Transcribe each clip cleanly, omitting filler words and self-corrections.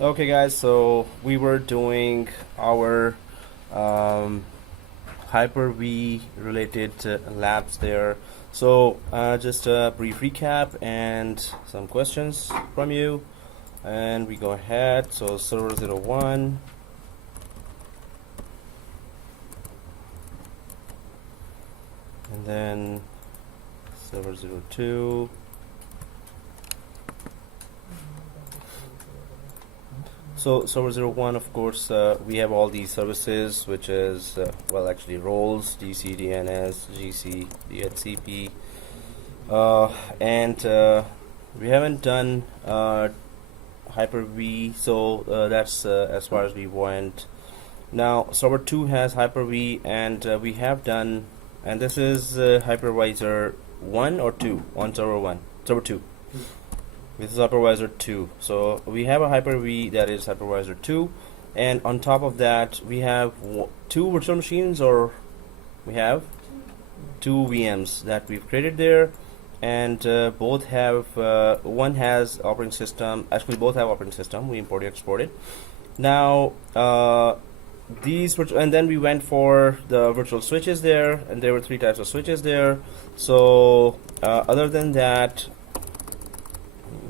Okay, guys, so we were doing our Hyper-V related labs there. So just a brief recap and some questions from you. And we go ahead. So server 01. And then server 02. So server 01, of course, we have all these services, which is, well, actually roles, DC, DNS, GC, DHCP, and we haven't done Hyper-V, so that's as far as we went. Now, server 2 has Hyper-V, and we have done, and this is hypervisor 1 or 2 on server 1, server 2. This is hypervisor 2. So we have a Hyper-V that is hypervisor 2, and on top of that we have two virtual machines, or we have two VMs that we've created there, and both have one has operating system. Actually, both have operating system. We imported, exported. Now these virtual, and then we went for the virtual switches there, and there were 3 types of switches there. So other than that,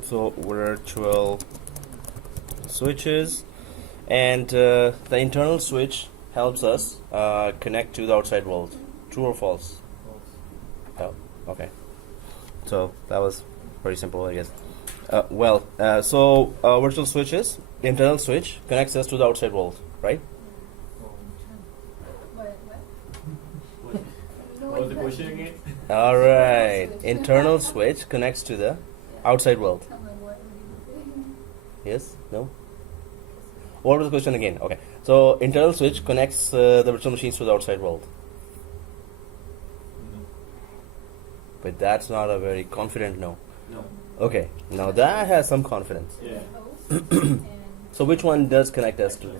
so virtual switches, and the internal switch helps us connect to the outside world. True or false? False. Oh, okay. So that was very simple, I guess. So virtual switches, internal switch connects us to the outside world, right? What was the question again? All right. Internal switch connects to the outside world. Yes? No? What was the question again? Okay. So internal switch connects the virtual machines to the outside world. No. But that's not a very confident no. No. Okay. Now that has some confidence. Yeah. So which one does connect us to the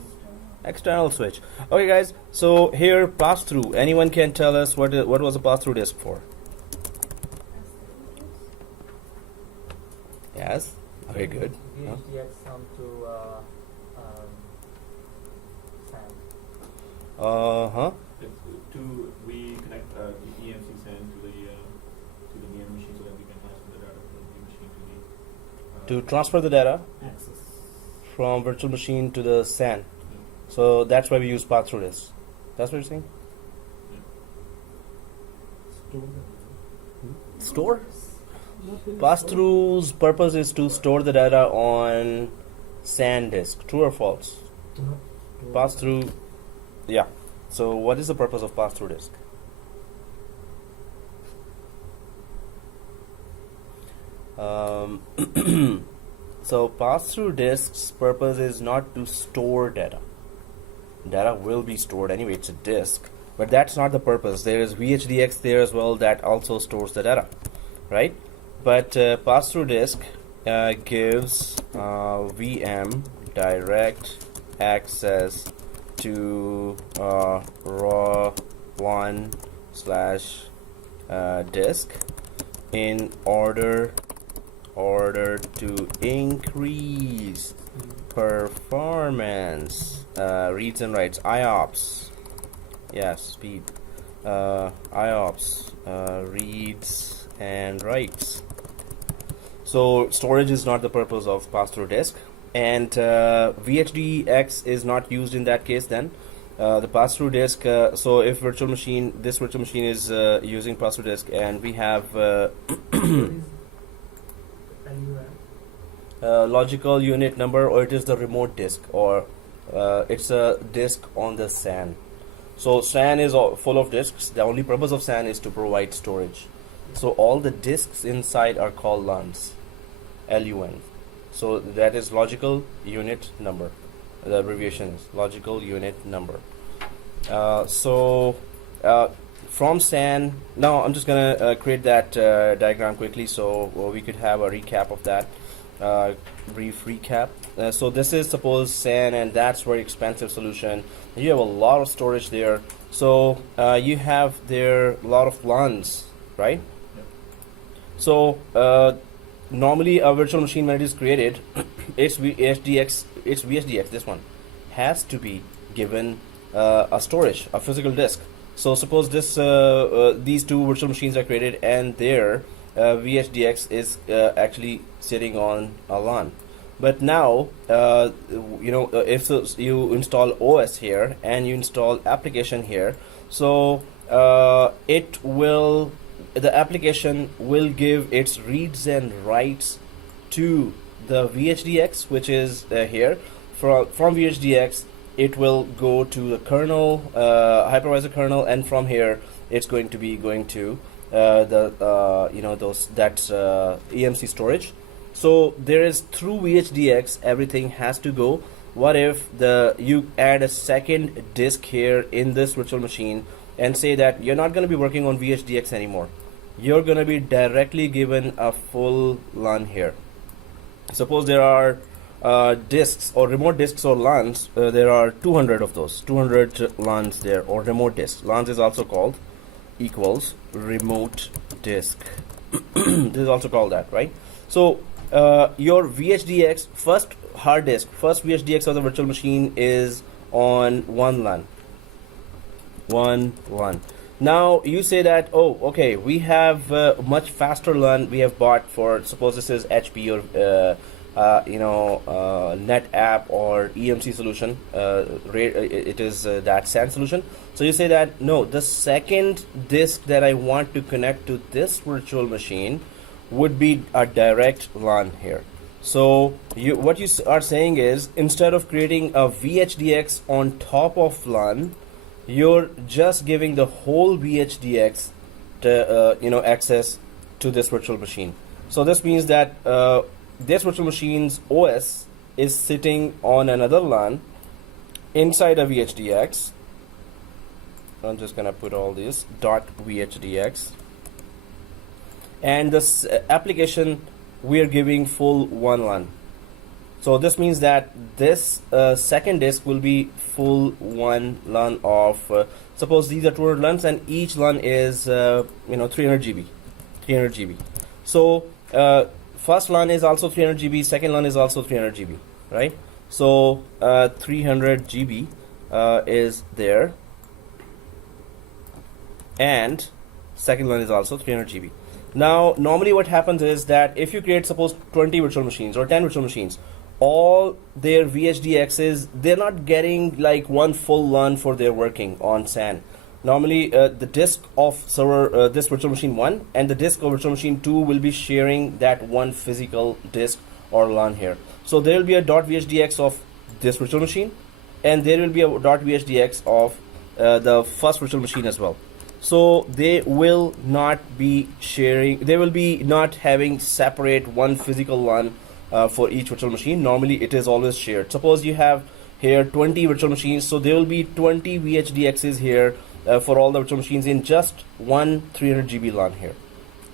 external switch? Okay, guys. So here, pass-through. Anyone can tell us what was a pass-through disk for? Yes. Very good. Huh? Some to SAN. Uh-huh. We connect the EMC SAN to the VM machine so that we can transfer the data from the machine to the To transfer the data access. from virtual machine to the SAN. So that's why we use pass-through disk. That's what you're saying? Store? Pass-through's purpose is to store the data on SAN disk. True or false? Pass-through, yeah. So what is the purpose of pass-through disk? So pass-through disk's purpose is not to store data. Data will be stored anyway, it's a disk, but that's not the purpose. There is VHDX there as well that also stores the data, right? But pass-through disk gives VM direct access to raw 1 / disk in order to increase performance, reads and writes, IOPS, yes, speed, IOPS, reads and writes. So storage is not the purpose of pass-through disk, and VHDX is not used in that case. Then the pass-through disk. So if this virtual machine is using pass-through disk, and we have logical unit number, or it is the remote disk, or it's a disk on the SAN. So SAN is full of disks. The only purpose of SAN is to provide storage. So all the disks inside are called LUNs, LUN. So that is logical unit number. The abbreviation is logical unit number. From SAN, now I'm just gonna create that diagram quickly so we could have a recap of that. Brief recap. So this is suppose SAN, and that's very expensive solution. You have a lot of storage there. So you have there a lot of LUNs, right? Yep. So normally a virtual machine when it is created, its HDX its VHDX, this one, has to be given a storage, a physical disk. So suppose this these two virtual machines are created and their VHDX is actually sitting on a LAN. But now, if you install OS here and you install application here, so the application will give its reads and writes to the VHDX, which is here. From VHDX, it will go to the kernel, hypervisor kernel, and from here, it's going to be going to that's EMC storage. So there is through VHDX, everything has to go. What if you add a second disk here in this virtual machine and say that you're not going to be working on VHDX anymore? You're going to be directly given a full LAN here. Suppose there are disks or remote disks or LANs. There are 200 of those, 200 LANs there, or remote disks. LANs is also called equals remote disk. This is also called that, right? So your VHDX, first hard disk, first VHDX of the virtual machine is on one LAN. One LAN. Now you say that, oh, okay, we have much faster LAN we have bought for, suppose this is HP or NetApp or EMC solution. It is that SAN solution. So you say that, no, the second disk that I want to connect to this virtual machine would be a direct LAN here. So what you are saying is, instead of creating a VHDX on top of LAN, you're just giving the whole VHDX to, access to this virtual machine. So this means that this virtual machine's OS is sitting on another LAN inside a VHDX. I'm just gonna put all these .vhdx, and this application we are giving full one LAN. So this means that this second disk will be full one LAN of suppose these are 200 LANs and each LAN is 300 GB. So first LAN is also 300 GB, second LAN is also 300 GB, right? So 300 GB is there, and second LAN is also 300 GB. Now normally what happens is that if you create suppose 20 virtual machines or 10 virtual machines, all their VHDXs, they're not getting like one full LAN for their working on SAN. Normally the disk of server this virtual machine 1 and the disk of virtual machine 2 will be sharing that one physical disk or LAN here. So there will be a .vhdx of this virtual machine, and there will be a .vhdx of the first virtual machine as well. So they will not be sharing, they will be not having separate one physical LAN for each virtual machine. Normally it is always shared. Suppose you have here 20 virtual machines, so there will be 20 VHDXs here for all the virtual machines in just one 300 GB LAN here,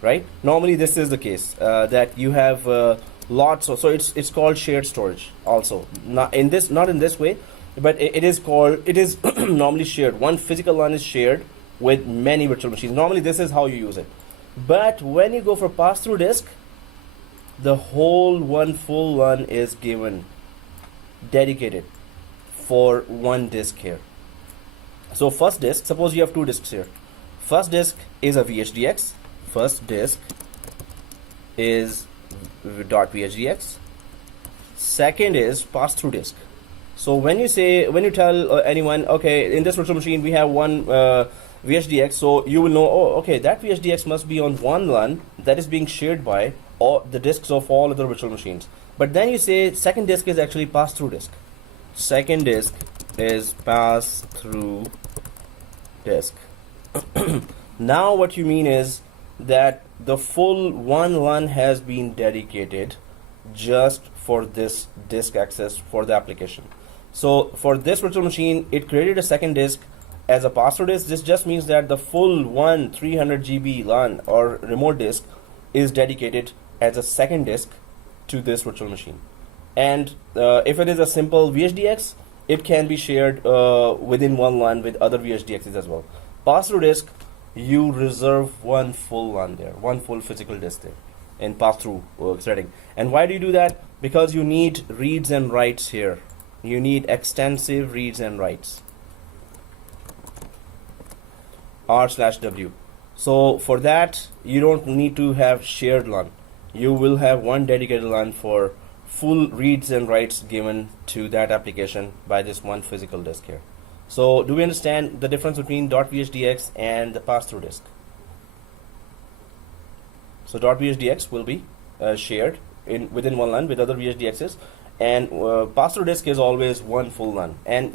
right? Normally this is the case that you have lots of, so it's called shared storage also. Not in this way, but it is normally shared. One physical LAN is shared with many virtual machines. Normally this is how you use it. But when you go for pass-through disk, the whole one full LAN is given, dedicated for one disk here. So first disk, suppose you have two disks here. First disk is a VHDX. First disk is .vhdx. Second is pass-through disk. So when you tell anyone, okay, in this virtual machine we have one VHDX, so you will know, oh, okay, that VHDX must be on one LAN that is being shared by all the disks of all other virtual machines. But then you say second disk is actually pass-through disk. Second disk is pass-through disk. Now what you mean is that the full one LAN has been dedicated just for this disk access for the application. So for this virtual machine, it created a second disk as a pass-through disk. This just means that the full 300 GB LAN or remote disk is dedicated as a second disk to this virtual machine. And if it is a simple VHDX, it can be shared within one LAN with other VHDXs as well. Pass-through disk, you reserve one full LAN there, one full physical disk there in pass-through setting. And why do you do that? because you need reads and writes here. You need extensive reads and writes. R/W. So for that, you don't need to have shared LUN. You will have one dedicated LUN for full reads and writes given to that application by this one physical disk here. So do we understand the difference between .vhdx and the pass-through disk? So .vhdx will be shared within one LUN with other VHDXs, and pass-through disk is always one full LUN. And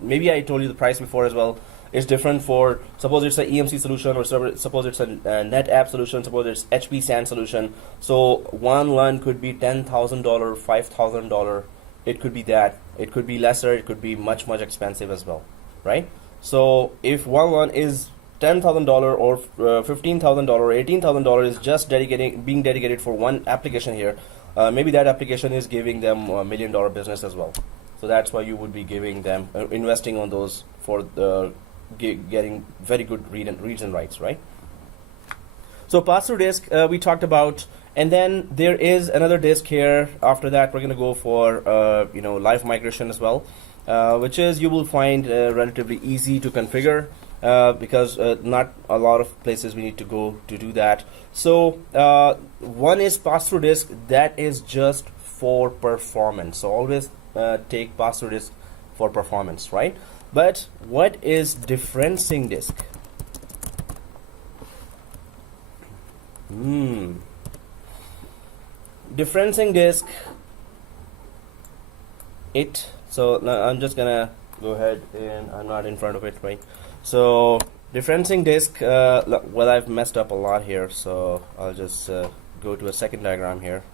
maybe I told you the price before as well. It's different for, suppose it's an EMC solution, or suppose it's a NetApp solution, suppose it's HP SAN solution. So one LUN could be $10,000, $5,000. It could be that. It could be lesser. It could be much, much expensive as well, right? So if one LUN is $10,000 or $15,000 or $18,000 is just being dedicated for one application here, maybe that application is giving them $1 million business as well. So that's why you would be giving them, investing on those for the getting very good reads and writes, right? So pass-through disk we talked about, and then there is another disk here. After that, we're going to go for LiveMigration as well, which is you will find relatively easy to configure because not a lot of places we need to go to do that. So one is pass-through disk that is just for performance. So always take pass-through disk for performance, right? But what is differencing disk? Differencing disk, so now I'm just gonna go ahead, and I'm not in front of it, right? So differencing disk, well, I've messed up a lot here, so I'll just go to a second diagram here.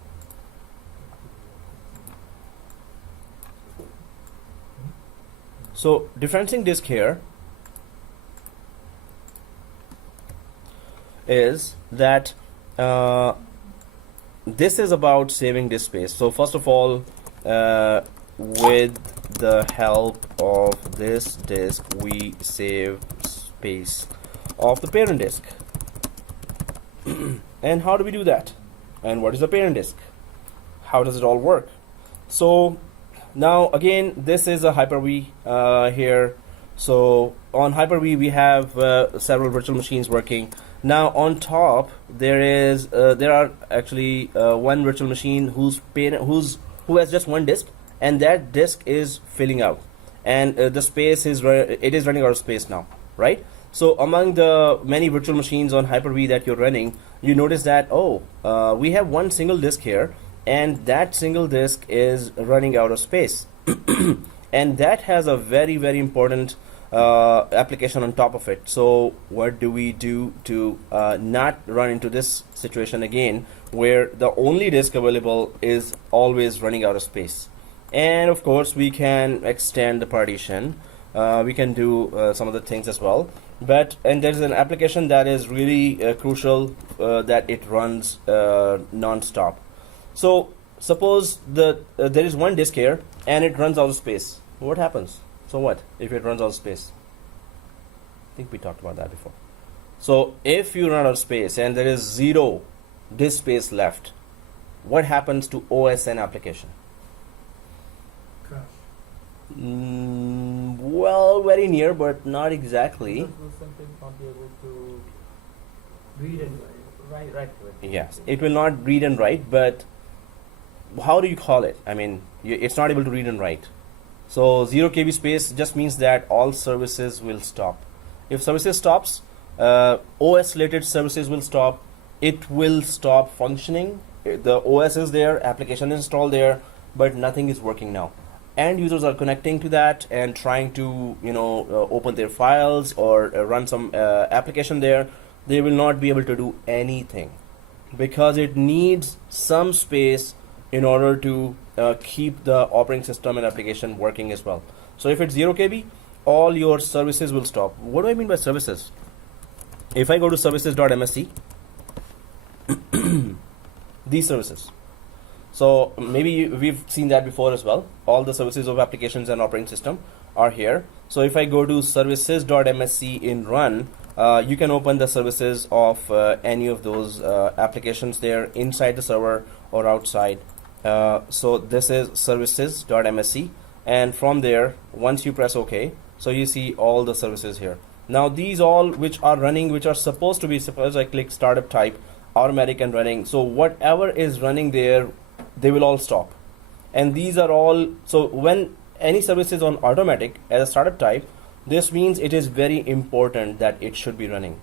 So differencing disk here is that this is about saving disk space. So first of all, with the help of this disk, we save space of the parent disk. And how do we do that? And what is the parent disk? How does it all work? So now again, this is a Hyper-V here. So on Hyper-V we have several virtual machines working. Now on top there are actually one virtual machine who has just one disk, and that disk is filling out, and the space is running out of space now, right? So among the many virtual machines on Hyper-V that you're running, you notice that we have one single disk here, and that single disk is running out of space. And that has a very, very important application on top of it. So what do we do to not run into this situation again, where the only disk available is always running out of space? And of course we can extend the partition. We can do some of the things as well, and there's an application that is really crucial, that it runs non-stop. So suppose there is one disk here and it runs out of space. What happens? So what if it runs out of space? I think we talked about that before. So if you run out of space and there is 0 disk space left, what happens to OSN application? Crash. Well, very near, but not exactly. Will something not be able to read and write to it? Yes, it will not read and write, but how do you call it? I mean, it's not able to read and write. So 0 KB space just means that all services will stop. If services stops, OS related services will stop. It will stop functioning. The OS is there, application is installed there, but nothing is working now. End users are connecting to that and trying to open their files or run some application there. They will not be able to do anything because it needs some space in order to keep the operating system and application working as well. So if it's 0 KB, all your services will stop. What do I mean by services? If I go to services.msc, these services. So maybe we've seen that before as well. All the services of applications and operating system are here. So if I go to services.msc in run, you can open the services of any of those applications there inside the server or outside. So this is services.msc, and from there, once you press OK, so you see all the services here. Now these all which are running, which are supposed to be, suppose I click startup type, automatic and running, so whatever is running there, they will all stop. And these are all, so when any service is on automatic as a startup type, this means it is very important that it should be running.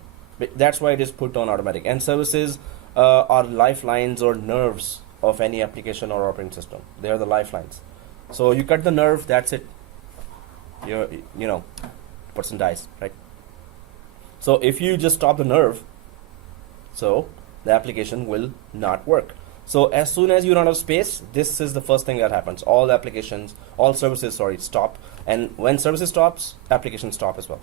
That's why it is put on automatic. And services are lifelines or nerves of any application or operating system. They are the lifelines. So you cut the nerve, that's it. You know, person dies, right? So if you just stop the nerve, so the application will not work. So as soon as you run out of space, this is the first thing that happens. All applications, all services, sorry, stop. And when services stops, applications stop as well.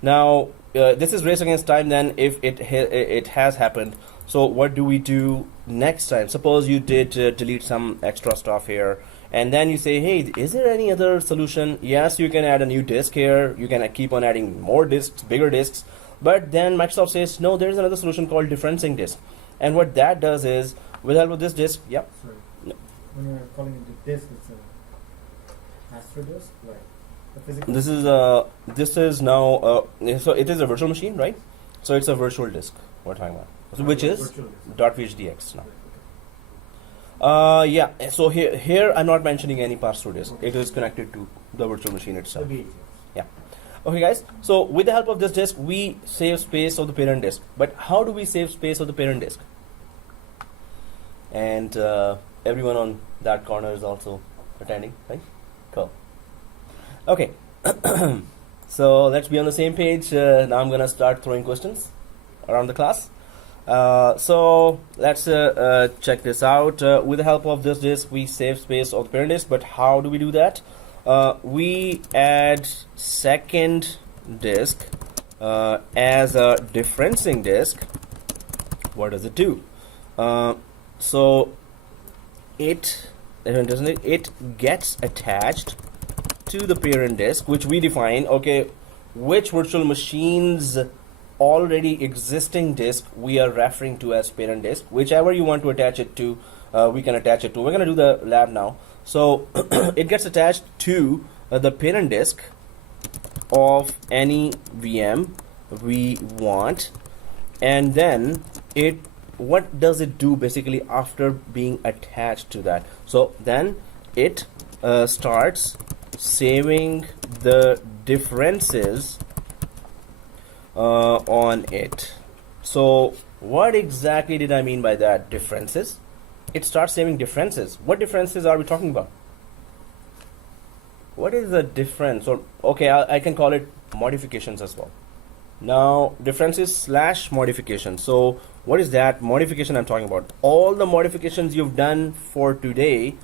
Now, this is race against time then if it has happened. So what do we do next time? Suppose you did delete some extra stuff here, and then you say, hey, is there any other solution? Yes, you can add a new disk here. You can keep on adding more disks, bigger disks. But then Microsoft says, no, there's another solution called DifferencingDisk. And what that does is, with the help of this disk, yep. Sorry. No. When you're calling it the disk, it's a master disk, like the physical. This is now so it is a virtual machine, right? So it's a virtual disk we're talking about, so which is .vhdx now. Yeah. So here I'm not mentioning any pass-through disk. Okay. It is connected to the virtual machine itself. The Yeah. Okay, guys. So with the help of this disk, we save space of the parent disk. But how do we save space of the parent disk? And everyone on that corner is also attending, right? Cool. Okay. So let's be on the same page. Now I'm gonna start throwing questions around the class. So let's check this out. With the help of this disk, we save space of the parent disk. But how do we do that? We add second disk as a differencing disk. What does it do? So it gets attached to the parent disk, which we define. Okay, which virtual machines already existing disk we are referring to as parent disk. Whichever you want to attach it to, we can attach it to. We're going to do the lab now. So it gets attached to the parent disk of any VM we want, and then what does it do basically after being attached to that? So then it starts saving the differences on it. So what exactly did I mean by that? Differences? It starts saving differences. What differences are we talking about? What is the difference? Or okay, I can call it modifications as well. Now differences / modification. So what is that modification I'm talking about? All the modifications you've done for today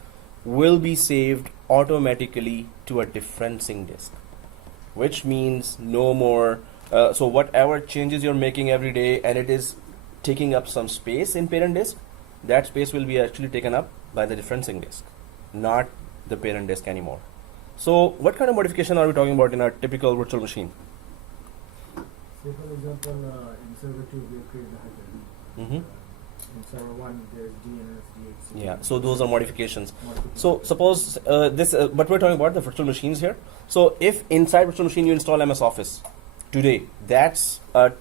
will be saved automatically to a differencing disk, which means no more. So whatever changes you're making every day and it is taking up some space in parent disk, that space will be actually taken up by the differencing disk, not the parent disk anymore. So what kind of modification are we talking about in our typical virtual machine? Say for example, in server 2 we have created a Hyper-V. In server 1 there's DNS, DHCP. Yeah, so those are modifications. So suppose but we're talking about the virtual machines here. So if inside virtual machine you install MS Office today, that's a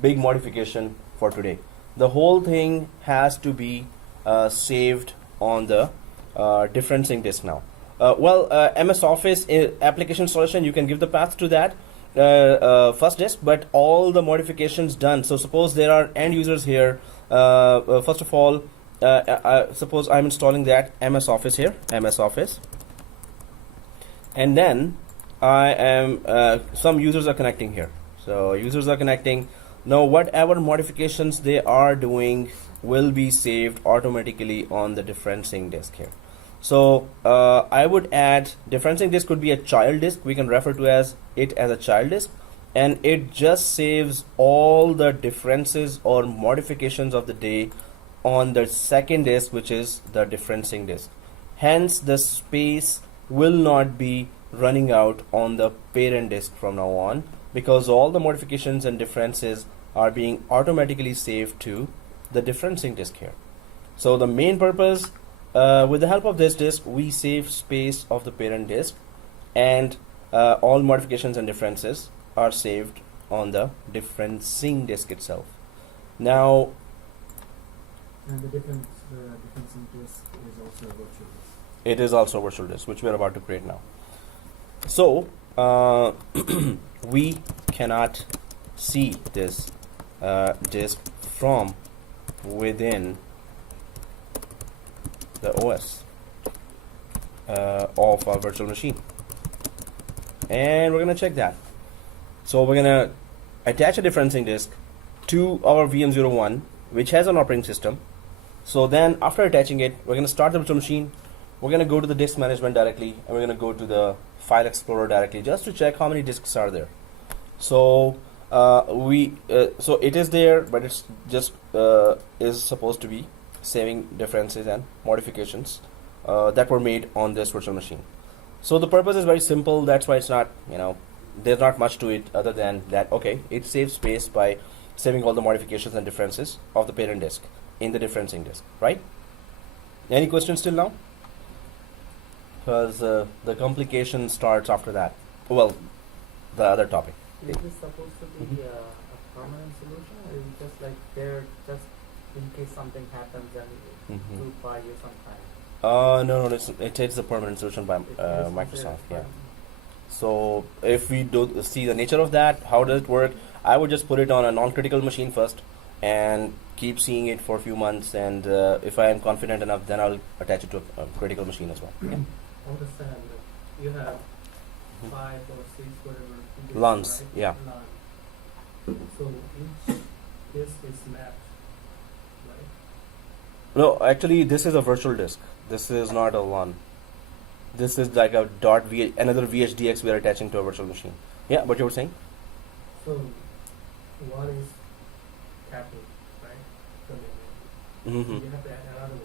big modification for today. The whole thing has to be saved on the differencing disk now. MS Office application installation, you can give the path to that first disk, but all the modifications done. So suppose there are end users here. First of all, suppose I'm installing that MS Office here, MS Office, and then I am some users are connecting here. So users are connecting. Now whatever modifications they are doing will be saved automatically on the differencing disk here. So I would add differencing disk could be a child disk. We can refer to it as a child disk, and it just saves all the differences or modifications of the day on the second disk, which is the differencing disk. Hence the space will not be running out on the parent disk from now on, because all the modifications and differences are being automatically saved to the differencing disk here. So the main purpose with the help of this disk, we save space of the parent disk, and all modifications and differences are saved on the differencing disk itself. Now, And the differencing disk is also a virtual disk. it is also a virtual disk, which we are about to create now. So, we cannot see this disk from within the OS of our virtual machine. And we're going to check that. So we're going to attach a differencing disk to our VM01, which has an operating system. So then after attaching it, we're going to start the virtual machine. We're going to go to the disk management directly, and we're going to go to the file explorer directly just to check how many disks are there. So so it is there, but it's just is supposed to be saving differences and modifications that were made on this virtual machine. So the purpose is very simple. That's why it's not, there's not much to it other than that. Okay, it saves space by saving all the modifications and differences of the parent disk in the differencing disk, right? Any questions till now? Because the complication starts after that. Well, the other topic. Is this supposed to be a permanent solution, or is it just like there just in case something happens and it will buy you some time? No, it's a permanent solution by Microsoft. Yeah. So if we do see the nature of that, how does it work? I would just put it on a non-critical machine first and keep seeing it for a few months. And if I am confident enough, then I'll attach it to a critical machine as well. Yeah. Understand that you have 5 or 6 whatever LANs, right? yeah. LAN. So each disk is mapped, right? No, actually, this is a virtual disk. This is not a LAN. This is like a another VHDX we are attaching to a virtual machine. Yeah, what you were saying? So one is capital, right? The main one. You have to add another one.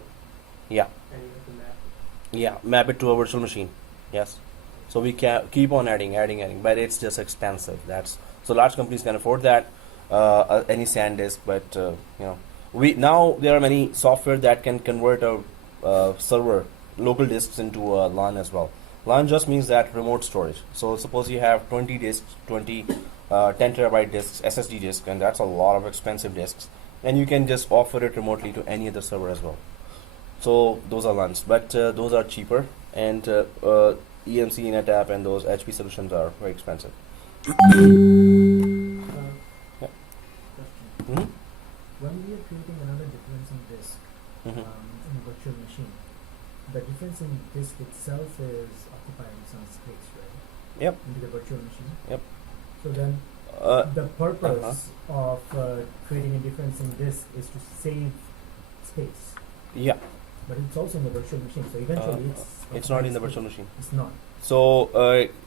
Yeah. And you have to map it. Yeah, map it to a virtual machine. Yes. So we can keep on adding, but it's just expensive. So large companies can afford that, any SanDisk, but now there are many software that can convert a server local disks into a LAN as well. LAN just means that remote storage. So suppose you have 20 disks, 10 terabyte disks, SSD disks, and that's a lot of expensive disks, and you can just offer it remotely to any other server as well. So those are LANs, but those are cheaper, and EMC, NetApp, and those HP solutions are very expensive. Question. Mm-hmm. When we are creating another differencing disk in a virtual machine, the differencing disk itself is occupying some space, right? Yep. Into the virtual machine. Yep. So then the purpose of creating a differencing disk is to save space. Yeah. But it's also in the virtual machine, so eventually it's not in the virtual machine. It's not. So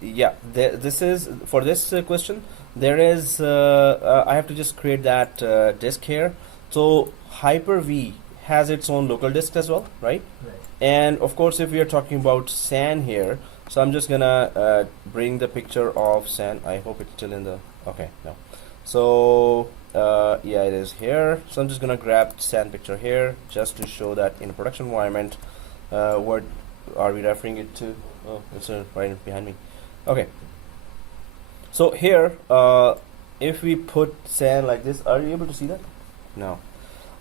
this is for this question. There is I have to just create that disk here. So Hyper-V has its own local disk as well, right? Right. And of course, if we are talking about SAN here, so I'm just gonna bring the picture of SAN. I hope it's still in the no. So yeah, it is here. So I'm just gonna grab SAN picture here just to show that in a production environment. What are we referring it to? Oh, it's right behind me. Okay. So here, if we put SAN like this, are you able to see that? No.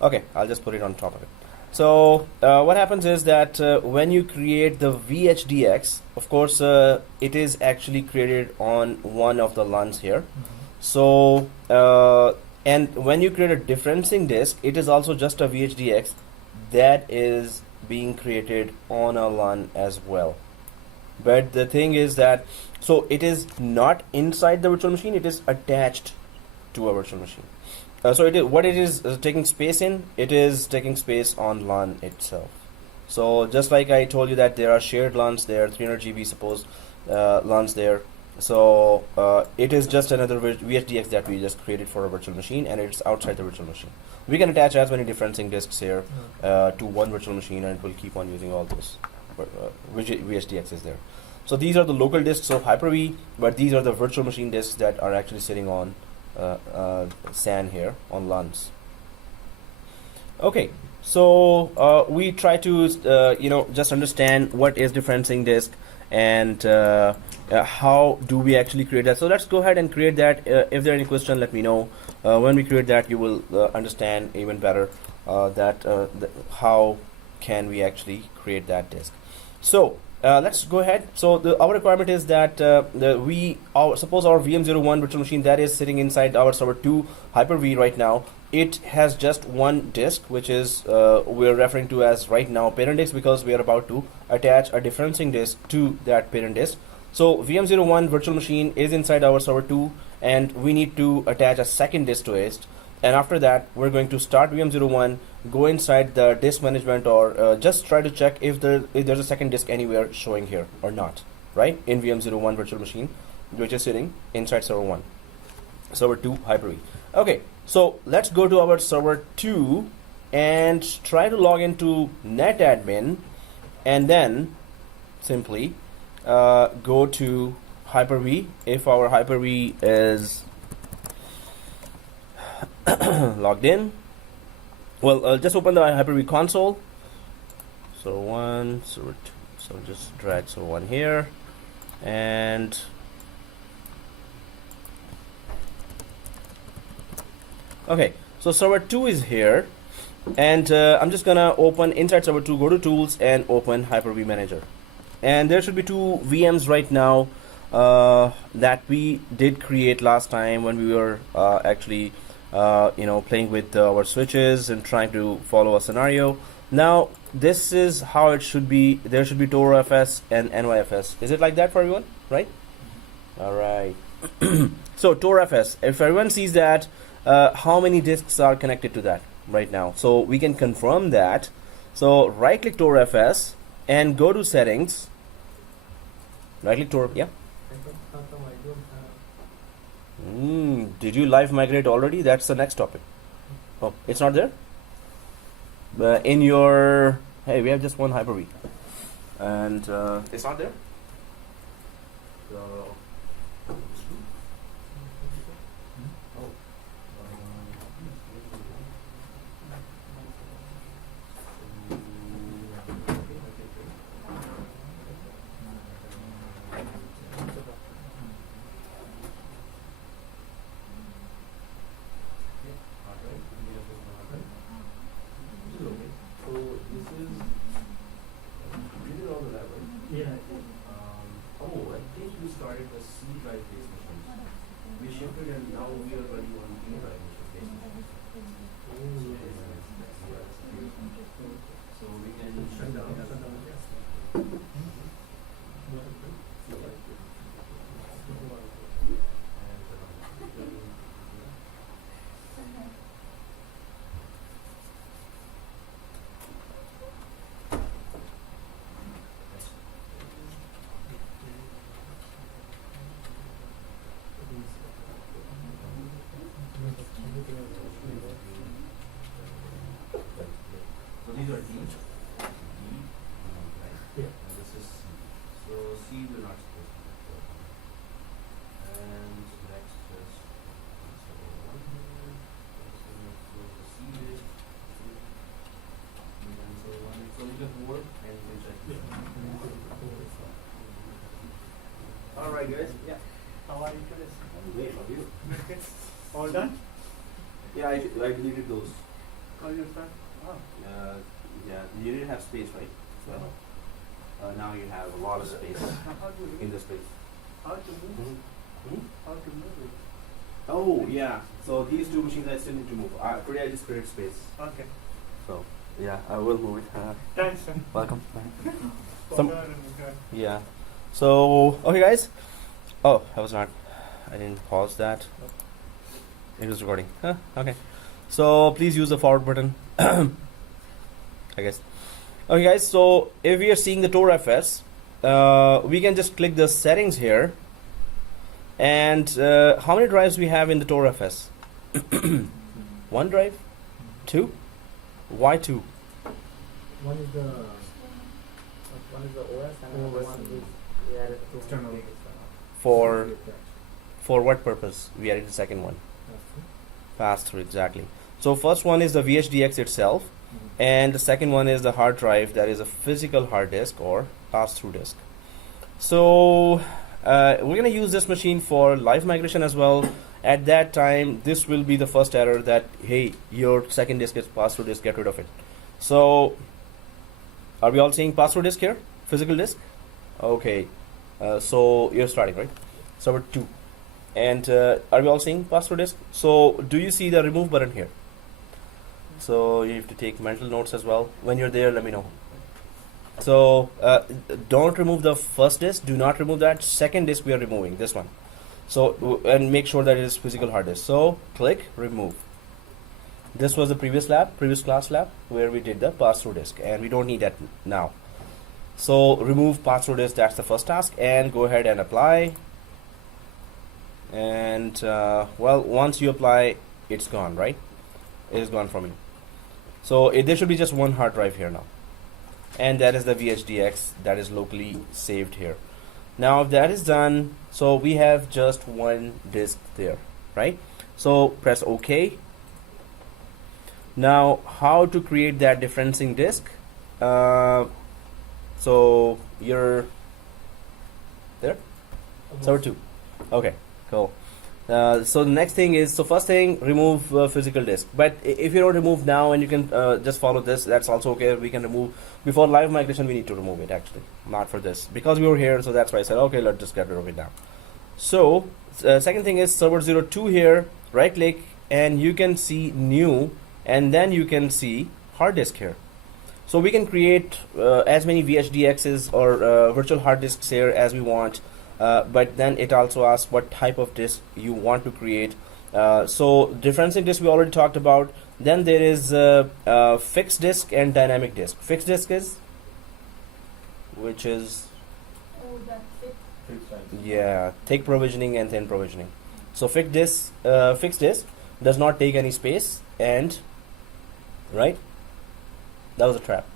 Okay, I'll just put it on top of it. So what happens is that when you create the VHDX, of course, it is actually created on one of the LANs here. So and when you create a differencing disk, it is also just a VHDX that is being created on a LAN as well. But the thing is that, so it is not inside the virtual machine, it is attached to a virtual machine. So it is, what it is taking space in, it is taking space on LAN itself. So just like I told you that there are shared LANs there, 300 GB suppose LANs there. So it is just another VHDX that we just created for a virtual machine, and it's outside the virtual machine. We can attach as many differencing disks here to one virtual machine, and it will keep on using all those VHDXs there. So these are the local disks of Hyper-V, but these are the virtual machine disks that are actually sitting on SAN here on LANs. Okay, so we try to just understand what is differencing disk and how do we actually create that. So let's go ahead and create that. If there are any questions, let me know. When we create that, you will understand even better how can we actually create that disk. So let's go ahead. So our requirement is that suppose our VM01 virtual machine that is sitting inside our server 2 Hyper-V right now, it has just one disk, which is we're referring to as right now parent disk, because we are about to attach a differencing disk to that parent disk. So VM01 virtual machine is inside our server 2, and we need to attach a second disk to it. And after that, we're going to start VM01, go inside the disk management, or just try to check if there's a second disk anywhere showing here or not, right? In VM01 virtual machine, which is sitting inside server 1, server 2 Hyper-V. Okay, so let's go to our server 2 and try to log into netadmin, and then simply go to Hyper-V. If our Hyper-V is logged in, well, just open the Hyper-V console. So 1, server 2. So just drag server 1 here, and okay, so server 2 is here, and I'm just gonna open inside server 2, go to tools and open Hyper-V Manager. And there should be 2 VMs right now that we did create last time when we were actually playing with our switches and trying to follow a scenario. Now this is how it should be. There should be ToRFS and NYFS. Is it like that for everyone, right? All right. So ToRFS, if everyone sees that, how many disks are connected to that right now? So we can confirm that. So right click ToRFS and go to settings. Right click Tor, yeah. Did you live migrate already? That's the next topic. Oh, it's not there? In your, hey, we have just one Hyper-V. And it's not there? So, these are D, right? Yeah. And this is C. So C we're not supposed to do. And next is so the C is and so on. So we can work and we can check. Yeah. All right, guys. Yeah. How are you today? Great. How are you? All done? Yeah, I deleted those. Oh, you're done? Oh. Yeah, you didn't have space, right? So now you have a lot of space How to in the space. How to move? How to move it? Oh, yeah. So these 2 machines I still need to move. Today I just created space. Okay. So, yeah, I will move it. Thanks, sir. Welcome. Some Yeah. So, okay, guys. Oh, I didn't pause that. It was recording. Huh, okay. So, please use the forward button. I guess. Okay, guys. So, if we are seeing the ToRFS, we can just click the settings here. And how many drives we have in the ToRFS? 1 drive? 2? Why 2? One is the OS and the OS one and is we added to external. For what purpose? We added the second one. Pass through, exactly. So first one is the VHDX itself, and the second one is the hard drive, that is a physical hard disk or pass-through disk. So we're going to use this machine for LiveMigration as well. At that time, this will be the first error that, hey, your second disk is pass-through disk, get rid of it. So are we all seeing pass-through disk here? Physical disk? Okay. So you're starting, right? Server 2. And are we all seeing pass-through disk? So do you see the remove button here? So you have to take mental notes as well. When you're there, let me know. So don't remove the first disk. Do not remove that. Second disk we are removing, this one. So and make sure that it is physical hard disk. So click remove. This was the previous class lab where we did the pass-through disk, and we don't need that now. So remove pass-through disk, that's the first task, and go ahead and apply. And well, once you apply, it's gone, right? It is gone from you. So there should be just one hard drive here now, and that is the VHDX that is locally saved here. Now if that is done, so we have just one disk there, right? So press OK. Now how to create that differencing disk? So you're there? Server 2. Okay, cool. So the next thing is, so first thing, remove physical disk. But if you don't remove now and you can just follow this, that's also okay. We can remove before LiveMigration. We need to remove it actually, not for this, because we were here. So that's why I said, okay, let's just get rid of it now. So second thing is server 02 here. Right click and you can see new, and then you can see hard disk here. So we can create as many VHDXs or virtual hard disks here as we want. But then it also asks what type of disk you want to create. So differencing disk we already talked about. Then there is fixed disk and dynamic disk. Fixed disk is, which is, yeah, thick provisioning and thin provisioning. So fixed disk does not take any space, and right, that was a trap.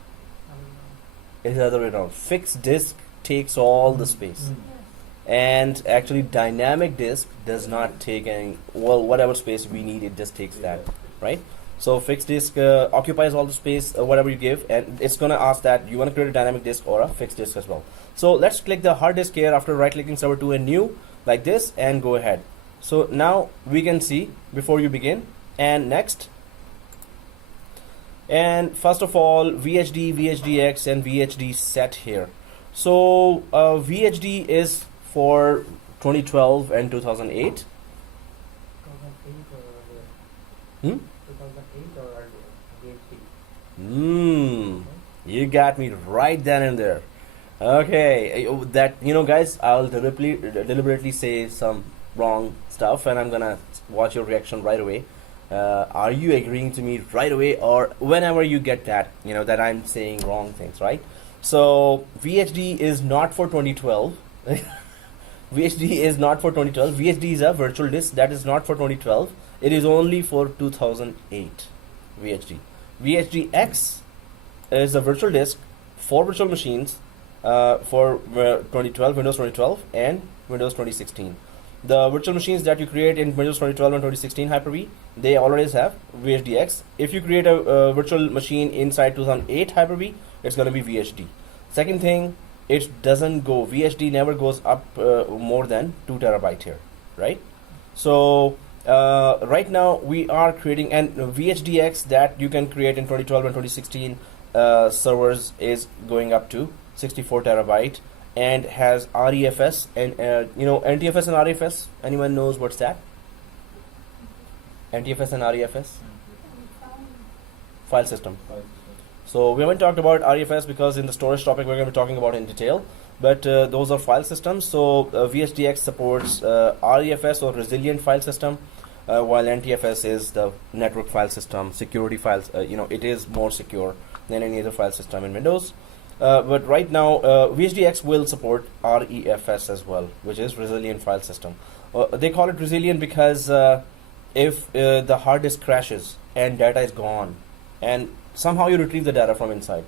It's the other way around. Fixed disk takes all the space. And actually dynamic disk does not take any, well, whatever space we need, it just takes that, right? So fixed disk occupies all the space, whatever you give, and it's gonna ask that you want to create a dynamic disk or a fixed disk as well. So let's click the hard disk here after right clicking server 2 and new like this, and go ahead. So now we can see before you begin, and next, and first of all VHD, VHDX and VHD set here. So VHD is for 2012 and 2008. 2008 or earlier? 2008 or earlier? You got me right then and there. Okay, that, you know, guys, I'll deliberately say some wrong stuff, and I'm gonna watch your reaction right away. Are you agreeing to me right away, or whenever you get that, you know, that I'm saying wrong things, right? So VHD is not for 2012. VHD is not for 2012. VHD is a virtual disk that is not for 2012. It is only for 2008. VHD. VHDX is a virtual disk for virtual machines for 2012, Windows 2012 and Windows 2016. The virtual machines that you create in Windows 2012 and 2016 Hyper-V, they always have VHDX. If you create a virtual machine inside 2008 Hyper-V, it's going to be VHD. Second thing, it doesn't go, VHD never goes up more than 2 terabyte here, right? So right now we are creating, and VHDX that you can create in 2012 and 2016 servers is going up to 64 terabyte and has REFS and you know, NTFS and REFS. Anyone knows what's that? NTFS and REFS? File system. So we haven't talked about REFS because in the storage topic we're going to be talking about in detail, but those are file systems. So VHDX supports REFS or resilient file system, while NTFS is the network file system, security files. You know, it is more secure than any other file system in Windows. But right now VHDX will support REFS as well, which is resilient file system. They call it resilient because if the hard disk crashes and data is gone, and somehow you retrieve the data from inside.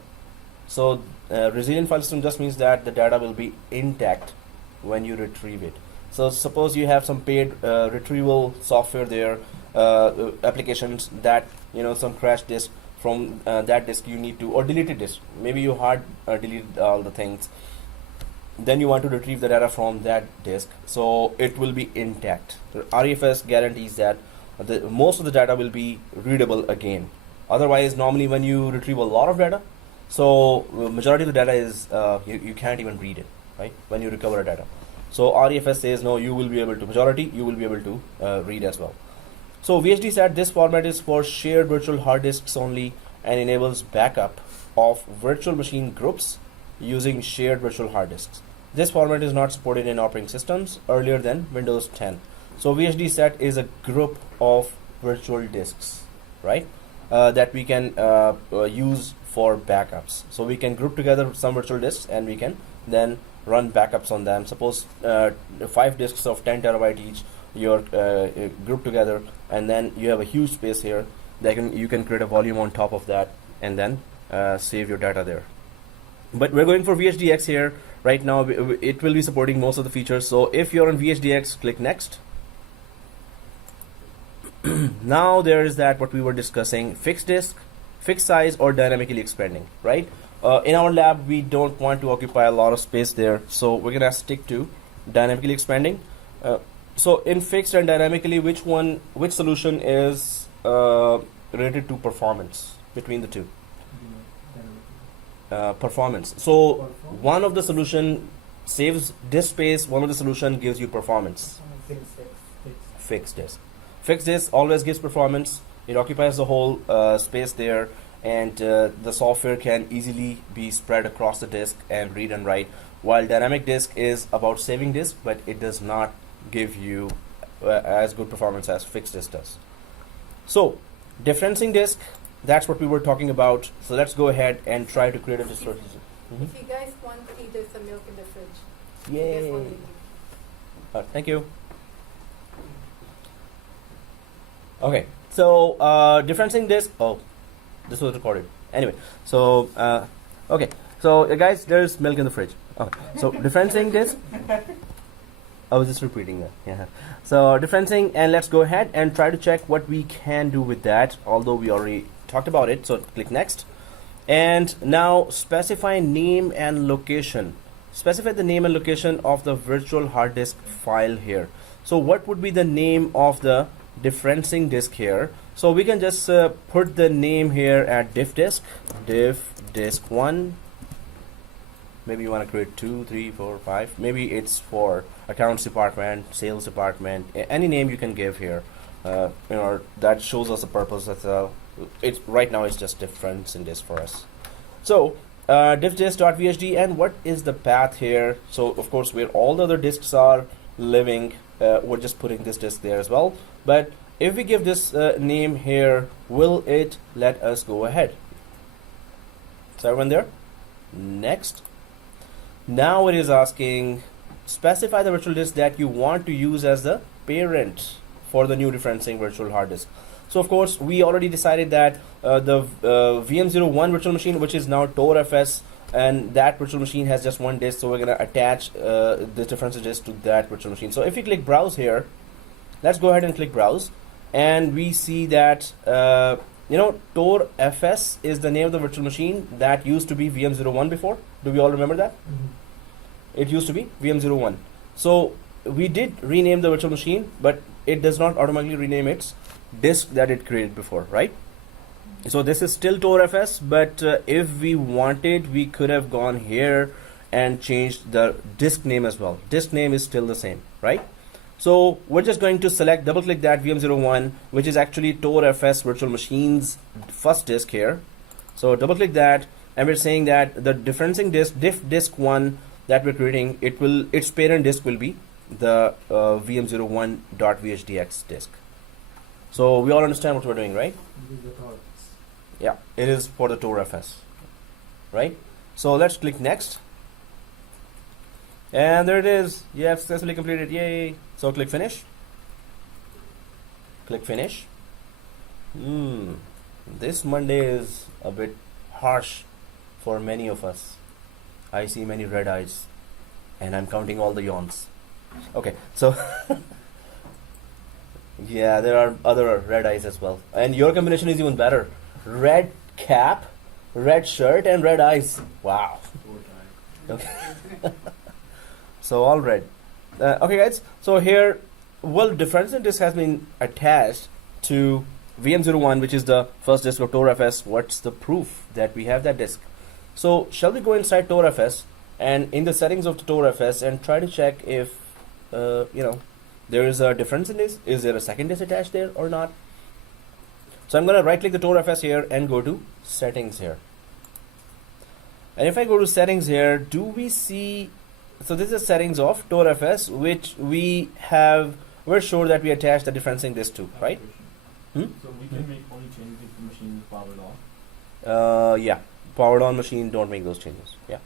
So resilient file system just means that the data will be intact when you retrieve it. So suppose you have some paid retrieval software there, applications that, some crash disk from that disk you need to, or deleted disk. Maybe you hard deleted all the things. Then you want to retrieve the data from that disk, so it will be intact. The REFS guarantees that most of the data will be readable again. Otherwise, normally when you retrieve a lot of data, so majority of the data is you can't even read it, right? When you recover data, so REFS says no, you will be able to, majority you will be able to read as well. So VHD said this format is for shared virtual hard disks only and enables backup of virtual machine groups using shared virtual hard disks. This format is not supported in operating systems earlier than Windows 10. So VHD set is a group of virtual disks, right? That we can use for backups. So we can group together some virtual disks and we can then run backups on them. Suppose 5 disks of 10 terabyte each, you're grouped together, and then you have a huge space here that you can create a volume on top of that and then save your data there. But we're going for VHDX here right now. It will be supporting most of the features. So if you're on VHDX, click next. Now there is that what we were discussing, fixed disk, fixed size, or dynamically expanding, right? In our lab we don't want to occupy a lot of space there, so we're gonna stick to dynamically expanding. So in fixed and dynamically, which solution is related to performance between the two? Performance. So one of the solution saves disk space, one of the solution gives you performance. Fixed disk. Fixed disk always gives performance. It occupies the whole space there, and the software can easily be spread across the disk and read and write, while dynamic disk is about saving disk, but it does not give you as good performance as fixed disk does. So differencing disk, that's what we were talking about. So let's go ahead and try to create a disk. If you guys want tea, there's some milk in the fridge. Yay! Thank you. Okay, so differencing disk. Oh, this was recorded. Anyway, so okay, so guys, there's milk in the fridge. Okay, so differencing disk. I was just repeating that. Yeah. So differencing, and let's go ahead and try to check what we can do with that. Although we already talked about it, so click next. And now specify name and location. Specify the name and location of the virtual hard disk file here. So what would be the name of the differencing disk here? So we can just put the name here at diff disk 1. Maybe you want to create 2, 3, 4, 5. Maybe it's for accounts department, sales department, any name you can give here. That shows us the purpose. It's right now it's just differencing disk for us. So diffdisk.vhd, and what is the path here? So of course where all the other disks are living, we're just putting this disk there as well. But if we give this name here, will it let us go ahead? So everyone there? Next. Now it is asking, specify the virtual disk that you want to use as the parent for the new differencing virtual hard disk. So of course we already decided that the VM01 virtual machine, which is now TorFS, and that virtual machine has just one disk, so we're going to attach the differencing disk to that virtual machine. So if we click browse here, let's go ahead and click browse, and we see that TorFS is the name of the virtual machine that used to be VM01 before. Do we all remember that? It used to be VM01. So we did rename the virtual machine, but it does not automatically rename its disk that it created before, right? So this is still TorFS, but if we wanted, we could have gone here and changed the disk name as well. Disk name is still the same, right? So we're just going to select, double click that VM01, which is actually TorFS virtual machine's first disk here. So double click that, and we're saying that the differencing disk, disk 1 that we're creating, its parent disk will be the VM01.vhdx disk. So we all understand what we're doing, right? Yeah, it is for the TorFS, right? So let's click next. And there it is. You have successfully completed. Yay! So click finish. Click finish. This Monday is a bit harsh for many of us. I see many red eyes, and I'm counting all the yawns. Okay, so yeah, there are other red eyes as well, and your combination is even better. Red cap, red shirt, and red eyes. Wow. Okay. So all red. Okay, guys. So here, well, differential disk has been attached to VM01, which is the first disk of ToRFS. What's the proof that we have that disk? So shall we go inside ToRFS and in the settings of the ToRFS and try to check if there is a difference in this? Is there a second disk attached there or not? So I'm going to right click the ToRFS here and go to settings here. And if I go to settings here, do we see, so this is settings of ToRFS, which we're sure that we attached the differencing disk to, right? So we can make only changes if the machine is powered on? Yeah, powered on machine, don't make those changes. Yeah.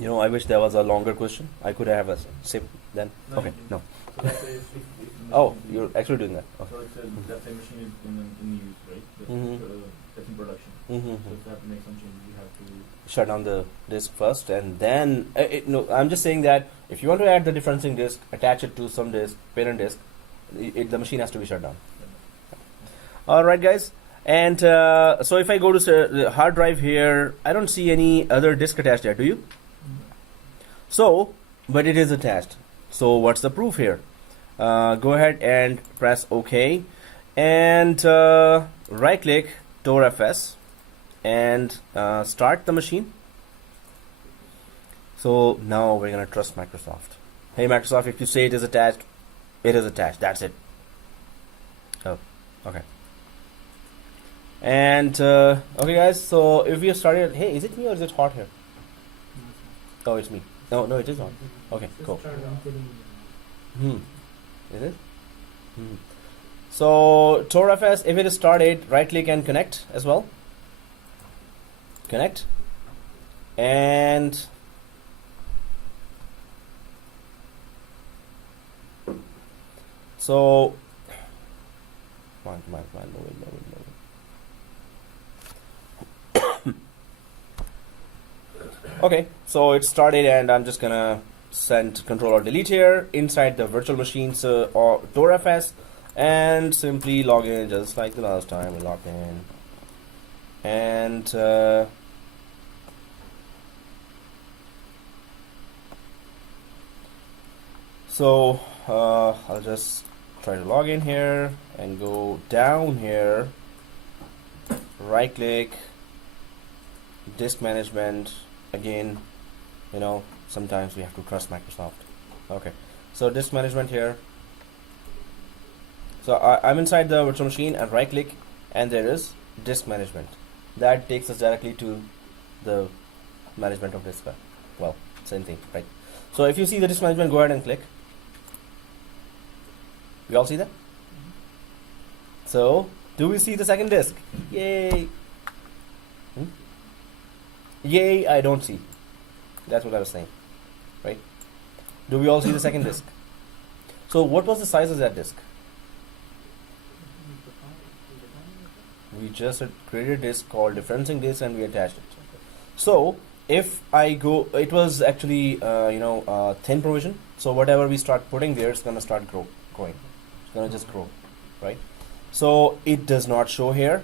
I wish there was a longer question. I could have a sip then. No, Okay, no. So let's say if the Oh, machine- you're actually doing that. So it says that the machine is in use, right? That's, Mhm. that's in production. Mm-hmm. So if you have to make some changes, you have to. Shut down the disk first, and then no. I'm just saying that if you want to add the differencing disk, attach it to some disk, parent disk, the machine has to be shut down. All right, guys. And so if I go to the hard drive here, I don't see any other disk attached there. Do you? So, but it is attached. So what's the proof here? Go ahead and press OK, and right click ToRFS and start the machine. So now we're gonna trust Microsoft. Hey Microsoft, if you say it is attached, it is attached. That's it. Oh, okay. And okay, guys. So if we have started, hey, is it me or is it hot here? Oh, it's me. No, it is not. Okay, cool. Is it? So ToRFS, if it is started, right click and connect as well. Connect. And so come on, no. Okay, so it started, and I'm just gonna send Control or Delete here inside the virtual machines or ToRFS, and simply log in just like the last time we logged in. And so I'll just try to log in here and go down here, right click, disk management. Again, sometimes we have to trust Microsoft. Okay, so disk management here. So I'm inside the virtual machine and right click, and there is disk management. That takes us directly to the management of disk. Well, same thing, right? So if you see the disk management, go ahead and click. We all see that? So do we see the second disk? Yay! Yay, I don't see. That's what I was saying, right? Do we all see the second disk? So what was the size of that disk? We just created a disk called differencingDisk and we attached it. So if I go, it was actually thin provision. So whatever we start putting there, it's gonna start growing. It's gonna just grow, right? So it does not show here,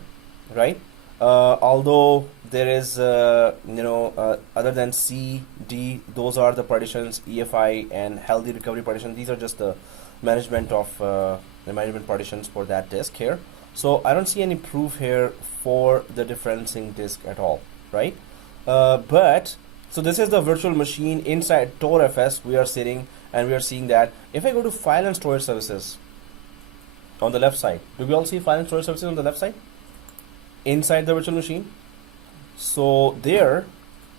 right? Although there is, other than C, D, those are the partitions, EFI and healthy recovery partition. These are just the management of the management partitions for that disk here. So I don't see any proof here for the differencing disk at all, right? But so this is the virtual machine inside ToRFS. We are sitting and we are seeing that. If I go to File and Storage Services on the left side, do we all see File and Storage Services on the left side? Inside the virtual machine. So there,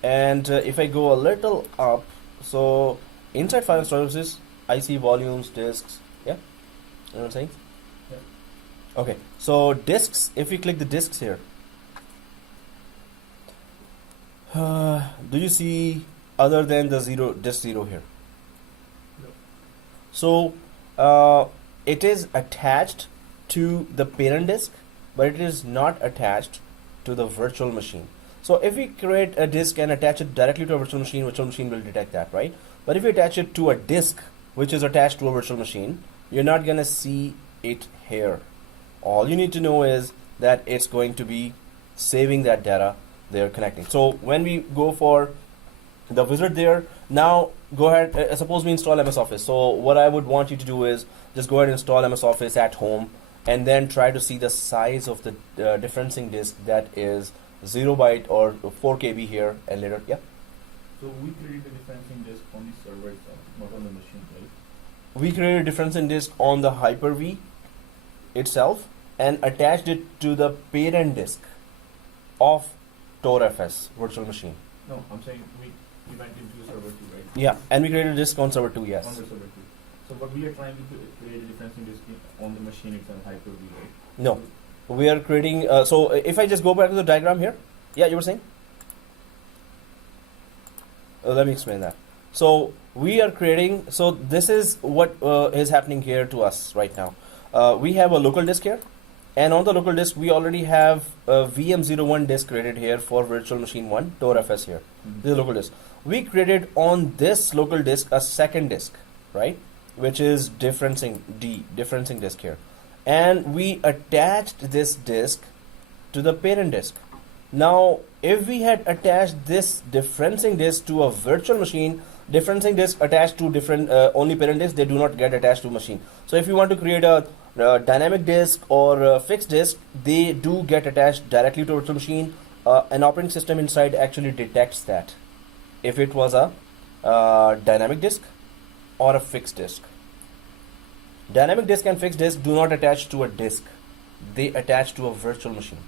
and if I go a little up, so inside File and Storage Services, I see volumes, disks. Yeah, you know what I'm saying? Yeah. Okay, so disks. If we click the disks here, do you see other than the disk 0 here? No. So it is attached to the parent disk, but it is not attached to the virtual machine. So if we create a disk and attach it directly to a virtual machine will detect that, right? But if you attach it to a disk, which is attached to a virtual machine, you're not gonna see it here. All you need to know is that it's going to be saving that data they're connecting. So when we go for the wizard there, now go ahead, suppose we install MS Office. So what I would want you to do is just go ahead and install MS Office at home, and then try to see the size of the differencing disk that is 0 byte or 4 KB here, and later, yeah. So we create the differencing disk on the server itself, not on the machine, right? We created a differencing disk on the Hyper-V itself and attached it to the parent disk of TorFS virtual machine. No, I'm saying we went into server 2, right? Yeah, and we created a disk on server 2, yes. On the server 2. So but we are trying to create a differencing disk on the machine itself, Hyper-V, right? No, we are creating, so if I just go back to the diagram here, yeah, you were saying? Let me explain that. So we are creating, so this is what is happening here to us right now. We have a local disk here, and on the local disk we already have a VM01 disk created here for virtual machine 1, TorFS here. Mm-hmm. This is local disk. We created on this local disk a second disk, right? Which is differencing disk here. And we attached this disk to the parent disk. Now, if we had attached this differencing disk to a virtual machine, differencing disk attached to different only parent disk, they do not get attached to machine. So if you want to create a dynamic disk or a fixed disk, they do get attached directly to a virtual machine. An operating system inside actually detects that if it was a dynamic disk or a fixed disk. Dynamic disk and fixed disk do not attach to a disk. They attach to a virtual machine.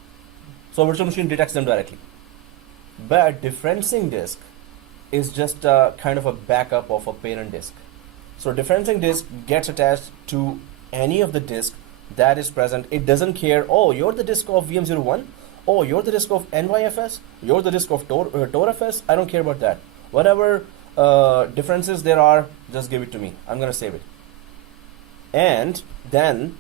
So virtual machine detects them directly. But differencing disk is just a kind of a backup of a parent disk. So differencing disk gets attached to any of the disk that is present. It doesn't care, oh, you're the disk of VM01, oh, you're the disk of NYFS, you're the disk of TorFS. I don't care about that. Whatever differences there are, just give it to me. I'm gonna save it. And then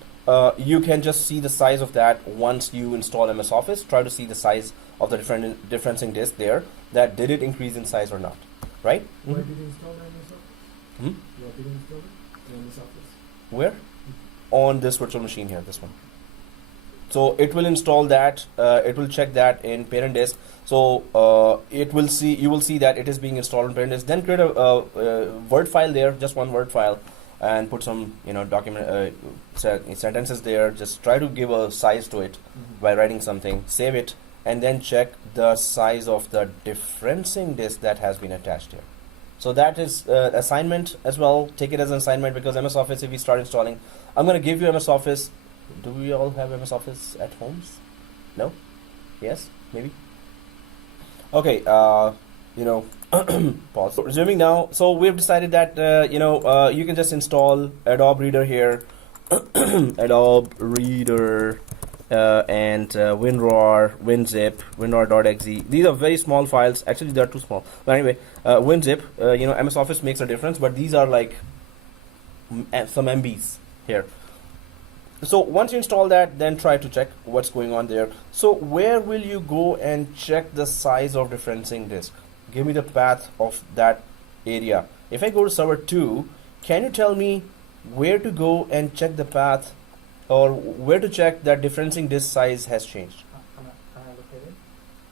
you can just see the size of that once you install MS Office. Try to see the size of the differencing disk there, that did it increase in size or not, right? Where did you install the MS Office? Where did you install it? The MS Office. Where? On this virtual machine here, this one. So it will install that, it will check that in parent disk. So it will see, you will see that it is being installed in parent disk. Then create a Word file there, just one Word file, and put some, document sentences there. Just try to give a size to it by writing something. Save it, and then check the size of the differencing disk that has been attached here. So that is assignment as well. Take it as an assignment, because MS Office, if we start installing, I'm going to give you MS Office. Do we all have MS Office at homes? No? Yes? Maybe? Okay, pause. So resuming now, so we've decided that, you can just install Adobe Reader here, Adobe Reader, and WinRAR, WinZip, WinRAR.exe. These are very small files. Actually, they are too small. But anyway, WinZip, MS Office makes a difference, but these are like some MBs here. So once you install that, then try to check what's going on there. So where will you go and check the size of differencing disk? Give me the path of that area. If I go to server 2, can you tell me where to go and check the path, or where to check that differencing disk size has changed?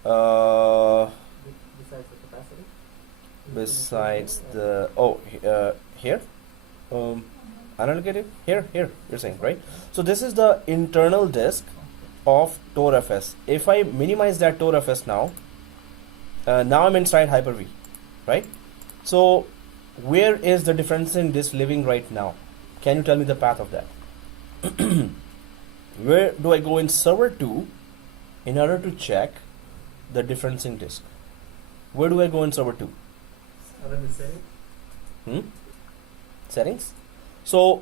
Besides the capacity? Besides the, here? Unallocated? Here, you're saying, right? So this is the internal disk of TorFS. If I minimize that TorFS now, now I'm inside Hyper-V, right? So where is the differencing disk living right now? Can you tell me the path of that? Where do I go in server 2 in order to check the differencing disk? Where do I go in server 2? Settings? So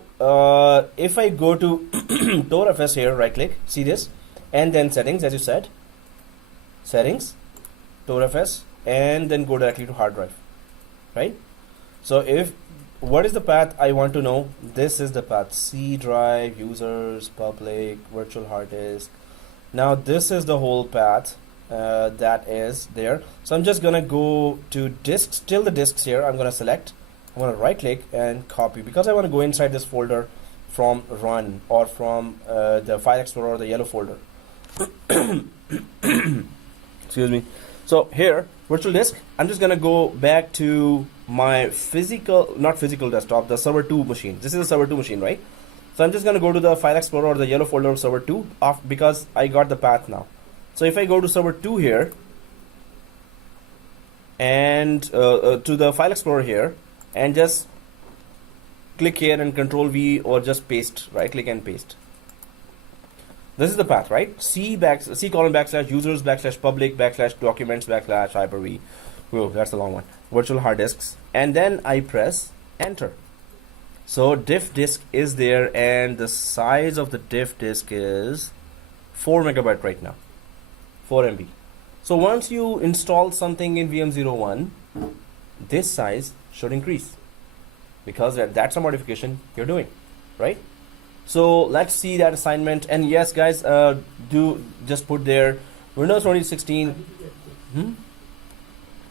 if I go to TorFS here, right click, see this, and then settings, as you said, settings, TorFS, and then go directly to hard drive, right? So what is the path I want to know? This is the path: C drive, users, public, virtual hard disk. Now this is the whole path that is there. So I'm just gonna go to disks, till the disks here. I'm gonna select, I'm going to right click and copy because I want to go inside this folder from run or from the file explorer or the yellow folder. Excuse me. So here, virtual disk, I'm just going to go back to my not physical desktop, the server 2 machine. This is a server 2 machine, right? So I'm just going to go to the file explorer or the yellow folder of server 2 because I got the path now. So if I go to server 2 here and to the file explorer here and just click here and Control V or just paste, right click and paste. This is the path, right? C colon backslash users backslash public backslash documents backslash Hyper-V. Whoa, that's a long one. Virtual hard disks. And then I press enter. So diff disk is there and the size of the diff disk is 4 megabyte right now. 4 MB. So once you install something in VM01, this size should increase because that's a modification you're doing, right? So let's see that assignment. And yes, guys, do just put there Windows 2016.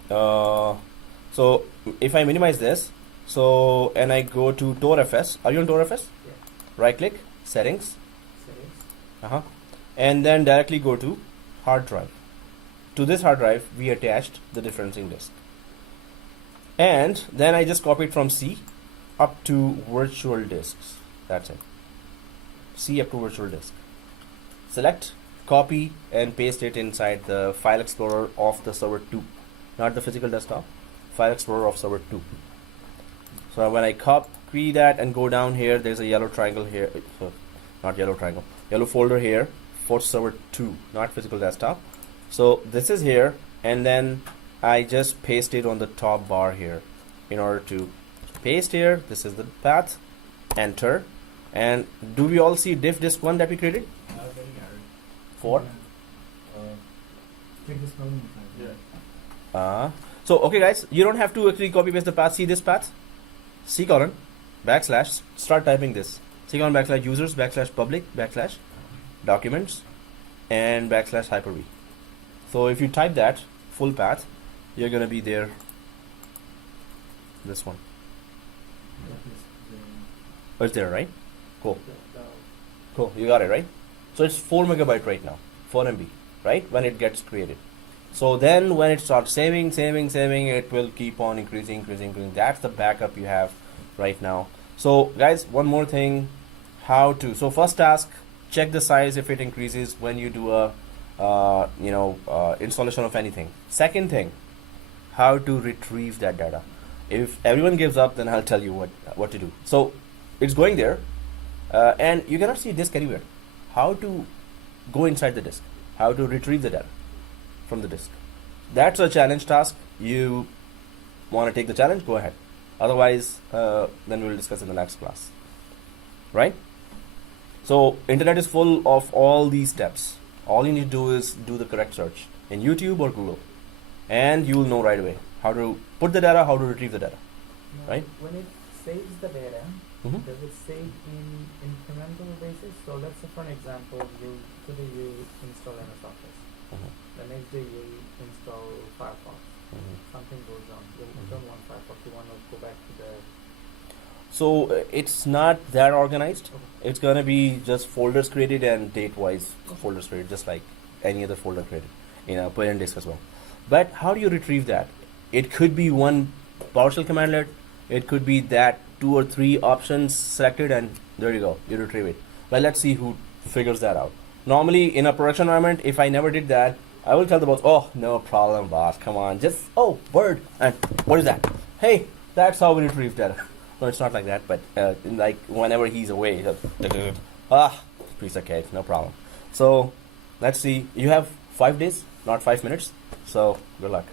So if I minimize this, and I go to TorFS. Are you on TorFS? Yeah. Right click, settings. And then directly go to hard drive. To this hard drive, we attached the differencing disk. And then I just copied from C up to virtual disks. That's it. C up to virtual disk. Select, copy, and paste it inside the file explorer of the server 2. Not the physical desktop. File explorer of server 2. So when I copy that and go down here, there's a yellow triangle here. Not yellow triangle. Yellow folder here for server 2, not physical desktop. So this is here, and then I just paste it on the top bar here. In order to paste here, this is the path. Enter. And do we all see diff disk 1 that we created? For? Check this problem. Yeah. So okay guys, you don't have to actually copy paste the path. See this path? C colon backslash, start typing this. C colon backslash users backslash public backslash documents and backslash Hyper-V. So if you type that full path, you're gonna be there. This one. Oh, it's there, right? Cool. Cool. You got it, right? So it's 4 megabyte right now, 4 MB, right? When it gets created. So then when it starts saving, it will keep on increasing. That's the backup you have right now. So guys, one more thing, so first task, check the size if it increases when you do a installation of anything. Second thing, how to retrieve that data. If everyone gives up, then I'll tell you what to do. So it's going there, and you cannot see disk anywhere. How to go inside the disk? How to retrieve the data from the disk? That's a challenge task. You want to take the challenge? Go ahead. Otherwise, then we'll discuss in the next class. Right? So internet is full of all these steps. All you need to do is do the correct search in YouTube or Google, and you will know right away how to put the data, how to retrieve the data. Now, right? When it saves the data, Mhm. does it save in incremental basis? So let's say for an example, today you install MS Office. Mhm. The next day you install Firefox. Mhm. Something goes wrong. You don't want Firefox. You want to go back to the. So it's not that organized. Okay. It's gonna be just folders created and date-wise folders created, just like any other folder created in a parent disk as well. But how do you retrieve that? It could be one PowerShell commandlet. It could be that 2 or 3 options selected, and there you go. You retrieve it. But let's see who figures that out. Normally, in a production environment, if I never did that, I will tell the boss, "Oh, no problem, boss. Come on, just Word. And what is that? Hey, that's how we retrieve data." No, it's not like that. But like whenever he's away, piece of cake, no problem. So let's see. You have 5 days, not 5 minutes. So good luck.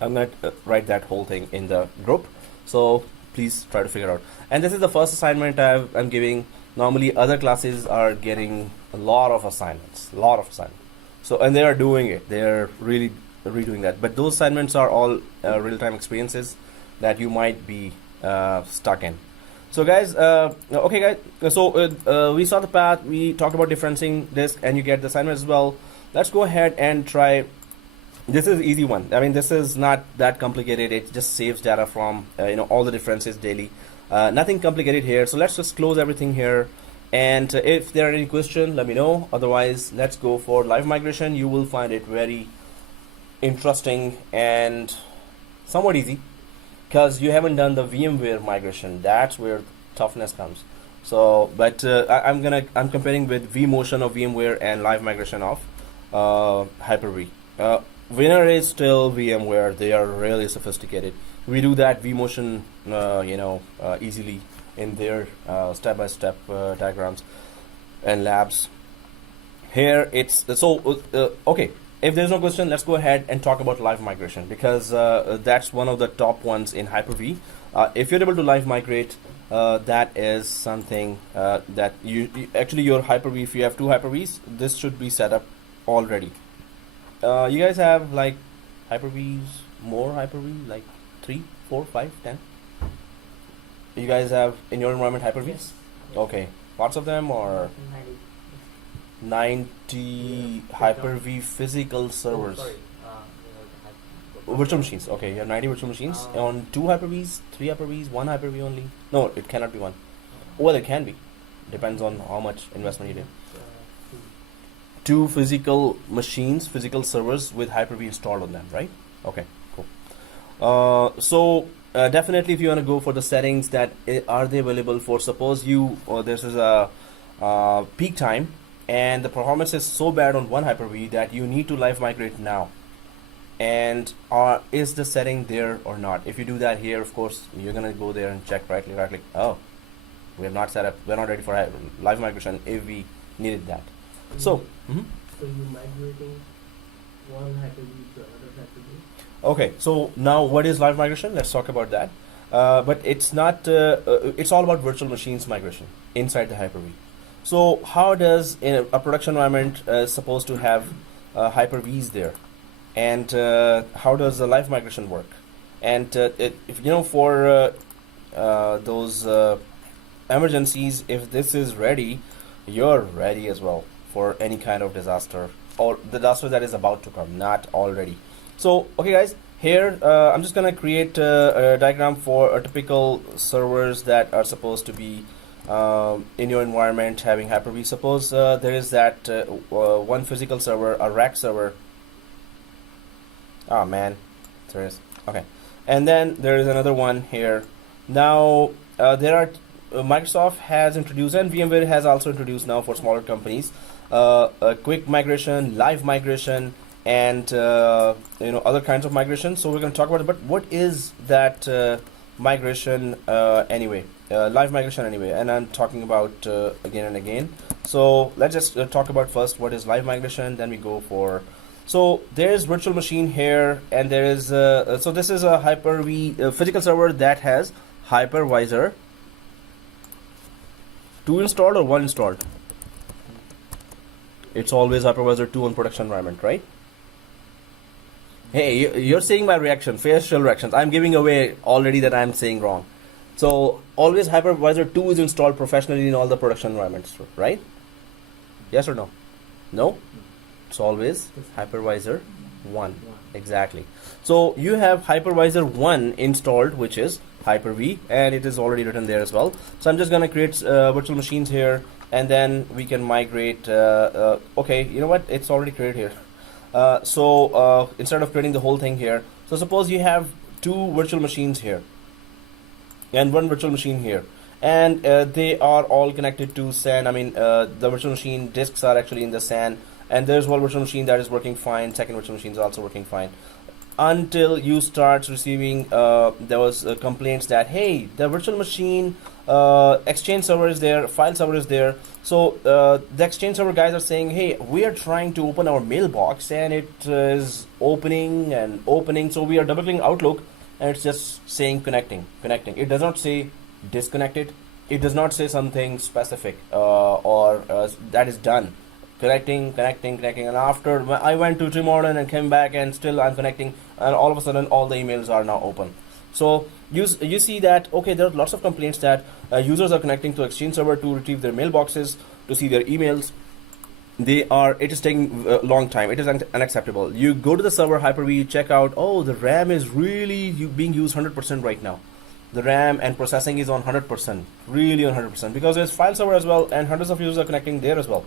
I'm going to write that whole thing in the group. So please try to figure out. And this is the first assignment I'm giving. Normally other classes are getting a lot of assignments. So, and they are doing it. They are really redoing that. But those assignments are all real-time experiences that you might be stuck in. So guys, okay guys, so we saw the path. We talked about differencing disk, and you get the assignment as well. Let's go ahead and try This is easy one. I mean, this is not that complicated. It just saves data from all the differences daily. Nothing complicated here. So let's just close everything here. And if there are any questions, let me know. Otherwise, let's go for LiveMigration. You will find it very interesting and somewhat easy because you haven't done the VMware migration. That's where toughness comes. So, but I'm comparing with vMotion of VMware and LiveMigration of Hyper-V. Winner is still VMware. They are really sophisticated. We do that vMotion, easily in their step-by-step diagrams and labs. Here it's so okay. If there's no question, let's go ahead and talk about LiveMigration because that's one of the top ones in Hyper-V. If you're able to live migrate, that is something that you actually your Hyper-V. If you have two Hyper-Vs, this should be set up already. You guys have like Hyper-Vs, more Hyper-V, like 3, 4, 5, 10. You guys have in your environment Hyper-Vs? Yes. Okay, lots of them or 90 Hyper-V physical servers. Sorry. Virtual machines. Okay, you have 90 virtual machines on 2 Hyper-Vs, 3 Hyper-Vs, 1 Hyper-V only. No, it cannot be 1. Well, it can be. Depends on how much investment you do. 2 physical machines, physical servers with Hyper-V installed on them, right? Okay, cool. So definitely, if you want to go for the settings that are they available for, suppose you this is a peak time and the performance is so bad on one Hyper-V that you need to live migrate now. And is the setting there or not? If you do that here, of course, you're gonna go there and check right click. Oh, we have not set up. We're not ready for live migration if we needed that. So, So you migrating one Hyper-V to another Hyper-V? Okay, so now what is live migration? Let's talk about that. But it's not. It's all about virtual machines migration inside the Hyper-V. So how does in a production environment supposed to have Hyper-Vs there? And how does the live migration work? And if for those emergencies, if this is ready, you're ready as well for any kind of disaster or the disaster that is about to come, not already. So okay guys, here I'm just gonna create a diagram for a typical servers that are supposed to be in your environment having Hyper-V. Suppose there is that one physical server, a rack server. Oh man, there is. Okay, and then there is another one here. Now there are Microsoft has introduced and VMware has also introduced now for smaller companies a quick migration, live migration, and other kinds of migration. So we're going to talk about it. But what is that migration anyway? Live migration anyway, and I'm talking about again and again. So let's just talk about first what is live migration. Then we go for. So there's virtual machine here, and there is so this is a Hyper-V physical server that has hypervisor 2 installed or 1 installed. It's always hypervisor 2 on production environment, right? Hey, you're seeing my reaction, facial reactions. I'm giving away already that I'm saying wrong. So always hypervisor 2 is installed professionally in all the production environments, right? Yes or no? No? It's always hypervisor 1. Exactly. So you have hypervisor 1 installed, which is Hyper-V, and it is already written there as well. So I'm just going to create virtual machines here, and then we can migrate. Okay, you know what? It's already created here. So instead of creating the whole thing here, so suppose you have 2 virtual machines here and 1 virtual machine here, and they are all connected to SAN. I mean, the virtual machine disks are actually in the SAN, and there's one virtual machine that is working fine. Second virtual machine is also working fine. Until you start receiving, there was complaints that, hey, the virtual machine Exchange server is there, file server is there. So the Exchange server guys are saying, hey, we are trying to open our mailbox and it is opening and opening. So we are double-clicking Outlook and it's just saying connecting. It does not say disconnected. It does not say something specific or that is done. Connecting, and after I went to Tim Horton and came back and still I'm connecting, and all of a sudden all the emails are now open. So you see that, okay, there are lots of complaints that users are connecting to Exchange server to retrieve their mailboxes, to see their emails, it is taking a long time. It is unacceptable. You go to the server Hyper-V, you check out, oh, the RAM is really being used 100% right now. The RAM and processing is on 100%, really on 100%, because there's file server as well, and hundreds of users are connecting there as well.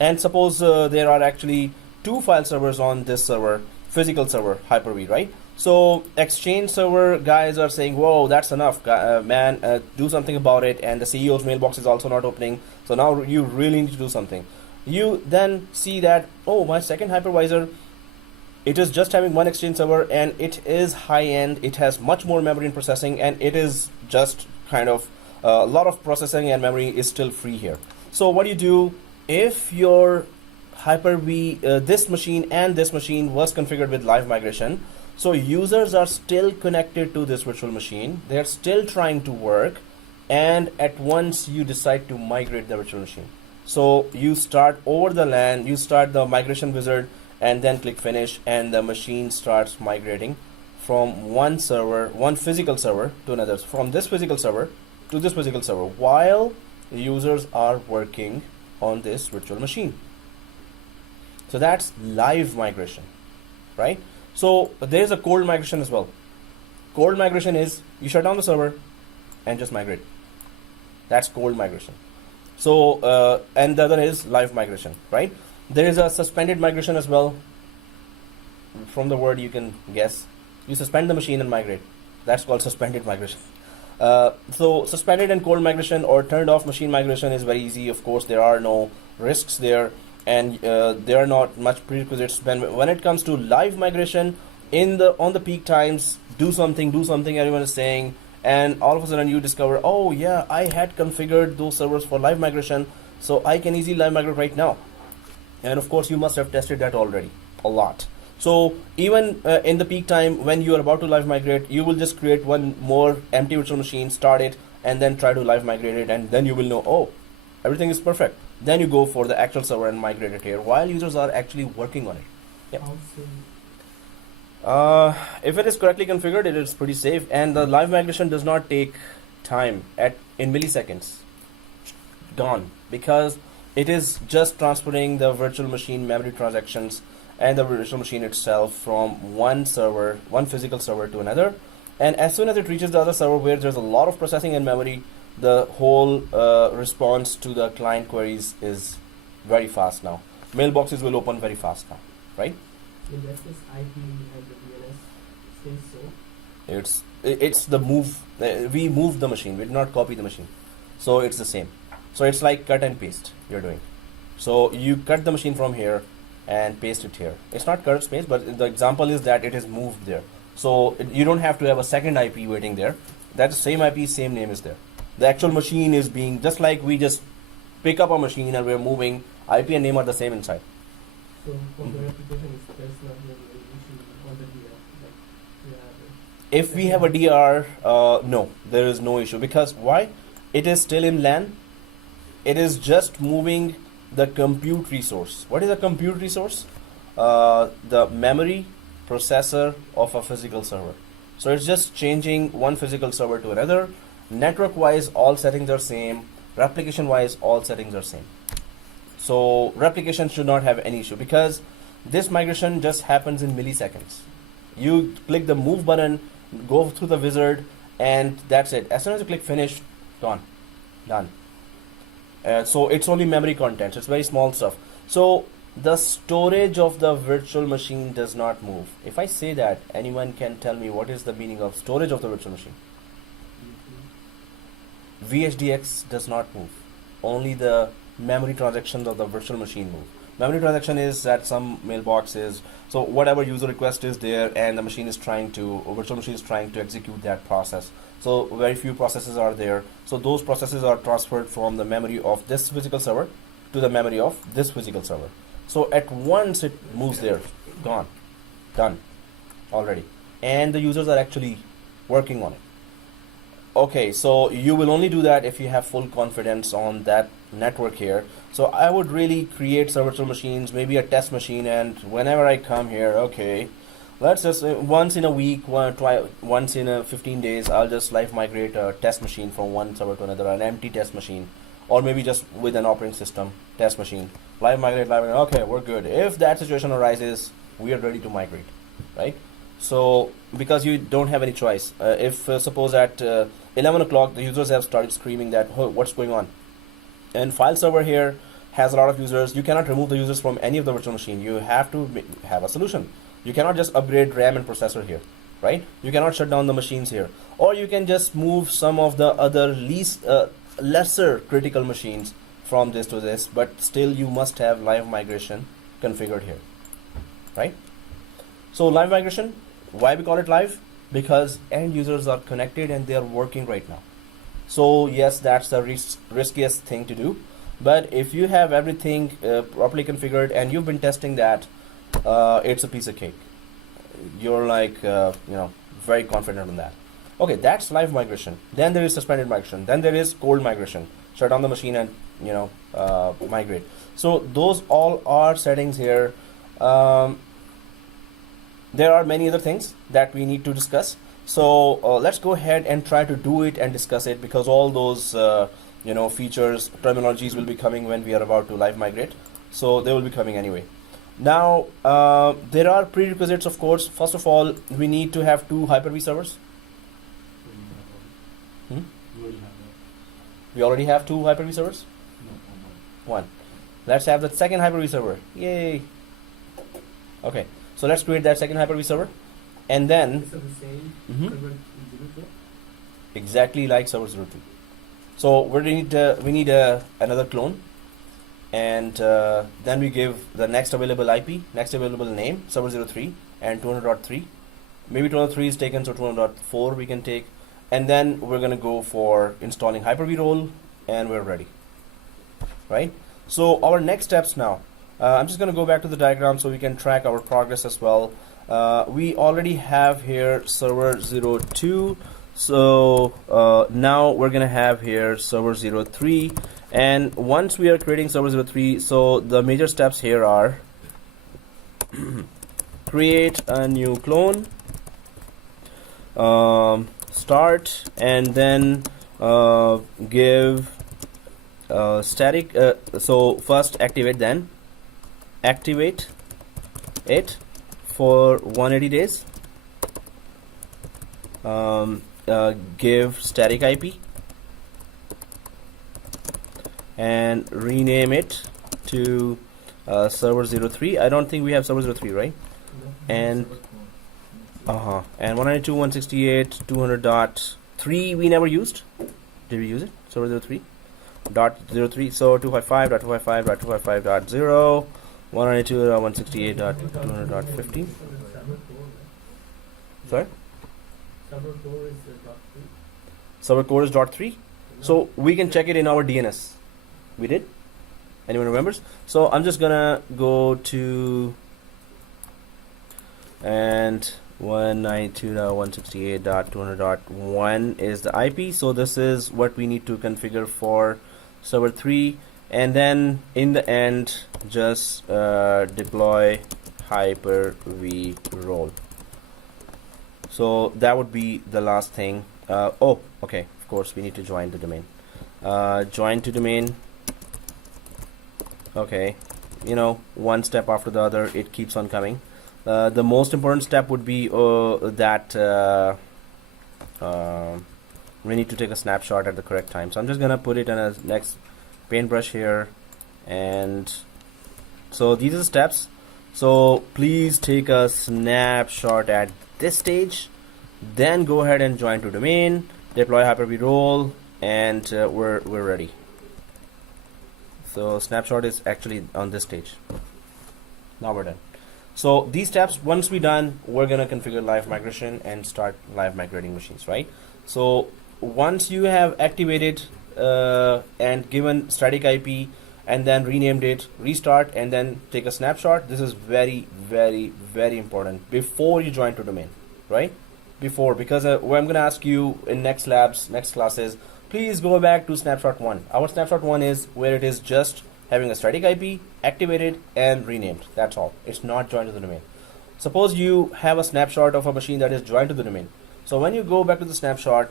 And suppose there are actually 2 file servers on this server, physical server Hyper-V, right? So Exchange server guys are saying, whoa, that's enough, man, do something about it. And the CEO's mailbox is also not opening. So now you really need to do something. You then see that, oh, my second hypervisor, it is just having 1 Exchange server, and it is high end. It has much more memory and processing, and it is just kind of a lot of processing and memory is still free here. So what do you do if your Hyper-V, this machine and this machine was configured with LiveMigration? So users are still connected to this virtual machine. They're still trying to work, and at once you decide to migrate the virtual machine. So you start over the LAN, you start the migration wizard, and then click finish, and the machine starts migrating from one server, one physical server to another, from this physical server to this physical server, while the users are working on this virtual machine. So that's live migration, right? So there's a cold migration as well. Cold migration is you shut down the server and just migrate. That's cold migration. So and the other is live migration, right? There is a suspended migration as well. From the word you can guess. You suspend the machine and migrate. That's called suspended migration. So suspended and cold migration or turned off machine migration is very easy. Of course, there are no risks there, and there are not much prerequisites. When it comes to live migration, on the peak times, do something, everyone is saying, and all of a sudden you discover, oh yeah, I had configured those servers for live migration, so I can easily live migrate right now. And of course, you must have tested that already a lot. So even in the peak time, when you are about to live migrate, you will just create one more empty virtual machine, start it, and then try to live migrate it, and then you will know, oh, everything is perfect. Then you go for the actual server and migrate it here while users are actually working on it. Yep. If it is correctly configured, it is pretty safe, and the live migration does not take time in milliseconds. Gone, because it is just transferring the virtual machine memory transactions and the virtual machine itself from one server, one physical server to another. And as soon as it reaches the other server where there's a lot of processing and memory, the whole response to the client queries is very fast now. Mailboxes will open very fast now, right? In that case, IP and the DNS stays so. It's the move. We moved the machine. We did not copy the machine, so it's the same. So it's like cut and paste you're doing. So you cut the machine from here and paste it here. It's not cut space, but the example is that it is moved there. So you don't have to have a second IP waiting there. That same IP, same name is there. The actual machine is being, just like we just pick up a machine and we're moving, IP and name are the same inside. So for the application, there's not really an issue on the DR. If we have a DR, no, there is no issue. Because why? It is still in LAN. It is just moving the compute resource. What is a compute resource? The memory processor of a physical server. So it's just changing one physical server to another. Network wise, all settings are same. Replication wise, all settings are same. So replication should not have any issue, because this migration just happens in milliseconds. You click the move button, go through the wizard, and that's it. As soon as you click finish, gone, done. So it's only memory contents. It's very small stuff. So the storage of the virtual machine does not move. If I say that, anyone can tell me what is the meaning of storage of the virtual machine? VHDX does not move. Only the memory transactions of the virtual machine move. Memory transaction is that some mailbox is, so whatever user request is there, and the machine is trying to, virtual machine is trying to execute that process. So very few processes are there. So those processes are transferred from the memory of this physical server to the memory of this physical server. So at once it moves there, gone, done already. And the users are actually working on it. Okay, so you will only do that if you have full confidence on that network here. So I would really create some virtual machines, maybe a test machine, and whenever I come here, okay, let's just once in a week, once in 15 days, I'll just live migrate a test machine from one server to another, an empty test machine, or maybe just with an operating system test machine. Live migrate, okay, we're good. If that situation arises, we are ready to migrate, right? So because you don't have any choice. If suppose at 11 o'clock the users have started screaming that, oh, what's going on? And file server here has a lot of users. You cannot remove the users from any of the virtual machine. You have to have a solution. You cannot just upgrade RAM and processor here, right? You cannot shut down the machines here. Or you can just move some of the other lesser critical machines from this to this, but still you must have live migration configured here, right? So live migration, why we call it live? Because end users are connected and they are working right now. So yes, that's the riskiest thing to do. But if you have everything properly configured and you've been testing that, it's a piece of cake. You're like, very confident on that. Okay, that's live migration. Then there is suspended migration. Then there is cold migration. Shut down the machine and migrate. So those all are settings here. There are many other things that we need to discuss. So let's go ahead and try to do it and discuss it, because all those features, terminologies will be coming when we are about to live migrate. So they will be coming anyway. Now there are prerequisites, of course. First of all, we need to have 2 Hyper-V servers. We already have 2 Hyper-V servers? One. Let's have the second Hyper-V server. Yay! Okay, so let's create that second Hyper-V server. And then Is it the same server in 02? exactly like server 02. So we need another clone, and then we give the next available IP, next available name, server 03 and 200.3. Maybe 203 is taken, so 200.4 we can take. And then we're going to go for installing Hyper-V role, and we're ready, right? So our next steps now, I'm just going to go back to the diagram so we can track our progress as well. We already have here server 02, so now we're going to have here server 03, and once we are creating server 03, so the major steps here are create a new clone, start, and then give static, so first activate, then activate it for 180 days, give static IP and rename it to server 03. I don't think we have server 03, right? And and 192.168.200.3 we never used. Did we use it? Server 03 dot 03. So 255.255.255.0 192.168.200.15. Sorry? Server 4 is .3. Server core is .3. So we can check it in our DNS. We did? Anyone remembers? So I'm just gonna go to, and 192.168.200.1 is the IP. So this is what we need to configure for server 3, and then in the end just deploy Hyper-V role. So that would be the last thing. Oh, okay, of course we need to join the domain. Join to domain. Okay, one step after the other, it keeps on coming. The most important step would be that we need to take a snapshot at the correct time. So I'm just gonna put it in a next paintbrush here, and so these are the steps. So please take a snapshot at this stage, then go ahead and join to domain, deploy Hyper-V role, and we're ready. So snapshot is actually on this stage. Now we're done. So these steps, once we're done, we're gonna configure live migration and start live migrating machines, right? So once you have activated and given static IP and then renamed it, restart, and then take a snapshot. This is very, very, very important before you join to domain, right? Before, because what I'm going to ask you in next classes, please go back to snapshot 1. Our snapshot 1 is where it is just having a static IP, activated and renamed. That's all. It's not joined to the domain. Suppose you have a snapshot of a machine that is joined to the domain. So when you go back to the snapshot,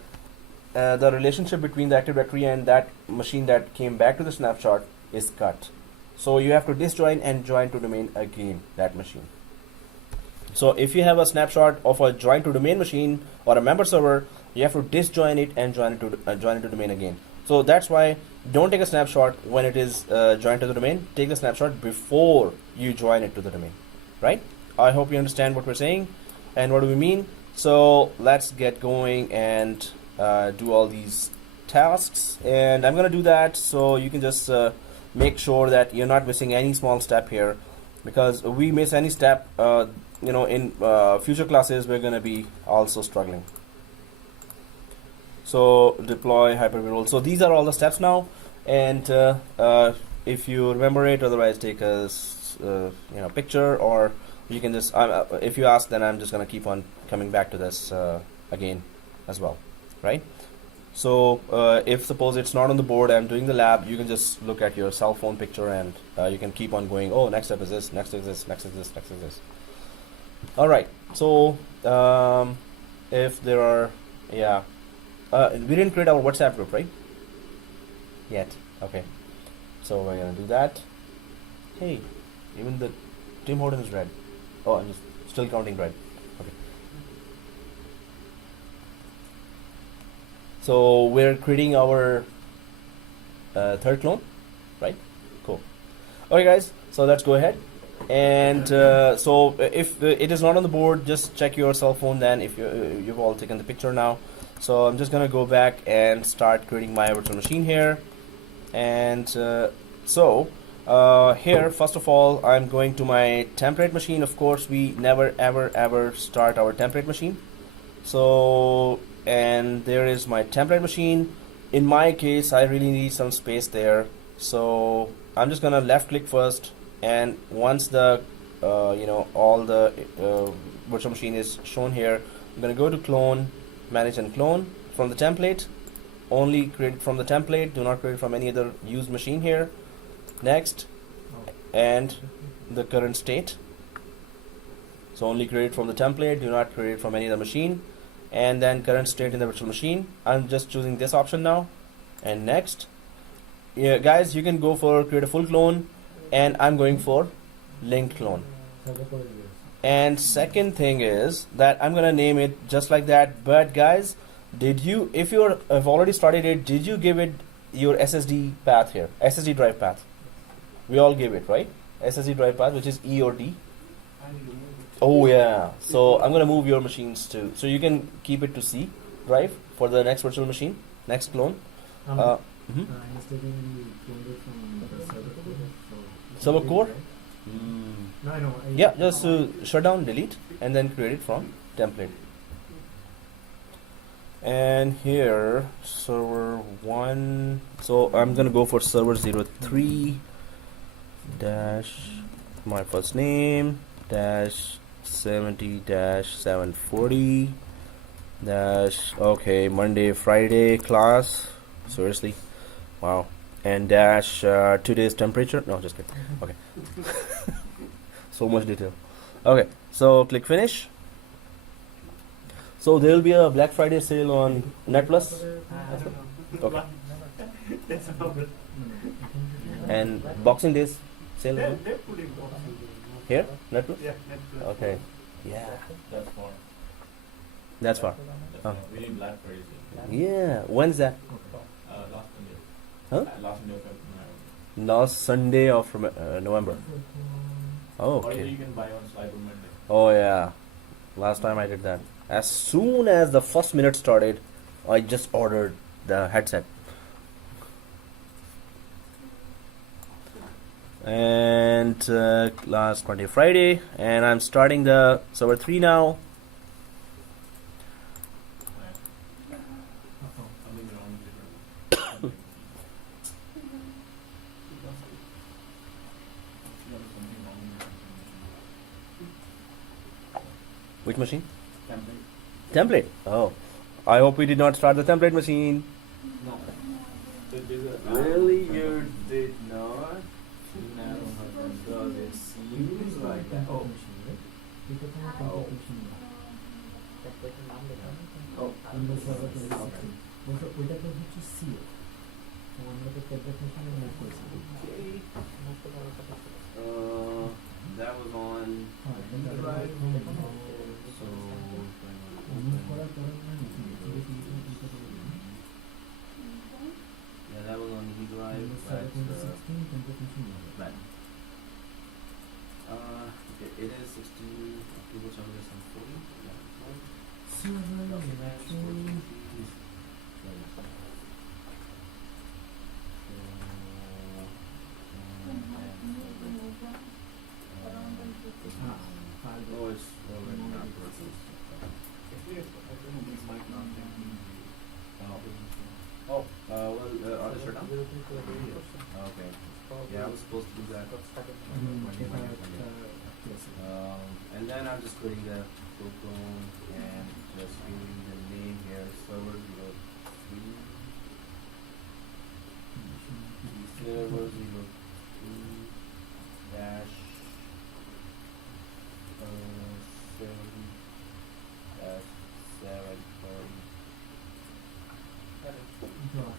the relationship between the Active Directory and that machine that came back to the snapshot is cut. So you have to disjoin and join to domain again that machine. So if you have a snapshot of a join to domain machine or a member server, you have to disjoin it and join it to domain again. So that's why don't take a snapshot when it is joined to the domain. Take the snapshot before you join it to the domain, right? I hope you understand what we're saying and what do we mean. So let's get going and do all these tasks, and I'm gonna do that so you can just make sure that you're not missing any small step here, because we miss any step, in future classes we're gonna be also struggling. So deploy Hyper-V role. So these are all the steps now, and if you remember it, otherwise take a picture, or you can just if you ask, then I'm just gonna keep on coming back to this again as well, right? So if suppose it's not on the board, I'm doing the lab, you can just look at your cell phone picture and you can keep on going. Oh, next step is this, next is this, next is this, next is this. All right. So if there are, we didn't create our WhatsApp group, right? Yet. Okay. So we're gonna do that. Hey, even the Tim Horton is red. Oh, I'm just still counting red. Okay. So we're creating our third clone, right? Cool. Okay, guys. So let's go ahead. And so if it is not on the board, just check your cell phone. Then if you've all taken the picture now. So I'm just gonna go back and start creating my virtual machine here. And here, first of all, I'm going to my template machine. Of course, we never ever start our template machine. So, and there is my template machine. In my case, I really need some space there. So I'm just gonna left click first, and once the all the virtual machine is shown here, I'm gonna go to clone, manage and clone from the template. Only create it from the template. Do not create it from any other used machine here. Next, and the current state. So only create it from the template. Do not create it from any other machine. And then current state in the virtual machine. I'm just choosing this option now. And next, guys, you can go for create a full clone, and I'm going for linked clone. And second thing is that I'm gonna name it just like that. But guys, if you have already started it, did you give it your SSD path here, SSD drive path? We all give it, right? SSD drive path, which is E or D. Oh yeah. So I'm gonna move your machines to, so you can keep it to C drive for the next virtual machine, next clone. Server core. Yeah, just shut down, delete, and then create it from template. And here, server 1. So I'm gonna go for server 03 dash my first name dash 70 dash 740 dash Monday Friday class. Seriously, wow. And dash today's temperature. No, just kidding. Okay. So much detail. Okay, so click finish. So there will be a Black Friday sale on NetPlus. Okay. And Boxing Days sale They're putting boxing. here, NetPlus. Yeah, Netflix. Okay. Yeah. That's far. That's far. That's Oh. far. We need Black Friday sale. Yeah. When's that? Last Sunday. Huh? Last Sunday of February. Last Sunday of November. Oh, Or either okay. you can buy on Cyber Monday. Oh yeah. Last time I did that. As soon as the first minute started, I just ordered the headset. And last Monday, Friday, and I'm starting the server 3 now. Something wrong with it. Which machine? Template. Template. Oh, I hope we did not start the template machine. No. Really, you did not? Does it seems like that? Oh. Oh. ওইটা তো হচ্ছে CO তো আমরা তো tablet মেশিনে move করছি that was on হ্যাঁ এটা drive. So মুভ করার পরে মানে yeah, that was on E drive. But, 16 tablet machine but it is 16. People tell me some 40. Yeah. Okay, that's 14. Oh, it's already not working. Well, are they shut down? Okay. Yeah, I was supposed to do that. And then I'm just putting the full clone and just giving the name here, server 03. Server 03 dash 7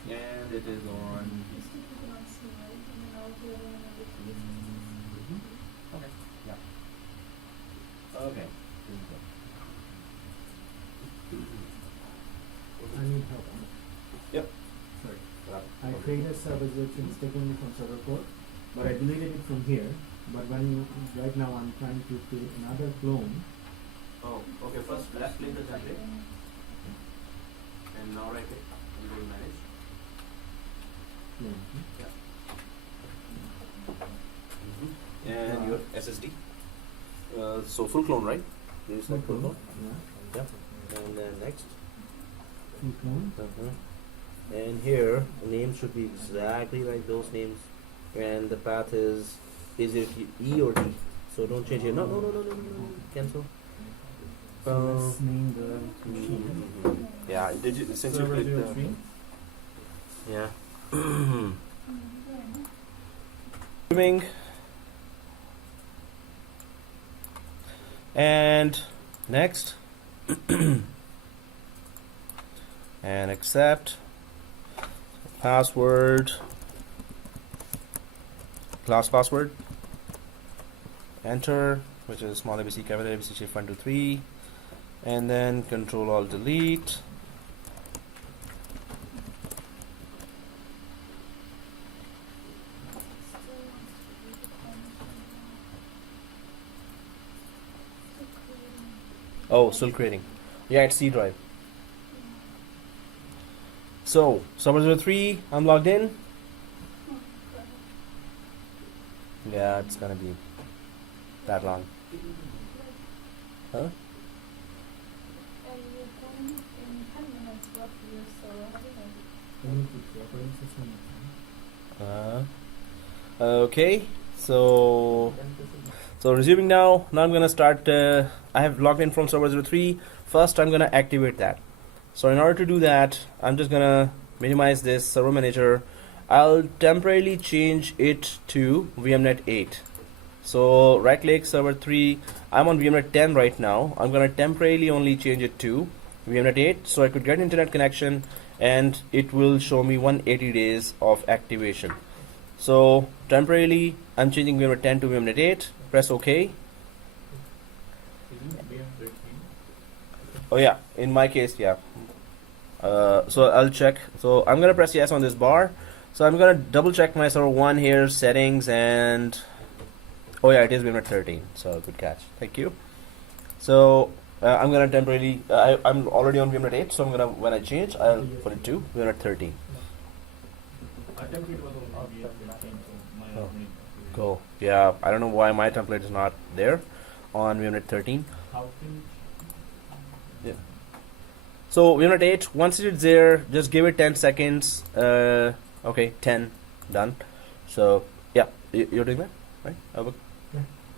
and it is on. Okay. Yeah. Okay. I need help. Yep. Sorry. I created server 03 mistakenly from server code, but I deleted it from here. But when right now I'm trying to create another clone. Oh, okay. First, left click the template, and now right click and go to manage. Clone. And your SSD. So full clone, right? You said full clone. Yeah. Yeah. And then next. Full clone. And here the names should be exactly like those names, and the path is it E or D? So don't change it. No. Cancel. So let's name the machine. Yeah, did you since you Server clicked 03. yeah. And next and accept password, class password, enter, which is small abc capital abc shift 1 2 3, and then control alt delete. Oh, still creating. Yeah, it's C drive. So, server 03, I'm logged in. Yeah, it's gonna be that long. Huh? Okay, so resuming now. Now I'm gonna start. I have logged in from server 03. First, I'm gonna activate that. So in order to do that, I'm just gonna minimize this server manager. I'll temporarily change it to VMnet 8. So right click server 3. I'm on VMnet 10 right now. I'm gonna temporarily only change it to VMnet 8 so I could get internet connection, and it will show me 180 days of activation. So temporarily I'm changing VMnet 10 to VMnet 8. Press OK. Oh yeah, in my case, yeah. So I'll check. So I'm gonna press yes on this bar. So I'm gonna double check my server 1 here, settings, and oh yeah, it is VMnet 13. So good catch. Thank you. So I'm gonna temporarily. I'm already on VMnet 8. So I'm gonna, when I change, I'll put it to VMnet 13. Oh, go. Yeah, I don't know why my template is not there on VMnet 13. Yeah. So VMnet 8, once it is there, just give it 10 seconds. Okay, 10, done. So yeah, you're doing that, right? Yeah.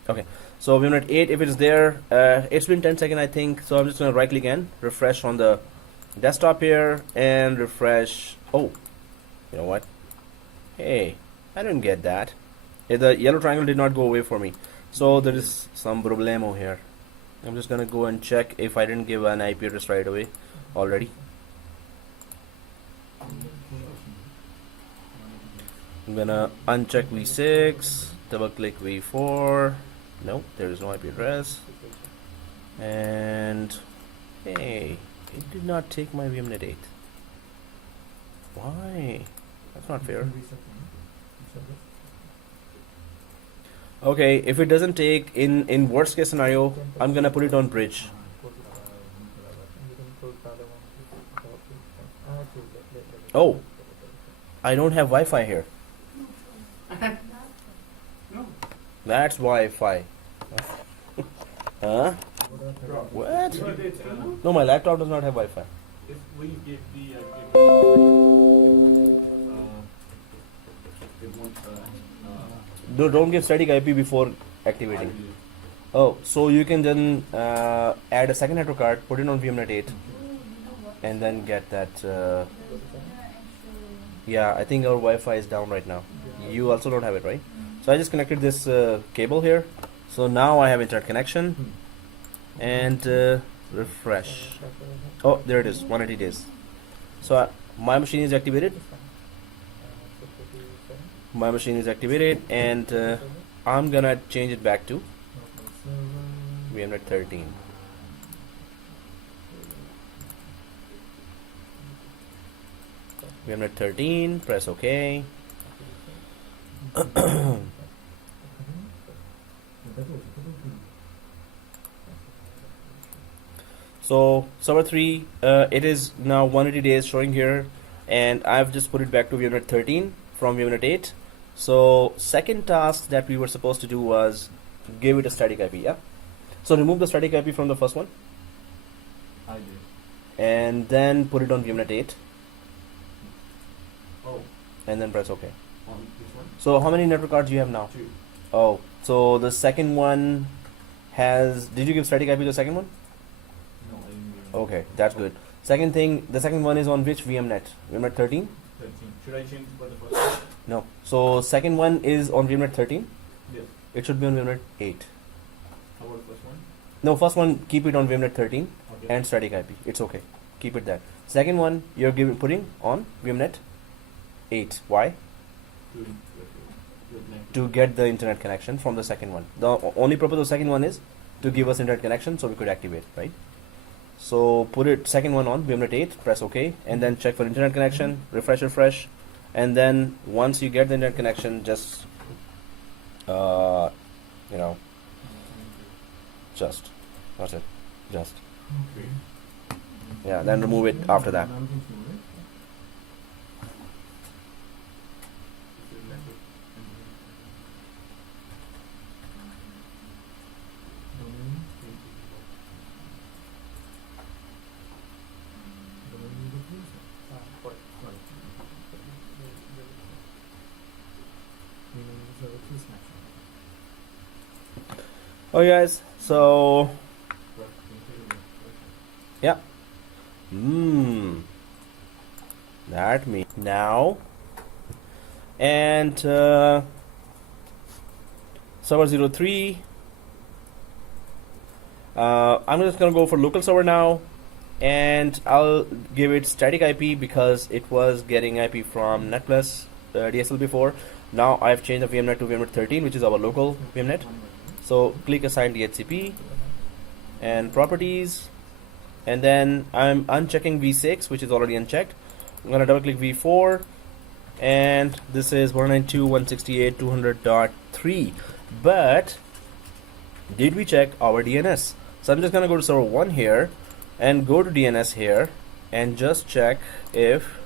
Okay. So VMnet 8, if it's there, it's been 10 seconds, I think. So I'm just gonna right click again, refresh on the desktop here, and refresh. Oh, you know what? Hey, I didn't get that. The yellow triangle did not go away for me. So there is some problemo here. I'm just gonna go and check if I didn't give an IP address right away already. So yeah, it is VMnet 8. So I'm just gonna right click again, refresh on the desktop here, and refresh. Oh, you know what? Hey, I didn't get that. The yellow triangle did not go away for me. So there is some problemo here. I'm just gonna go and check if I didn't give an IP address right away already. I'm gonna uncheck v6, double click v4. Nope, there is no IP address. And hey, it did not take my VMnet 8. Why? That's not fair. Okay, if it doesn't take, in worst case scenario, I'm gonna put it on bridge. Oh, I don't have Wi-Fi here. No. That's Wi-Fi. Huh? What? No, my laptop does not have Wi-Fi. If we give the Don't give static IP before activating. Oh, so you can then add a second network card, put it on VMnet 8, and then get that. Yeah, I think our Wi-Fi is down right now. You also don't have it, right? So I just connected this cable here. So now I have internet connection. And refresh. Oh, there it is, 180 days. So my machine is activated. My machine is activated, and I'm gonna change it back to VMnet 13. VMnet 13, press OK. So server 3, it is now 180 days showing here, and I've just put it back to VMnet 13 from VMnet 8. So second task that we were supposed to do was give it a static IP. Yeah. So remove the static IP from the first one. I did. And then put it on VMnet 8. Oh, And then press OK. on this one? So how many network cards do you have now? 2. Oh, so the second one has. Did you give static IP to the second one? No, I didn't give it. Okay, that's good. Second thing, the second one is on which VMnet? VMnet 13? 13. Should I change for the first one? No. So second one is on VMnet 13. Yes. It should be on VMnet 8. How about first one? No, first one keep it on VMnet 13 Okay. and static IP. It's okay. Keep it there. Second one you're putting on VMnet 8. Why? To get the internet connection from the second one. The only purpose of the second one is to give us internet connection so we could activate, right? So put it second one on VMnet 8, press OK, and then check for internet connection, refresh, and then once you get the internet connection, just that's it, just yeah. Then remove it after that. Oh guys, so yeah. That me now. And server 03. I'm just gonna go for local server now, and I'll give it static IP because it was getting IP from NetPlus DSL before. Now I've changed the VMnet to VMnet 13, which is our local VMnet. So click assign DHCP and properties, and then I'm unchecking v6, which is already unchecked. I'm gonna double click v4, and this is 192.168.200.3. But did we check our DNS? So I'm just gonna go to server 1 here and go to DNS here and just check if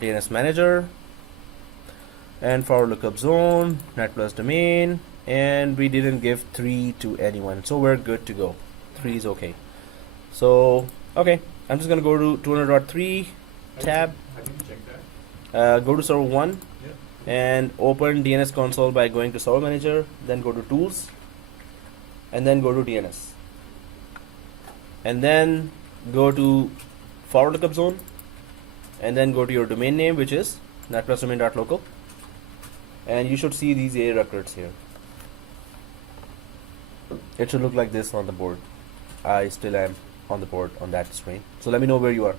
DNS Manager and forward lookup zone, NetPlus domain, and we didn't give 3 to anyone, so we're good to go. 3 is okay. So okay, I'm just gonna go to 200.3 tab, Have you checked that? go to server 1 Yeah. and open DNS console by going to server manager, then go to tools, and then go to DNS, and then go to forward lookup zone, and then go to your domain name, which is netplusdomain.local, and you should see these A records here. It should look like this on the board. I still am on the board on that screen, so let me know where you are.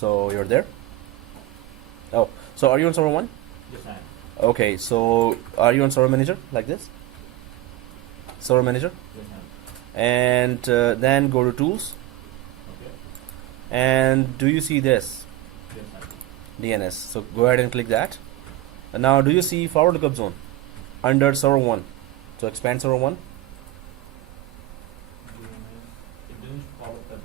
So you're there? Oh, so are you on server 1? Yes, I am. Okay, so are you on server manager like this? Server manager? Yes, I am. And then go to tools. Okay. And do you see this? Yes, I am. DNS. So go ahead and click that. And now do you see forward lookup zone under server 1? So expand server 1. It didn't pop up that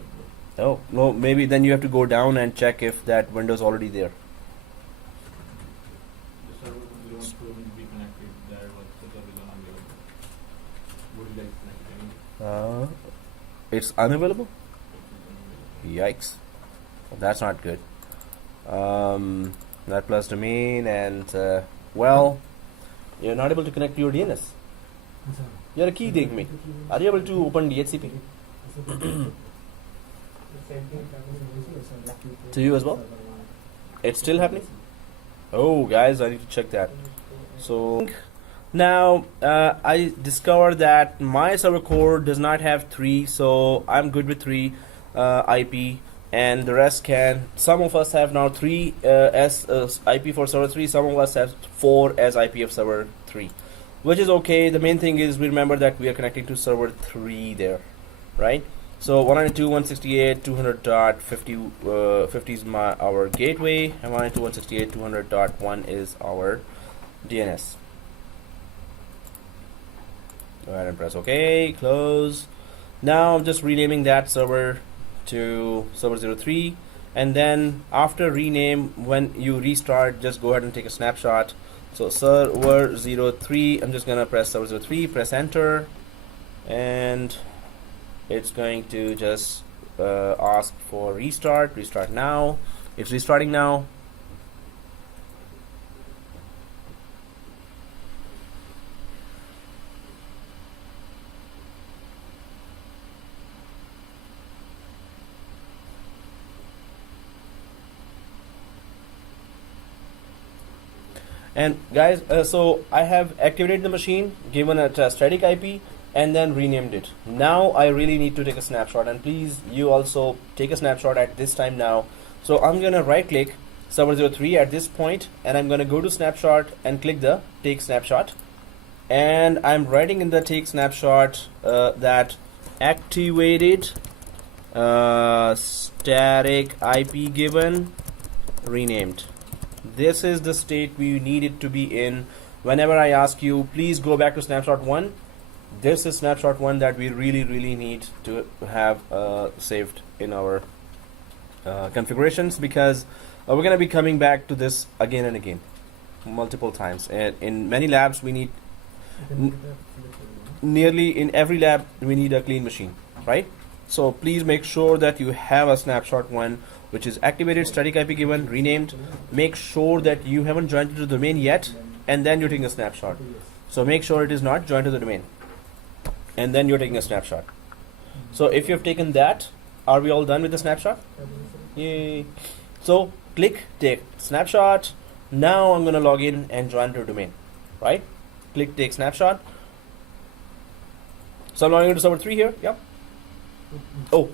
window. Oh, no, maybe then you have to go down and check if that window is already there. The server 01 will be connected there, but the server is unavailable. Would you like to connect any? It's unavailable? Yikes. That's not good. Net plus domain and, well, you're not able to connect to your DNS. You're a key dig me. Are you able to open DHCP? To you as well? It's still happening? Oh, guys, I need to check that. So now I discovered that my server core does not have 3, so I'm good with 3 IP, and the rest can. Some of us have now 3 as IP for server 3. Some of us have 4 as IP of server 3, which is okay. The main thing is we remember that we are connecting to server 3 there, right? So 192.168.200.50 is our gateway, and 192.168.200.1 is our DNS. Go ahead and press OK, close. Now I'm just renaming that server to server 03, and then after rename, when you restart, just go ahead and take a snapshot. So server 03, I'm just gonna press server 03, press enter, and it's going to just ask for restart now. It's restarting now. And guys, so I have activated the machine, given it a static IP, and then renamed it. Now I really need to take a snapshot, and please you also take a snapshot at this time now. So I'm gonna right click server 03 at this point, and I'm gonna go to snapshot and click the take snapshot, and I'm writing in the take snapshot that activated static IP given renamed. This is the state we need it to be in. Whenever I ask you, please go back to snapshot 1. This is snapshot 1 that we really need to have saved in our configurations, because we're going to be coming back to this again and again, multiple times. And in many labs, we need, nearly in every lab, we need a clean machine, right? So please make sure that you have a snapshot 1 which is activated, static IP given, renamed. Make sure that you haven't joined to the domain yet, and then you're taking a snapshot. So make sure it is not joined to the domain, and then you're taking a snapshot. So if you've taken that, are we all done with the snapshot? Yay. So click take snapshot. Now I'm going to log in and join to the domain, right? Click take snapshot. So I'm logging into server 3 here. Yep. Oh,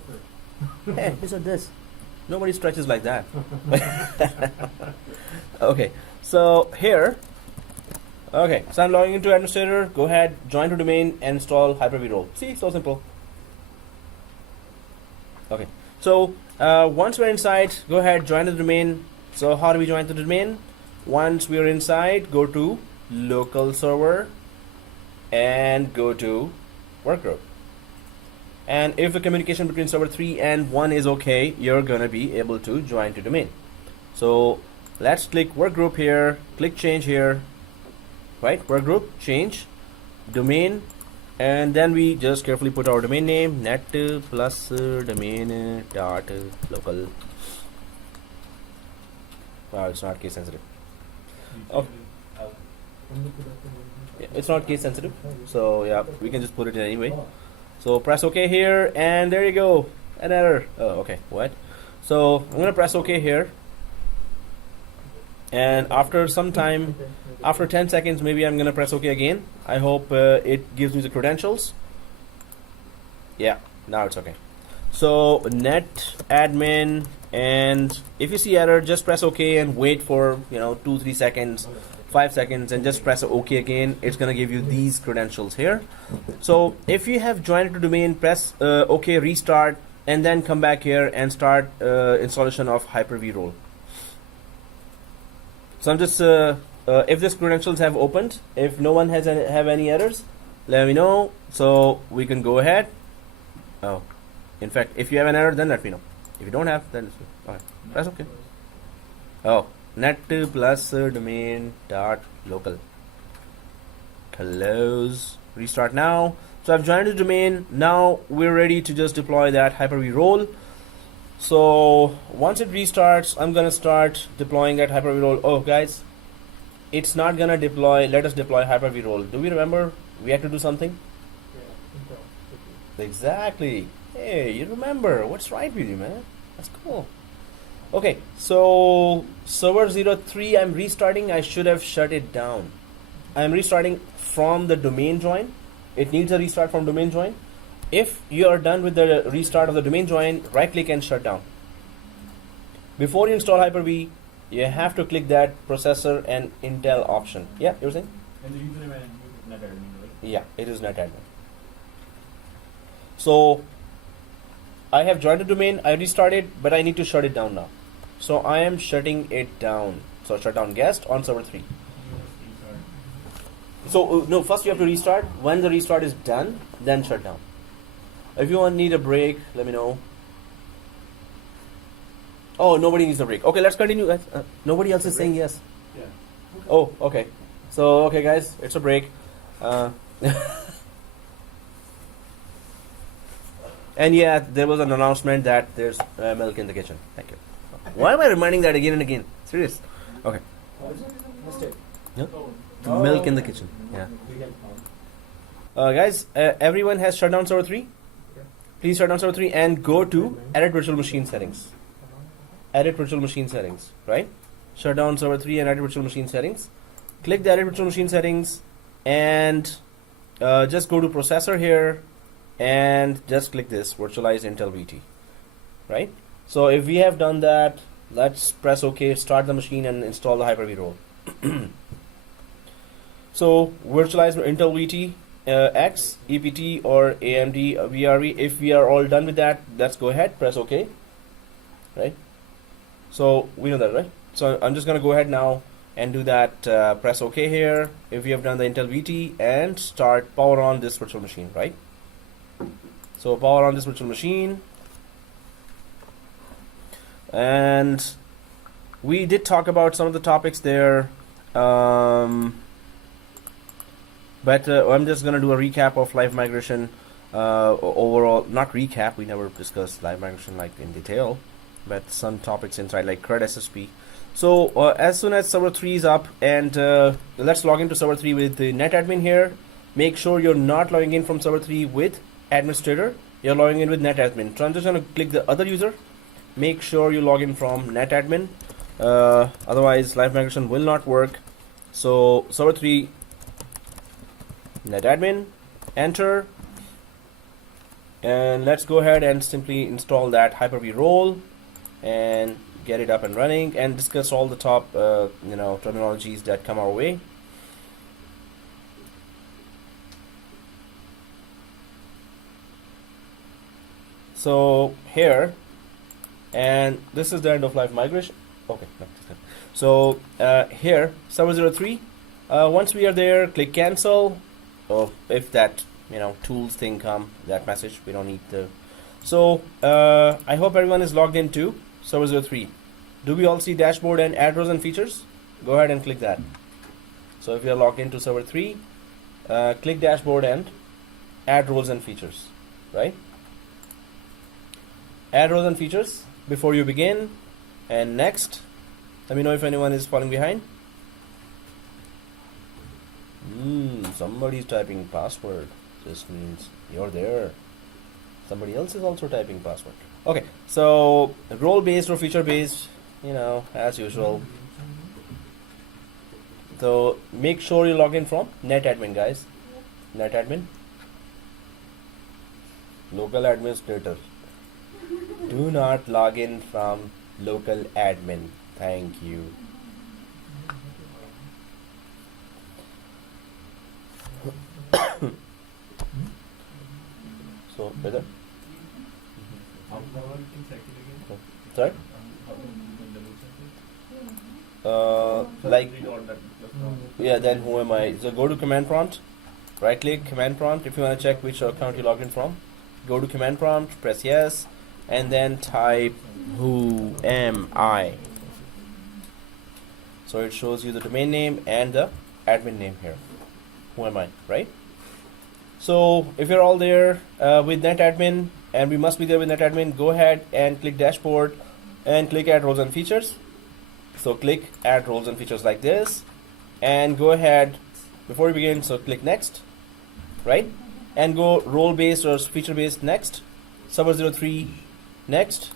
hey, listen to this. Nobody stretches like that. Okay, so here, okay, so I'm logging into administrator. Go ahead, join to domain, and install Hyper-V role. See, so simple. Okay, so once we're inside, go ahead, join the domain. So how do we join the domain? Once we're inside, go to local server and go to workgroup. And if the communication between server 3 and 1 is okay, you're gonna be able to join to domain. So let's click workgroup here, click change here, right? Workgroup, change, domain, and then we just carefully put our domain name, net plus domain dot local. Wow, it's not case sensitive. Oh, yeah, it's not case sensitive. So yeah, we can just put it in anyway. So press OK here, and there you go, an error. Oh, okay, what? So I'm gonna press OK here, and after some time, after 10 seconds, maybe I'm gonna press OK again. I hope it gives me the credentials. Yeah, now it's okay. So net admin and if you see error, just press OK and wait for 2-3 seconds, 5 seconds, and just press OK again. It's gonna give you these credentials here. So if you have joined to domain, press OK, restart, and then come back here and start installation of Hyper-V role. So I'm just if these credentials have opened, if no one has have any errors, let me know so we can go ahead. Oh, in fact, if you have an error, then let me know. If you don't have, then it's okay. That's okay. Oh, net plus domain dot local. Close. Restart now. So I've joined the domain. Now we're ready to just deploy that Hyper-V role. So once it restarts, I'm gonna start deploying that Hyper-V role. Oh, guys, it's not gonna deploy. Let us deploy Hyper-V role. Do we remember we had to do something? Exactly. Hey, you remember. What's right with you, man? That's cool. Okay, so server 03, I'm restarting. I should have shut it down. I'm restarting from the domain join. It needs a restart from domain join. If you are done with the restart of the domain join, right click and shut down. Before you install Hyper-V, you have to click that processor and Intel option. Yeah, you were saying? And the username and netadmin, right? Yeah, it is netadmin. So I have joined the domain, I restarted, but I need to shut it down now. So I am shutting it down. So shut down guest on server 3. So no, first you have to restart. When the restart is done, then shut down. If you need a break, let me know. Oh, nobody needs a break. Okay, let's continue, guys. Nobody else is saying yes. Yeah. Oh, okay. So, okay, guys, it's a break. And yeah, there was an announcement that there's milk in the kitchen. Thank you. Why am I reminding that again and again? Serious? Okay. Mistake. Yeah? Milk in the kitchen. Yeah. Guys, everyone has shut down server 3? Please shut down server 3 and go to edit virtual machine settings. Edit virtual machine settings, right? Shut down server 3 and edit virtual machine settings. Click the edit virtual machine settings and just go to processor here and just click this virtualize Intel VT, right? So if we have done that, let's press OK, start the machine and install the Hyper-V role. So virtualize Intel VT, X, EPT or AMD VRE. If we are all done with that, let's go ahead, press OK, right? So we know that, right? So I'm just gonna go ahead now and do that, press OK here if we have done the Intel VT and start power on this virtual machine, right? So power on this virtual machine, and we did talk about some of the topics there, but I'm just gonna do a recap of LiveMigration overall. Not recap, we never discussed LiveMigration like in detail, but some topics inside like CRUD SSP. So as soon as server 3 is up, and let's log into server 3 with the netadmin here. Make sure you're not logging in from server 3 with administrator, you're logging in with netadmin. So I'm just going to click the other user. Make sure you log in from netadmin, otherwise LiveMigration will not work. So server 3 netadmin, enter, and let's go ahead and simply install that Hyper-V role and get it up and running and discuss all the top terminologies that come our way. So here, and this is the end of LiveMigration. Okay, so here server 03. Once we are there, click cancel. Oh, if that tools thing come, that message, we don't need the. So I hope everyone is logged into server 03. Do we all see dashboard and add rows and features? Go ahead and click that. So if you are logged into server 3, click dashboard and add rows and features, right? Add rows and features before you begin, and next. Let me know if anyone is falling behind. Somebody's typing password. This means you're there. Somebody else is also typing password. Okay, so role based or feature based, as usual. So make sure you log in from netadmin, guys. Netadmin. Local administrator. Do not log in from local admin. Thank you. So, whether? Sorry? Like, yeah, then who am I? So go to command prompt, right click command prompt if you want to check which account you logged in from. Go to command prompt, press yes, and then type who am I. So it shows you the domain name and the admin name here. Who am I, right? So if you're all there with NetAdmin, and we must be there with NetAdmin, go ahead and click dashboard and click add roles and features. So click add roles and features like this, and go ahead before we begin. So click next, right? And go role based or feature based next, server 03 next.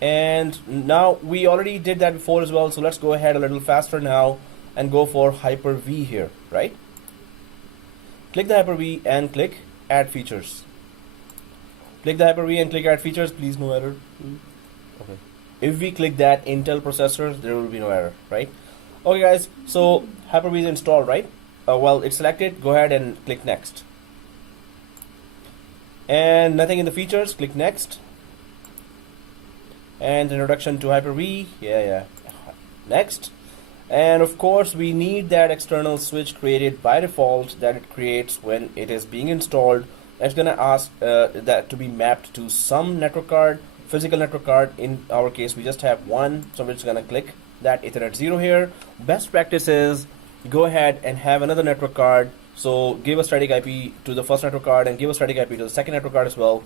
And now we already did that before as well. So let's go ahead a little faster now and go for Hyper-V here, right? Click the Hyper-V and click add features. Click the Hyper-V and click add features. Please no error. Okay. If we click that Intel processor, there will be no error, right? Okay guys, so Hyper-V is installed, right? Well, it's selected. Go ahead and click next. And nothing in the features, click next. And introduction to Hyper-V, yeah. Next. And of course, we need that external switch created by default that it creates when it is being installed. It's gonna ask that to be mapped to some network card, physical network card. In our case, we just have one, so we're just gonna click that Ethernet 0 here. Best practice is go ahead and have another network card. So give a static IP to the first network card and give a static IP to the second network card as well.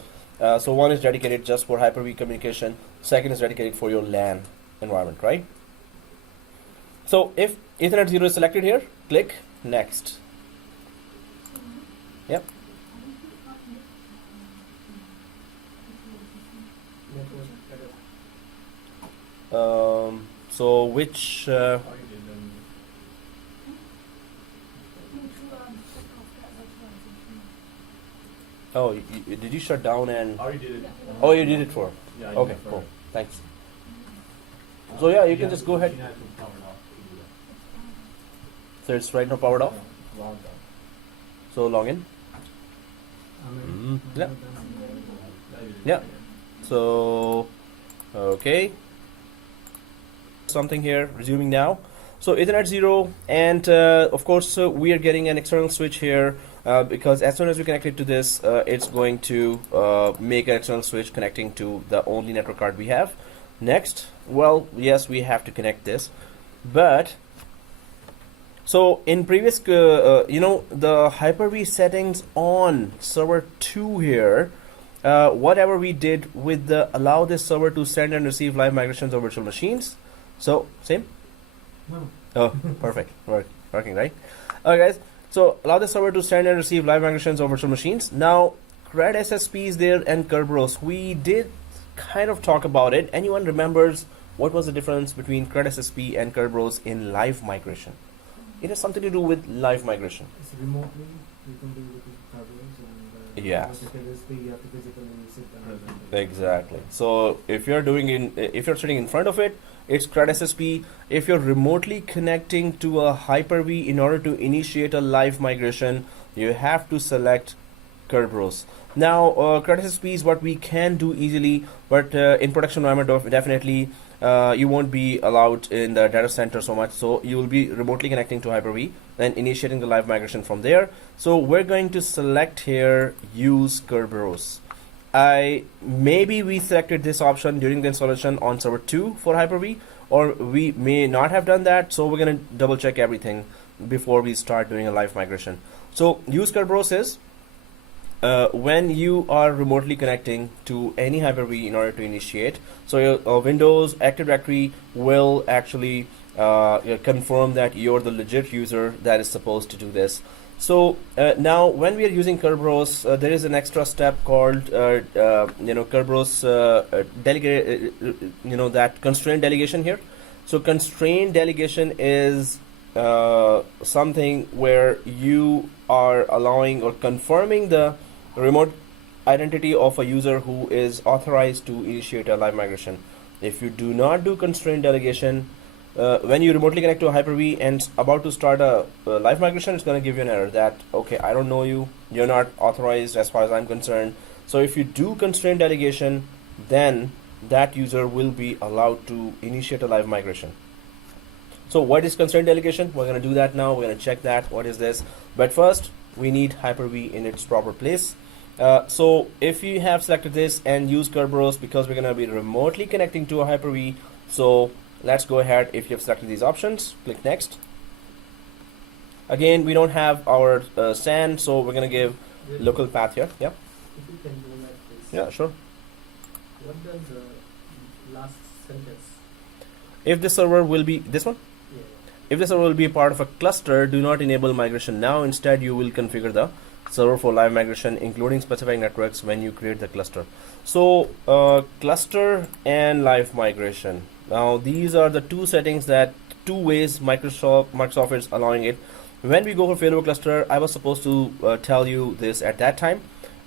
So one is dedicated just for Hyper-V communication. Second is dedicated for your LAN environment, right? So if Ethernet 0 is selected here, click next. Yep. So which oh, did you shut down and Already did it. oh, you did it for? Yeah, I did Okay, it for cool. it. Thanks. So yeah, you can just go ahead. She had to power it off to do that. So it's right now powered off. Logged on. So log in. Yeah. Yeah. So okay. Something here. Resuming now. So Ethernet 0, and of course we are getting an external switch here because as soon as we connect it to this, it's going to make an external switch connecting to the only network card we have. Next, well, yes, we have to connect this, but so in previous, the Hyper-V settings on server 2 here, whatever we did with the allow this server to send and receive live migrations of virtual machines. So same. No. Oh, perfect. Working, right? Okay, guys. So allow the server to send and receive live migrations of virtual machines. Now, CRUD SSP is there and Kerberos. We did kind of talk about it. Anyone remembers what was the difference between CRUD SSP and Kerberos in live migration? It has something to do with live migration. It's remotely, you can do it with Kerberos, and Yes. with the KSP, you have to physically sit down. Exactly. So if you're sitting in front of it, it's CRUD SSP. If you're remotely connecting to a Hyper-V in order to initiate a live migration, you have to select Kerberos. Now, CRUD SSP is what we can do easily, but in production environment, definitely you won't be allowed in the data center so much. So you will be remotely connecting to Hyper-V and initiating the live migration from there. So we're going to select here use Kerberos. Maybe we selected this option during the installation on server 2 for Hyper-V, or we may not have done that. So we're going to double check everything before we start doing a live migration. So use Kerberos is when you are remotely connecting to any Hyper-V in order to initiate. So your Windows Active Directory will actually confirm that you're the legit user that is supposed to do this. So now when we are using Kerberos, there is an extra step called Kerberos delegate, that constraint delegation here. So constraint delegation is something where you are allowing or confirming the remote identity of a user who is authorized to initiate a live migration. If you do not do constraint delegation, when you remotely connect to a Hyper-V and about to start a live migration, it's going to give you an error that, okay, I don't know you, you're not authorized as far as I'm concerned. So if you do constraint delegation, then that user will be allowed to initiate a live migration. So what is constraint delegation? We're going to do that now. We're going to check that. What is this? But first, we need Hyper-V in its proper place. So if you have selected this and use Kerberos, because we're going to be remotely connecting to a Hyper-V, so let's go ahead. If you have selected these options, click next. Again, we don't have our SAN, so we're going to give local path here. Yeah. If you can do like this. Yeah, sure. What does the last sentence? If the server will be this one. Yeah. If the server will be a part of a cluster, do not enable migration now. Instead, you will configure the server for live migration, including specific networks when you create the cluster. So, cluster and live migration. Now, these are the two settings that two ways Microsoft is allowing it. When we go for failover cluster, I was supposed to tell you this at that time,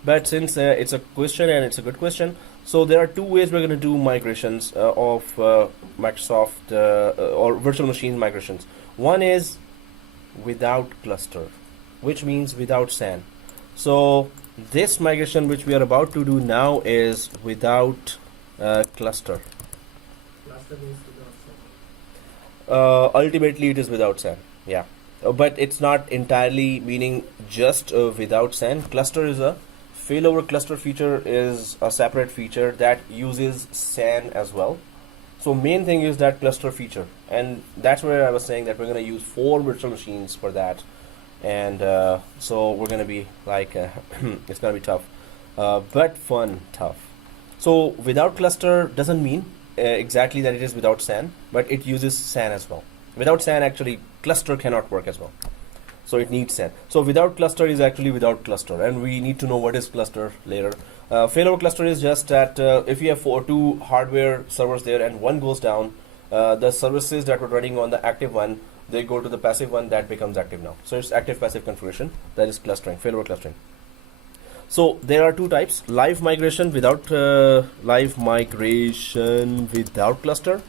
but since it's a question and it's a good question, so there are two ways we're going to do migrations of Microsoft or virtual machine migrations. One is without cluster, which means without SAN. So this migration which we are about to do now is without cluster. Cluster means without SAN. Ultimately it is without SAN, yeah. But it's not entirely meaning just without SAN. Cluster is a failover cluster feature, is a separate feature that uses SAN as well. So main thing is that cluster feature, and that's where I was saying that we're going to use 4 virtual machines for that. And so we're going to be like it's going to be tough, but fun tough. So without cluster doesn't mean exactly that it is without SAN, but it uses SAN as well. Without SAN, actually cluster cannot work as well, so it needs SAN. So without cluster is actually without cluster, and we need to know what is cluster later. Failover cluster is just that if you have 2 hardware servers there and one goes down, the services that were running on the active one, they go to the passive one that becomes active now. So it's active passive configuration, that is clustering, failover clustering. So there are 2 types: live migration without cluster,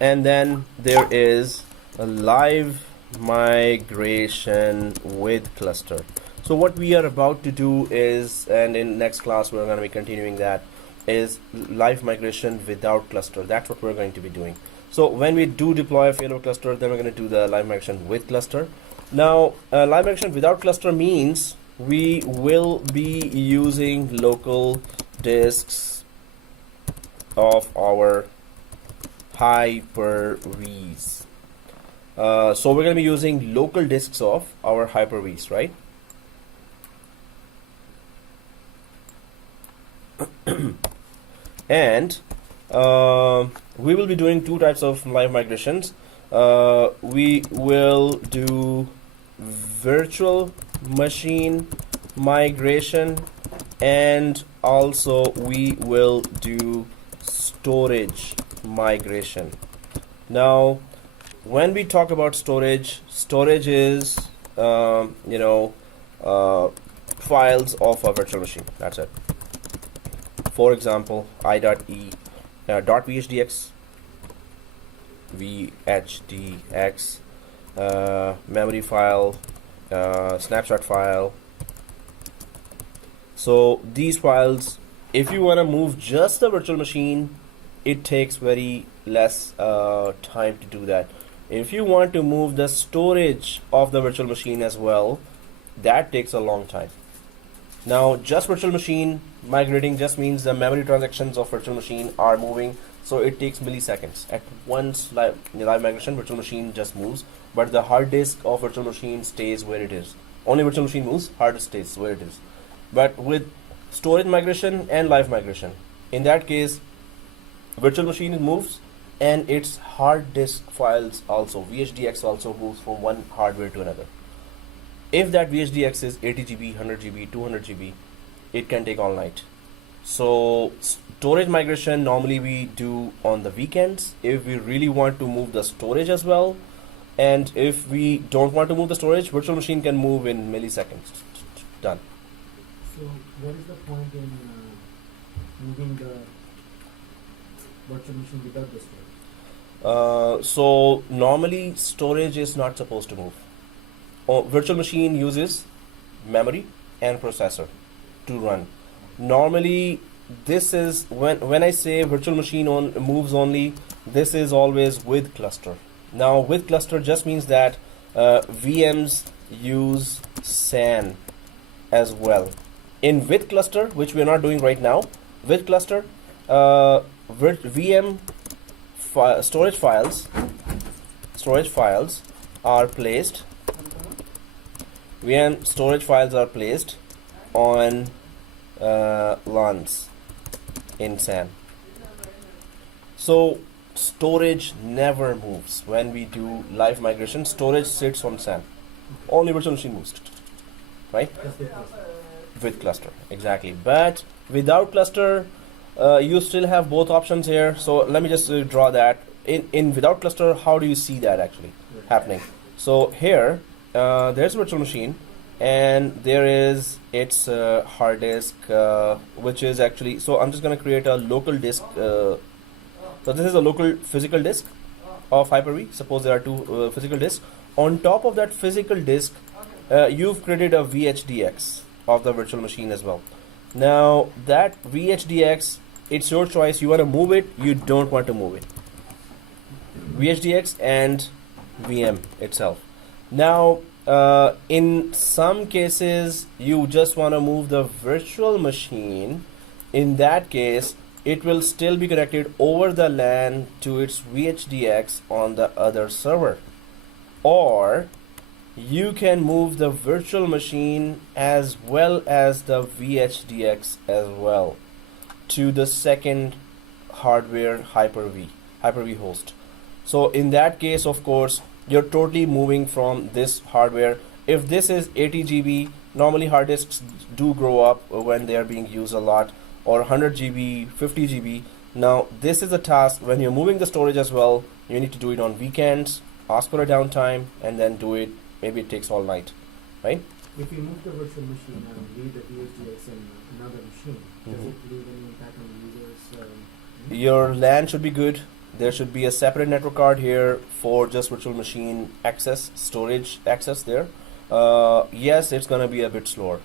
and then there is a live migration with cluster. So what we are about to do is, and in next class we're going to be continuing that, is live migration without cluster. That's what we're going to be doing. So when we do deploy a failover cluster, then we're going to do the live migration with cluster. Now live migration without cluster means we will be using local disks of our Hyper-Vs. So we're going to be using local disks of our Hyper-Vs, right? And we will be doing 2 types of live migrations. We will do virtual machine migration, and also we will do storage migration. Now when we talk about storage is files of a virtual machine. That's it. For example, .vhdx, VHDX, memory file, snapshot file. So these files, if you want to move just the virtual machine, it takes very less time to do that. If you want to move the storage of the virtual machine as well, that takes a long time. Now just virtual machine migrating just means the memory transactions of virtual machine are moving, so it takes milliseconds. At once live migration, virtual machine just moves, but the hard disk of virtual machine stays where it is. Only virtual machine moves, hard disk stays where it is. But with storage migration and live migration, in that case virtual machine moves and its hard disk files also, VHDX also moves from one hardware to another. If that VHDX is 80 GB, 100 GB, 200 GB, it can take all night. So storage migration normally we do on the weekends if we really want to move the storage as well, and if we don't want to move the storage, virtual machine can move in milliseconds. Done. So what is the point in moving the virtual machine without the storage? So normally storage is not supposed to move. Virtual machine uses memory and processor to run. Normally, this is when I say virtual machine moves only, this is always with cluster. Now with cluster just means that VMs use SAN as well. In with cluster, which we are not doing right now, with cluster, VM storage files are placed. VM storage files are placed on LANs in SAN. So storage never moves when we do live migration. Storage sits on SAN. Only virtual machine moves, right? Just with cluster. With cluster, exactly. But without cluster, you still have both options here. So let me just draw that. In without cluster, how do you see that actually happening? So here, there's a virtual machine, and there is its hard disk, which is actually. So I'm just going to create a local disk. So this is a local physical disk of Hyper-V. Suppose there are two physical disks. On top of that physical disk, you've created a VHDX of the virtual machine as well. Now that VHDX, it's your choice. You want to move it, you don't want to move it. VHDX and VM itself. Now in some cases you just want to move the virtual machine. In that case, it will still be connected over the LAN to its VHDX on the other server. Or you can move the virtual machine as well as the VHDX as well to the second hardware Hyper-V host. So in that case, of course, you're totally moving from this hardware. If this is 80 GB, normally hard disks do grow up when they are being used a lot, or 100 GB, 50 GB. Now this is a task when you're moving the storage as well. You need to do it on weekends, ask for a downtime, and then do it. Maybe it takes all night, right? If you move the virtual machine and leave the VHDX in another machine, does it leave any impact on the user's? Your LAN should be good. There should be a separate network card here for just virtual machine access, storage access there. Yes, it's going to be a bit slower.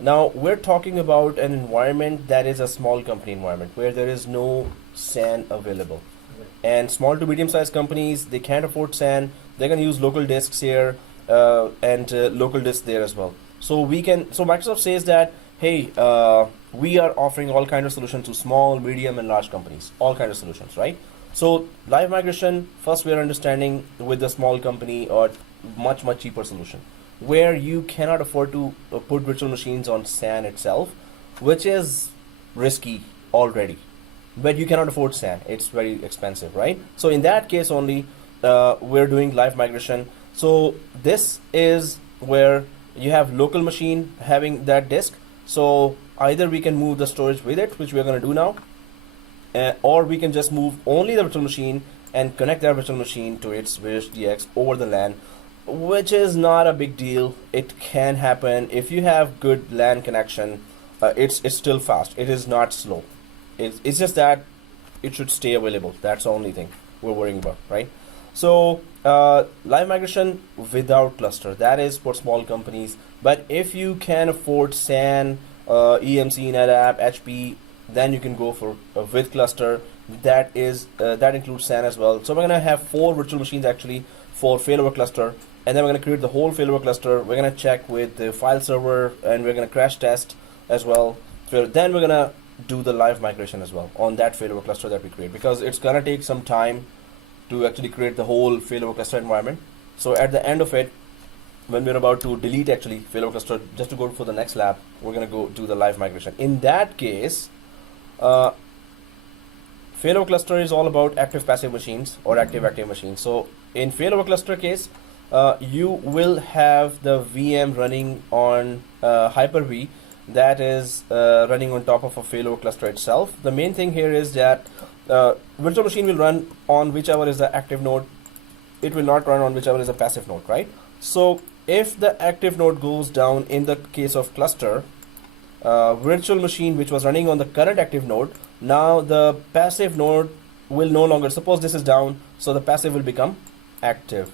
Now, we're talking about an environment that is a small company environment where there is no SAN available. And small to medium-sized companies, they can't afford SAN. They're going to use local disks here and local disks there as well. So Microsoft says that, hey, we are offering all kinds of solutions to small, medium, and large companies. All kinds of solutions, right? So live migration, first we are understanding with the small company or much cheaper solution, where you cannot afford to put virtual machines on SAN itself, which is risky already. But you cannot afford SAN. It's very expensive, right? So in that case only, we're doing live migration. So this is where you have local machine having that disk. So either we can move the storage with it, which we're going to do now, or we can just move only the virtual machine and connect that virtual machine to its VHDX over the LAN, which is not a big deal. It can happen if you have good LAN connection. It's still fast. It is not slow. It's just that it should stay available. That's the only thing we're worrying about, right? So live migration without cluster, that is for small companies. But if you can afford SAN, EMC, NetApp, HP, then you can go for with cluster. That includes SAN as well. So we're gonna have 4 virtual machines actually for failover cluster, and then we're gonna create the whole failover cluster. We're gonna check with the file server, and we're gonna crash test as well. So then we're gonna do the live migration as well on that failover cluster that we create, because it's gonna take some time to actually create the whole failover cluster environment. So at the end of it, when we're about to delete actually failover cluster, just to go for the next lab, we're gonna go do the live migration. In that case, failover cluster is all about active passive machines or active machines. So in failover cluster case, you will have the VM running on Hyper-V that is running on top of a failover cluster itself. The main thing here is that virtual machine will run on whichever is the active node. It will not run on whichever is the passive node, right? So if the active node goes down in the case of cluster, virtual machine which was running on the current active node, now the passive node will no longer, suppose this is down, so the passive will become active,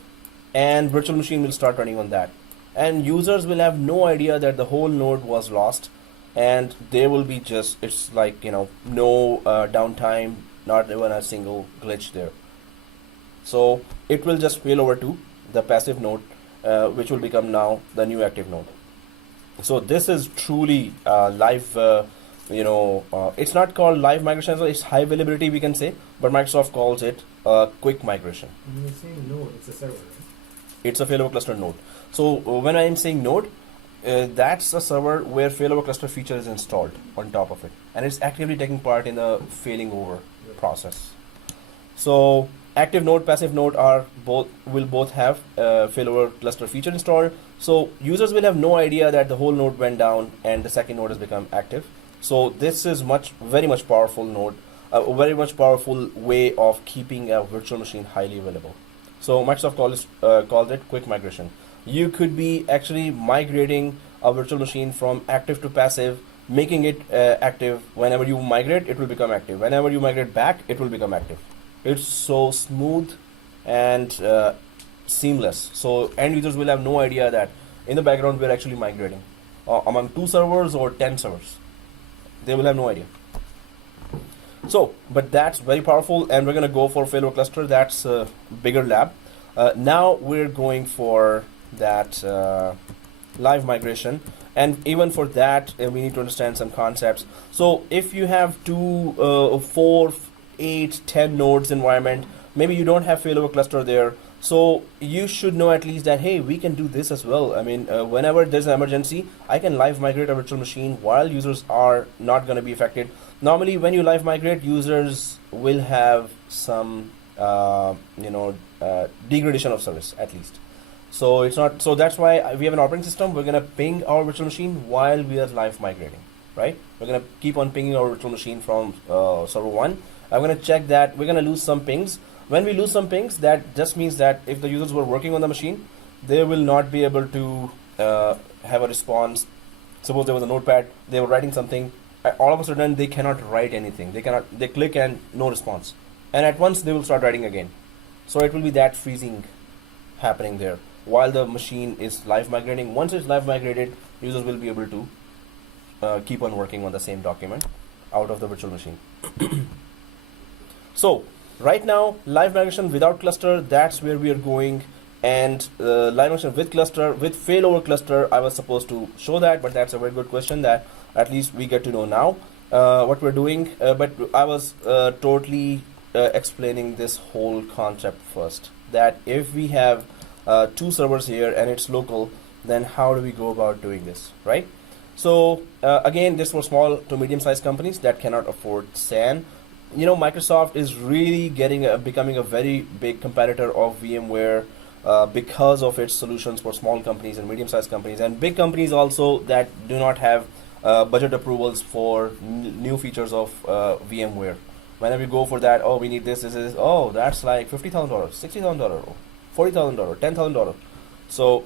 and virtual machine will start running on that, and users will have no idea that the whole node was lost, and they will be just, it's like, you know, no downtime, not even a single glitch there. So it will just fail over to the passive node, which will become now the new active node. So this is truly live, it's not called live migration, so it's high availability, we can say, but Microsoft calls it quick migration. When you're saying node, it's a server, right? It's a failover cluster node. So when I am saying node, that's a server where failover cluster feature is installed on top of it, and it's actively taking part in the failing over process. So active node, passive node will both have failover cluster feature installed. So users will have no idea that the whole node went down and the second node has become active. So this is very much powerful node, a very much powerful way of keeping a virtual machine highly available. So Microsoft calls it quick migration. You could be actually migrating a virtual machine from active to passive, making it active. Whenever you migrate, it will become active. Whenever you migrate back, it will become active. It's so smooth and seamless. So end users will have no idea that in the background we're actually migrating among 2 servers or 10 servers. They will have no idea. So, but that's very powerful, and we're going to go for failover cluster. That's a bigger lab. Now we're going for that live migration, and even for that we need to understand some concepts. So if you have 2, 4, 8, 10 nodes environment, maybe you don't have failover cluster there, so you should know at least that, hey, we can do this as well. I mean, whenever there's an emergency, I can live migrate a virtual machine while users are not going to be affected. Normally when you live migrate, users will have some degradation of service at least. So it's not, so that's why we have an operating system. We're going to ping our virtual machine while we are live migrating, right? We're going to keep on pinging our virtual machine from server 1. I'm going to check that we're going to lose some pings. When we lose some pings, that just means that if the users were working on the machine, they will not be able to have a response. Suppose there was a notepad, they were writing something, all of a sudden they cannot write anything. They click and no response. And at once they will start writing again. So it will be that freezing happening there while the machine is live migrating. Once it's live migrated, users will be able to keep on working on the same document out of the virtual machine. So right now, live migration without cluster, that's where we are going. And live migration with cluster, with failover cluster, I was supposed to show that, but that's a very good question that at least we get to know now what we're doing. But I was totally explaining this whole concept first, that if we have 2 servers here and it's local, then how do we go about doing this, right? So again, this for small to medium-sized companies that cannot afford SAN. You know, Microsoft is really becoming a very big competitor of VMware because of its solutions for small companies and medium-sized companies, and big companies also that do not have budget approvals for new features of VMware. Whenever you go for that, oh, we need this, oh, that's like $50,000, $60,000, $40,000, $10,000. So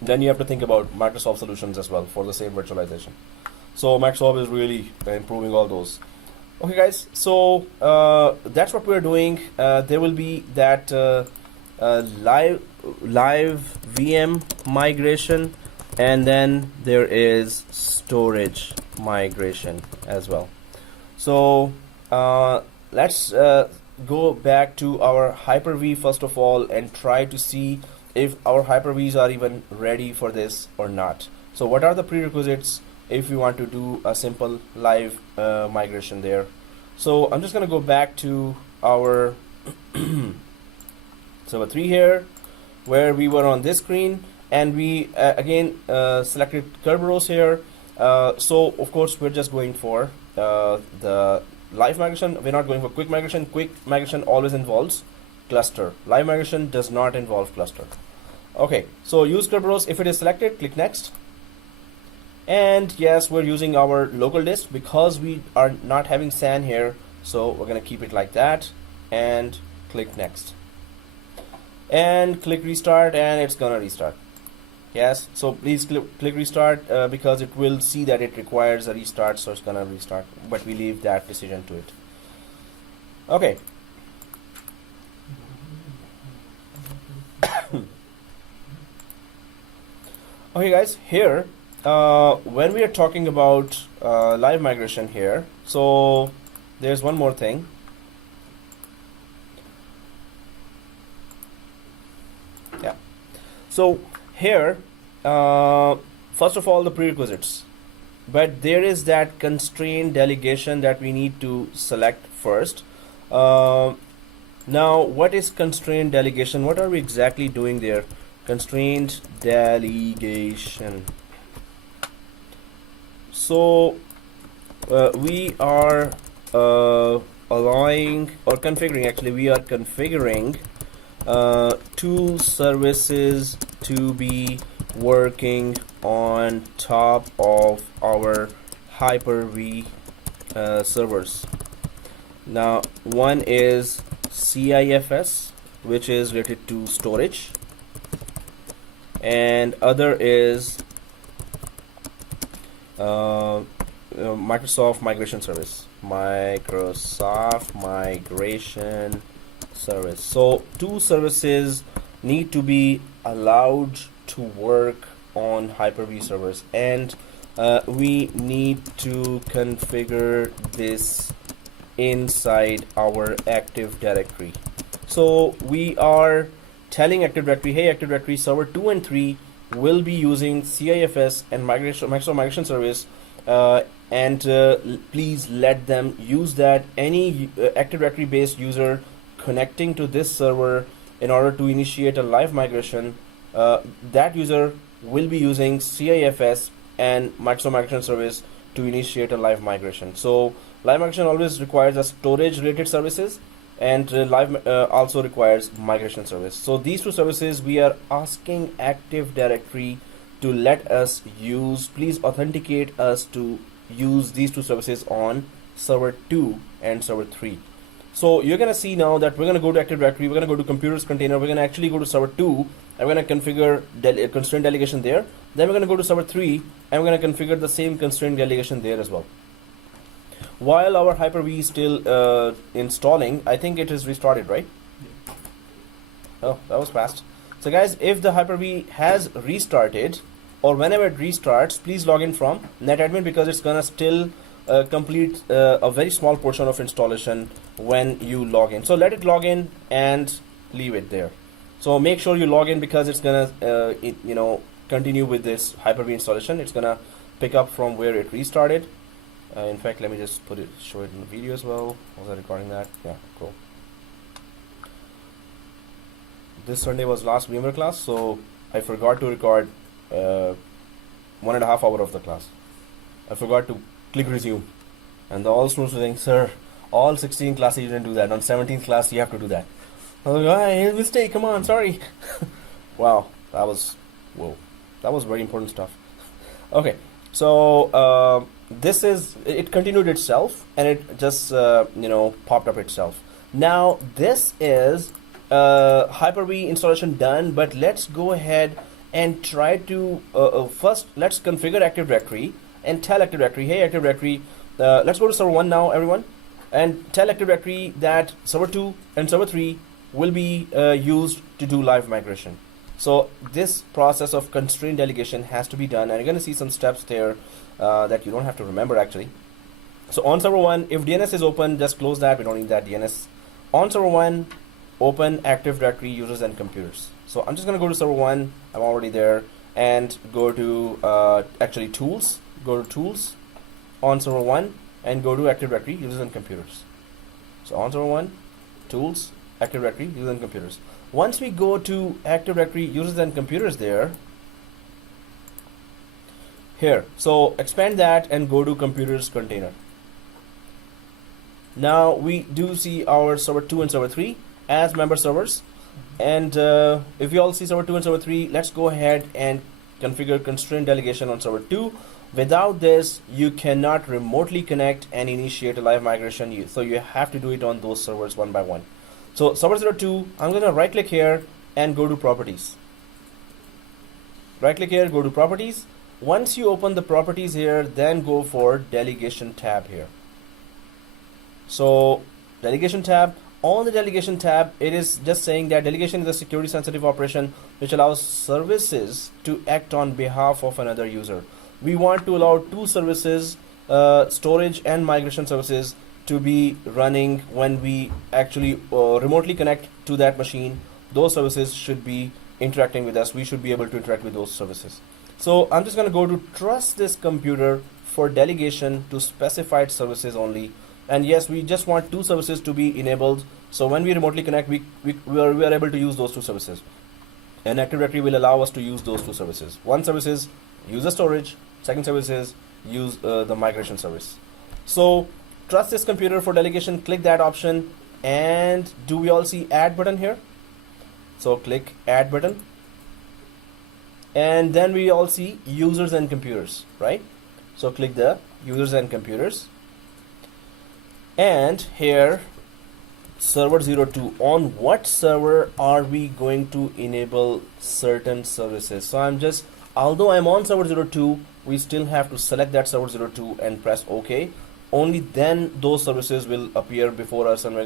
then you have to think about Microsoft solutions as well for the same virtualization. So Microsoft is really improving all those. Okay, guys, so that's what we're doing. There will be that live VM migration, and then there is storage migration as well. So let's go back to our Hyper-V first of all and try to see if our Hyper-Vs are even ready for this or not. So what are the prerequisites if we want to do a simple live migration there? So I'm just going to go back to our server 3 here, where we were on this screen, and we again selected Kerberos here. So of course we're just going for the live migration. We're not going for quick migration. Quick migration always involves cluster. Live migration does not involve cluster. Okay, so use Kerberos. If it is selected, click next. And yes, we're using our local disk because we are not having SAN here, so we're going to keep it like that and click next. And click restart, and it's going to restart. Yes, so please click restart because it will see that it requires a restart, so it's going to restart, but we leave that decision to it. Okay, Okay, guys, here, when we are talking about live migration here, so there's one more thing. Yeah. So here, first of all, the prerequisites. But there is that constraint delegation that we need to select first. Now, what is constraint delegation? What are we exactly doing there? Constraint delegation. So we are allowing or configuring, actually we are configuring two services to be working on top of our Hyper-V servers. Now, one is CIFS, which is related to storage, and other is Microsoft Migration Service. Microsoft Migration Service. So two services need to be allowed to work on Hyper-V servers, and we need to configure this inside our Active Directory. So we are telling Active Directory, hey Active Directory, server 2 and 3 will be using CIFS and Microsoft Migration Service, and please let them use that. Any Active Directory based user connecting to this server in order to initiate a live migration, that user will be using CIFS and Microsoft Migration Service to initiate a live migration. So live migration always requires a storage related services, and live also requires migration service. So these two services we are asking Active Directory to let us use. Please authenticate us to use these two services on server 2 and server 3. So you're gonna see now that we're gonna go to Active Directory, we're gonna go to computers container, we're gonna actually go to server 2, and we're gonna configure constraint delegation there. Then we're gonna go to server 3, and we're gonna configure the same constraint delegation there as well. While our Hyper-V is still installing, I think it is restarted, right? Oh, that was fast. So guys, if the Hyper-V has restarted, or whenever it restarts, please log in from netadmin, because it's gonna still complete a very small portion of installation when you log in. So let it log in and leave it there. So make sure you log in, because it's gonna continue with this Hyper-V installation. It's gonna pick up from where it restarted. In fact, let me just show it in the video as well. Was I recording that? Yeah, cool. This Sunday was last Vmware class, so I forgot to record 1.5 hours of the class. I forgot to click resume, and all students were saying, "Sir, all 16 classes you didn't do that. On 17th class you have to do that." I was like, "Oh, mistake. Come on, sorry." Wow, that was very important stuff. Okay, so it continued itself, and it just popped up itself. Now this is Hyper-V installation done, but let's go ahead and try to first let's configure Active Directory and tell Active Directory, hey Active Directory, let's go to server 1 now, everyone, and tell Active Directory that server 2 and server 3 will be used to do live migration. So this process of constraint delegation has to be done, and you're going to see some steps there that you don't have to remember actually. So on server 1, if DNS is open, just close that. We don't need that DNS. On server 1, open Active Directory users and computers. So I'm just going to go to server 1. I'm already there, and go to actually tools. Go to tools on server 1 and go to Active Directory users and computers. So on server 1, tools, Active Directory users and computers. Once we go to Active Directory users and computers here, so expand that and go to computers container. Now we do see our server 2 and server 3 as member servers, and if you all see server 2 and server 3, let's go ahead and configure constraint delegation on server 2. Without this, you cannot remotely connect and initiate a live migration, so you have to do it on those servers one by one. So server 02, I'm going to right click here and go to properties. Right click here, go to properties. Once you open the properties here, then go for delegation tab here. So delegation tab, on the delegation tab, it is just saying that delegation is a security sensitive operation which allows services to act on behalf of another user. We want to allow two services, storage and migration services, to be running when we actually remotely connect to that machine. Those services should be interacting with us. We should be able to interact with those services. So I'm just going to go to trust this computer for delegation to specified services only. And yes, we just want two services to be enabled. So when we remotely connect, we are able to use those two services. And Active Directory will allow us to use those two services. One service is use the storage. Second service is use the migration service. So trust this computer for delegation, click that option. And do we all see add button here? So click add button. And then we all see users and computers, right? So click the users and computers. And here, server 02, on what server are we going to enable certain services? So I'm just, although I'm on server 02, we still have to select that server 02 and press OK. Only then those services will appear before us, and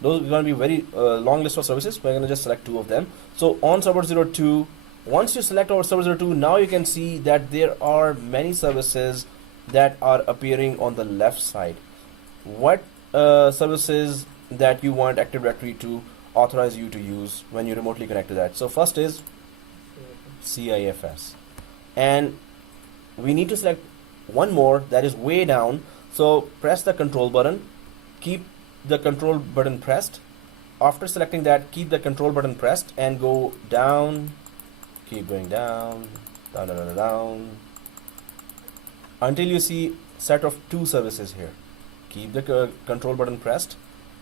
those are gonna be very long list of services. We're gonna just select two of them. So on server 02, once you select our server 02, now you can see that there are many services that are appearing on the left side. What services that you want Active Directory to authorize you to use when you remotely connect to that? So first is CIFS, and we need to select one more that is way down. So press the control button, keep the control button pressed. After selecting that, keep the control button pressed and go down, keep going down, down, until you see set of two services here. Keep the control button pressed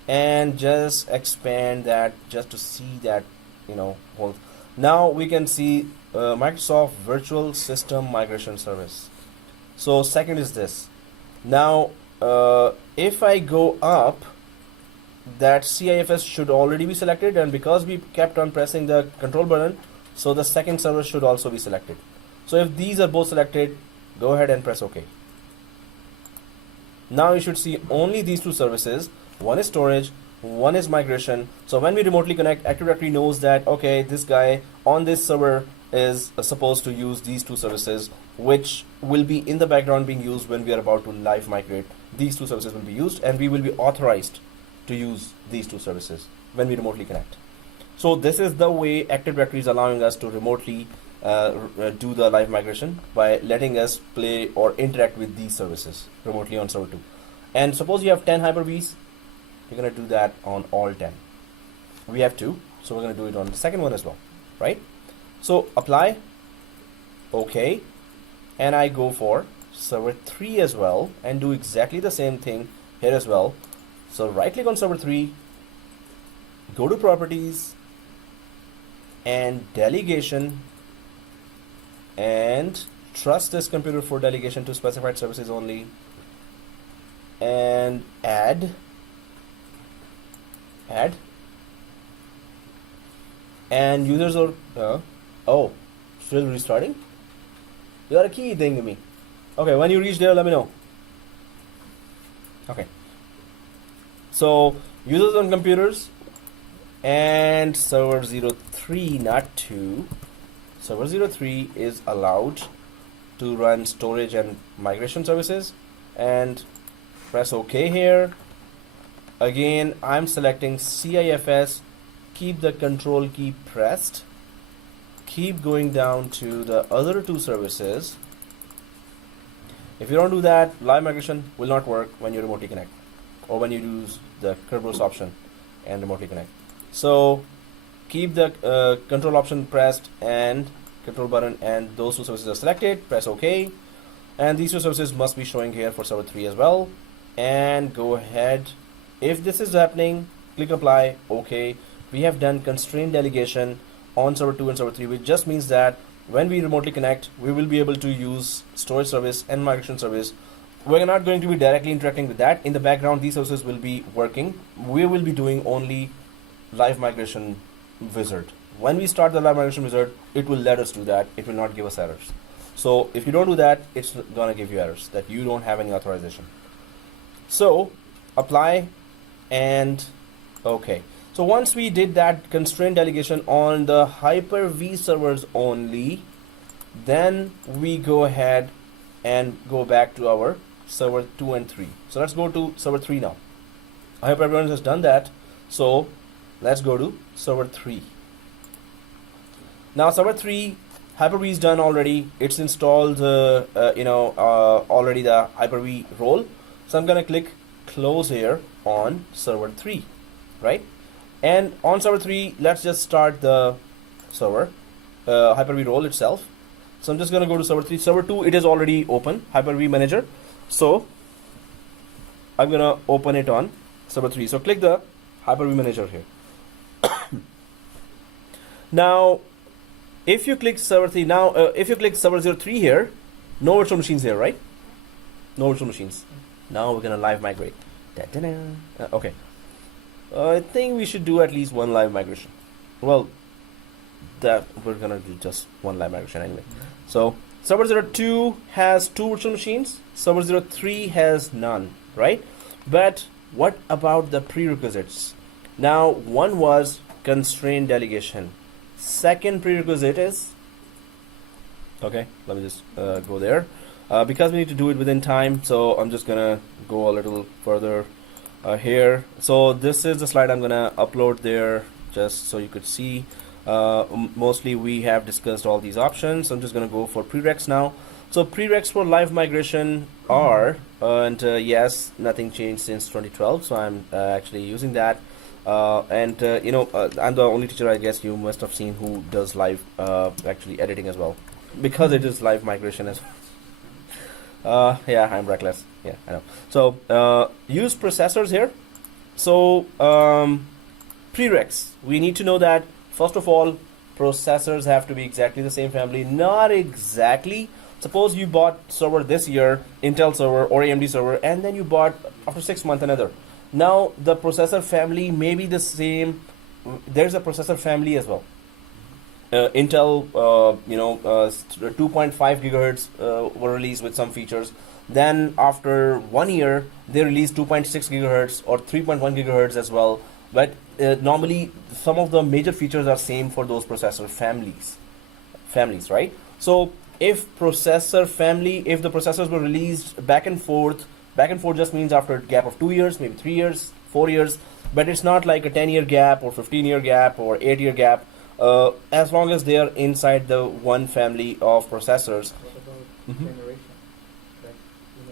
and just expand that just to see that, whole. Now we can see Microsoft Virtual System Migration Service. So second is this. Now if I go up, that CIFS should already be selected, and because we kept on pressing the control button, so the second server should also be selected. So if these are both selected, go ahead and press OK. Now you should see only these two services. One is storage, one is migration. So when we remotely connect, Active Directory knows that, okay, this guy on this server is supposed to use these two services, which will be in the background being used when we are about to live migrate. These two services will be used, and we will be authorized to use these two services when we remotely connect. So this is the way Active Directory is allowing us to remotely do the live migration by letting us play or interact with these services remotely on server 2. And suppose you have 10 Hyper-Vs, you're going to do that on all 10. We have 2, so we're going to do it on the second one as well, right? So apply, OK, and I go for server 3 as well and do exactly the same thing here as well. So right click on server 3, go to properties and delegation, and trust this computer for delegation to specified services only, and add, and users are oh, still restarting. You got a key thing to me. Okay, when you reach there, let me know. Okay, so users on computers and server 03, not 2. Server 03 is allowed to run storage and migration services, and press OK here. Again, I'm selecting CIFS, keep the control key pressed, keep going down to the other two services. If you don't do that, live migration will not work when you remotely connect, or when you use the Kerberos option and remotely connect. So keep the control option pressed and control button, and those two services are selected. Press OK, and these two services must be showing here for server 3 as well. And go ahead. If this is happening, click apply. OK. We have done constraint delegation on server 2 and server 3, which just means that when we remotely connect, we will be able to use storage service and migration service. We're not going to be directly interacting with that. In the background, these services will be working. We will be doing only live migration wizard. When we start the live migration wizard, it will let us do that. It will not give us errors. So if you don't do that, it's gonna give you errors that you don't have any authorization. So apply and Okay. So once we did that constraint delegation on the Hyper-V servers only, then we go ahead and go back to our server 2 and 3. So let's go to server 3 now. I hope everyone has done that. So let's go to server 3. Now server 3, Hyper-V is done already. It's installed, already the Hyper-V role. So I'm gonna click close here on server 3, right? And on server 3, let's just start the server, Hyper-V role itself. So I'm just going to go to server 3. Server 2, it is already open, Hyper-V Manager. So I'm going to open it on server 3. So click the Hyper-V Manager here. Now, if you click server 3, if you click server 03 here, no virtual machines here, right? No virtual machines. Now we're going to live migrate. Okay. I think we should do at least one live migration. Well, that we're gonna do just one live migration anyway. So server 02 has 2 virtual machines. Server 03 has none, right? But what about the prerequisites? Now, one was constraint delegation. Second prerequisite is, okay, let me just go there. Because we need to do it within time, so I'm just gonna go a little further here. So this is the slide I'm gonna upload there just so you could see. Mostly we have discussed all these options. I'm just gonna go for prereqs now. So prereqs for live migration are, yes, nothing changed since 2012, so I'm actually using that. I'm the only teacher, I guess you must have seen, who does live actually editing as well, because it is live migration as well. Yeah, I'm reckless. Yeah, I know. So use processors here. So prereqs, we need to know that first of all, processors have to be exactly the same family. Not exactly. Suppose you bought server this year, Intel server or AMD server, and then you bought after 6 months another. Now the processor family may be the same. There's a processor family as well. Intel, 2.5 gigahertz were released with some features. Then after 1 year, they released 2.6 gigahertz or 3.1 gigahertz as well. But normally, some of the major features are same for those processor families, right? So if the processors were released back and forth just means after a gap of 2 years, maybe 3 years, 4 years, but it's not like a 10-year gap or 15-year gap or 8-year gap. As long as they are inside the one family of processors. What about generation? Like,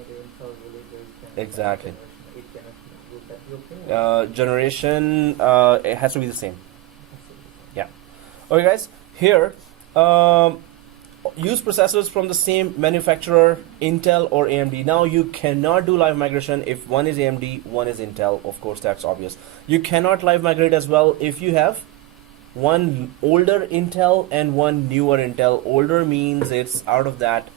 the Intel releases Exactly. Would that be okay? Generation, it has to be the same. Yeah. Okay, guys. Here, use processors from the same manufacturer, Intel or AMD. Now, you cannot do live migration if one is AMD, one is Intel. Of course, that's obvious. You cannot live migrate as well if you have one older Intel and one newer Intel. Older means it's out of that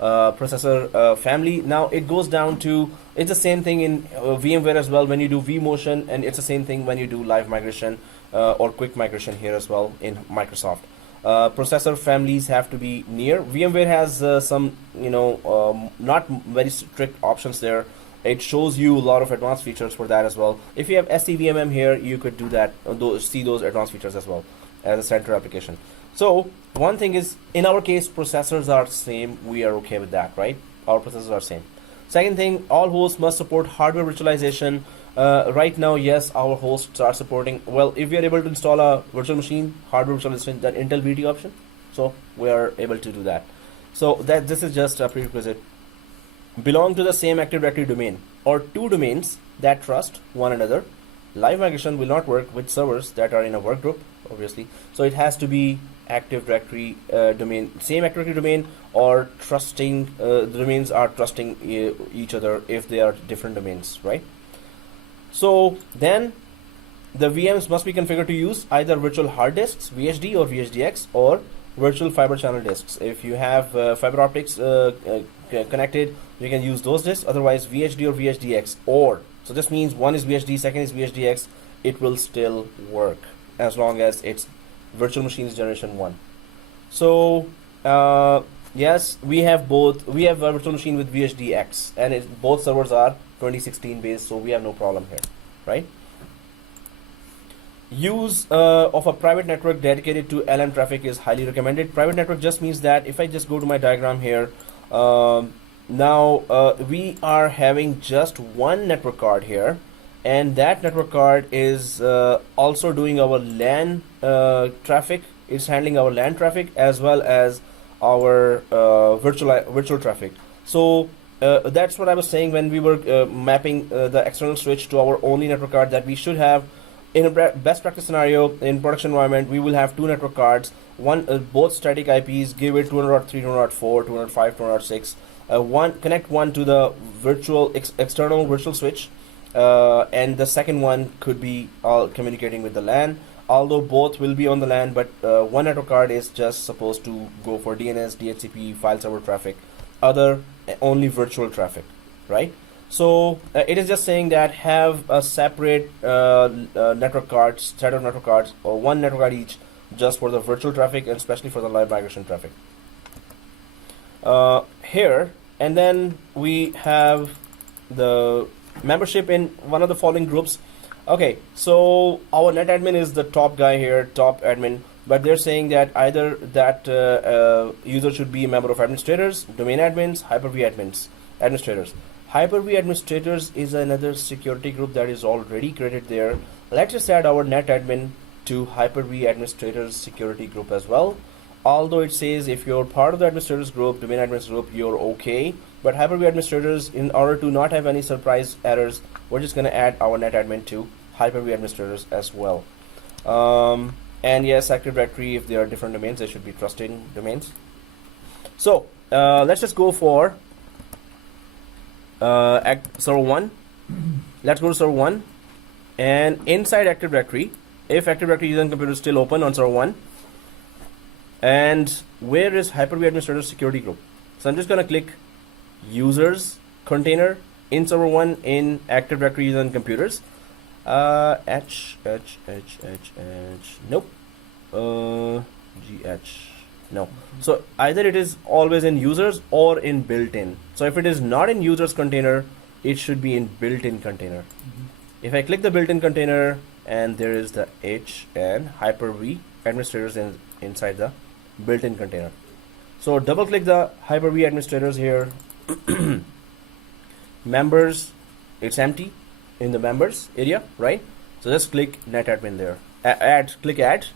processor family. Now it goes down to, it's the same thing in VMware as well when you do vMotion, and it's the same thing when you do live migration or quick migration here as well in Microsoft. Processor families have to be near. VMware has some, not very strict options there. It shows you a lot of advanced features for that as well. If you have SCVMM here, you could do that, see those advanced features as well as a center application. So one thing is, in our case, processors are same. We are okay with that, right? Our processors are same. Second thing, all hosts must support hardware virtualization. Right now, yes, our hosts are supporting. Well, if we are able to install a virtual machine, hardware virtualization, that Intel VT option, so we are able to do that. So this is just a prerequisite. Belong to the same Active Directory domain or 2 domains that trust one another. Live migration will not work with servers that are in a workgroup, obviously. So it has to be Active Directory domain, same Active Directory domain, or trusting, the domains are trusting each other if they are different domains, right? So then the VMs must be configured to use either virtual hard disks, VHD or VHDX, or virtual fiber channel disks. If you have fiber optics connected, you can use those disks. Otherwise, VHD or VHDX, or so this means one is VHD, second is VHDX. It will still work as long as it's virtual machines generation 1. So yes, we have both. We have a virtual machine with VHDX, and both servers are 2016 based, so we have no problem here, right? use of a private network dedicated to LM traffic is highly recommended. Private network just means that if I just go to my diagram here, now we are having just one network card here, and that network card is also doing our LAN traffic. It's handling our LAN traffic as well as our virtual traffic. So that's what I was saying when we were mapping the external switch to our only network card, that we should have, in a best practice scenario in production environment, we will have two network cards, one both static IPs, give it 200.3, 200.4, 205, 206. Connect one to the virtual external virtual switch, and the second one could be communicating with the LAN. Although both will be on the LAN, but one network card is just supposed to go for DNS, DHCP, file server traffic, other only virtual traffic, right? So it is just saying that have a separate network cards, set of network cards, or one network card each, just for the virtual traffic and especially for the LiveMigration traffic. Here, and then we have the membership in one of the following groups. Okay, so our net admin is the top guy here, top admin, but they're saying that either that user should be a member of administrators, domain admins, Hyper-V admins, administrators. Hyper-V administrators is another security group that is already created there. Let's just add our net admin to Hyper-V administrators security group as well. Although it says if you're part of the administrators group, domain admins group, you're okay. But Hyper-V administrators, in order to not have any surprise errors, we're just going to add our net admin to Hyper-V administrators as well. And yes, Active Directory, if there are different domains, they should be trusted domains. So let's just go for server 1. Let's go to server 1. And inside Active Directory, if Active Directory user and computer is still open on server 1, and where is Hyper-V administrator security group? So I'm just going to click users container in server 1 in Active Directory user and computers. Nope. No. So either it is always in users or in built-in. So if it is not in users container, it should be in built-in container. If I click the built-in container, and there is the H and Hyper-V administrators inside the built-in container. So double click the Hyper-V administrators here. Members, it's empty in the members area, right? So just click net admin there. Click add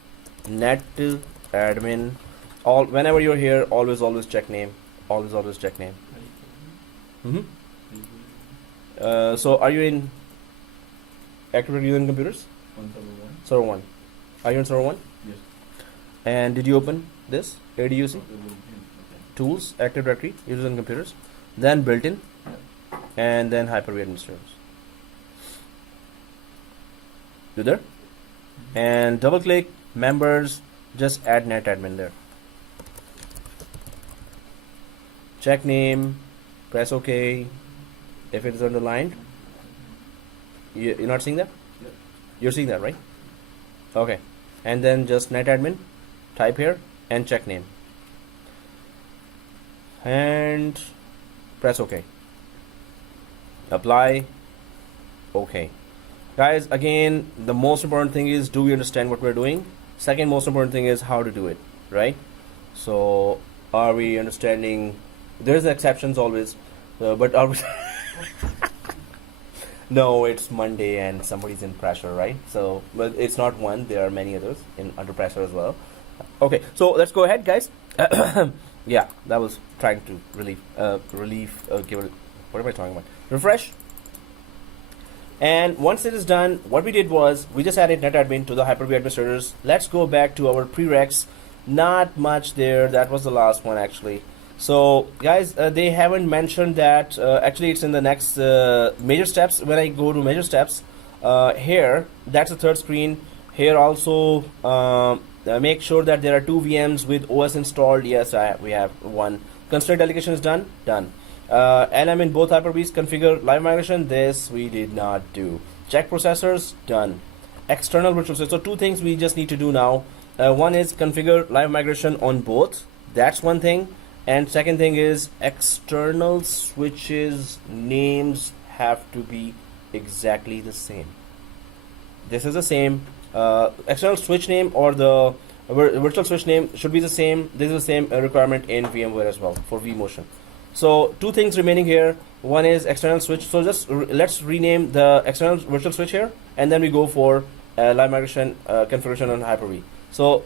net admin. All whenever you're here, always check name. Always check name. So are you in Active Directory and computers? On server 1. Server 1. Are you on server 1? Yes. And did you open this ADUC? Okay. Tools, Active Directory, users and computers, then built-in, and then Hyper-V administrators. You there? And double click members, just add net admin there. Check name, press OK. If it is underlined, you're not seeing that? Yeah. You're seeing that, right? Okay. And then just net admin, type here, and check name. And press OK. Apply. OK. Guys, again, the most important thing is, do we understand what we're doing? Second most important thing is how to do it, right? So are we understanding? There's exceptions always, but are we no, it's Monday and somebody's in pressure, right? So, well, it's not one, there are many others under pressure as well. Okay, so let's go ahead, guys. Yeah, that was trying to give it, what am I talking about? Refresh. And once it is done, what we did was we just added netadmin to the Hyper-V administrators. Let's go back to our prereqs. Not much there. That was the last one actually. So guys, they haven't mentioned that. Actually, it's in the next major steps. When I go to major steps, here, that's the third screen. Here also, make sure that there are 2 VMs with OS installed. Yes, we have one. Constraint delegation is done. Done. LM in both Hyper-Vs. Configure LiveMigration. This we did not do. Check processors. Done. External virtual switch. So 2 things we just need to do now. One is configure LiveMigration on both. That's one thing. And second thing is external switches names have to be exactly the same. This is the same. external switch name or the virtual switch name should be the same. This is the same requirement in VMware as well for vMotion. So two things remaining here. One is external switch. So just let's rename the external virtual switch here, and then we go for LiveMigration configuration on Hyper-V. So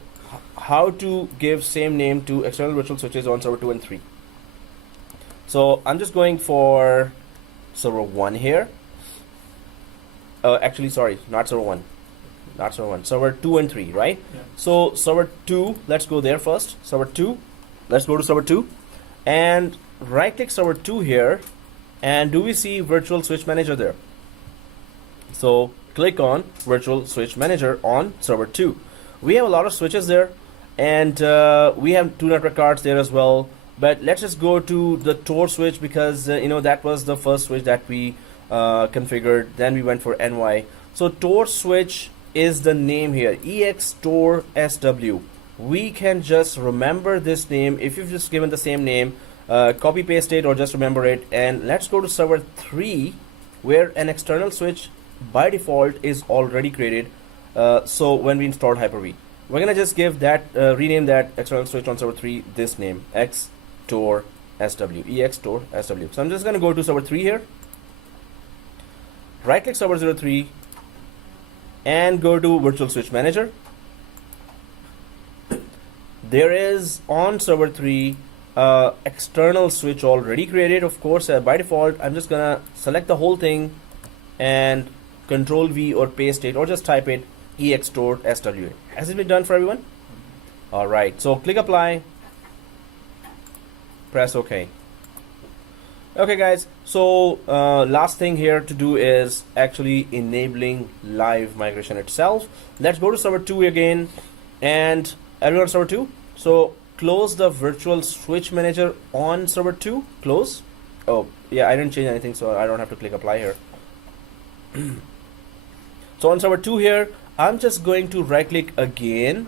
how to give same name to external virtual switches on server 2 and 3. So I'm just going for server 1 here. Actually, sorry, not server 1. Not server 1. Server 2 and 3, right? Yeah. So server 2, let's go there first. Server 2. Let's go to server 2. And right click server 2 here. And do we see virtual switch manager there? So click on virtual switch manager on server 2. We have a lot of switches there, and we have 2 network cards there as well. But let's just go to the Tor switch because that was the first switch that we configured. Then we went for NY. So Tor switch is the name here, EX Tor SW. We can just remember this name. If you've just given the same name, copy paste it or just remember it. And let's go to server 3 where an external switch by default is already created. So when we installed Hyper-V, we're gonna just give that rename that external switch on server 3 this name, X Tor SW, EX Tor SW. So I'm just gonna go to server 3 here, right click server 03 and go to virtual switch manager. There is on server 3 external switch already created, of course. By default I'm just gonna select the whole thing and Control V or paste it or just type it, EX Tor SW. Has it been done for everyone? Alright, so click apply, press OK. Okay guys, so last thing here to do is actually enabling LiveMigration itself. Let's go to server 2 again, and everyone on server 2. So close the virtual switch manager on server 2, close. Oh yeah, I didn't change anything, so I don't have to click apply here. So on server 2 here, I'm just going to right click again.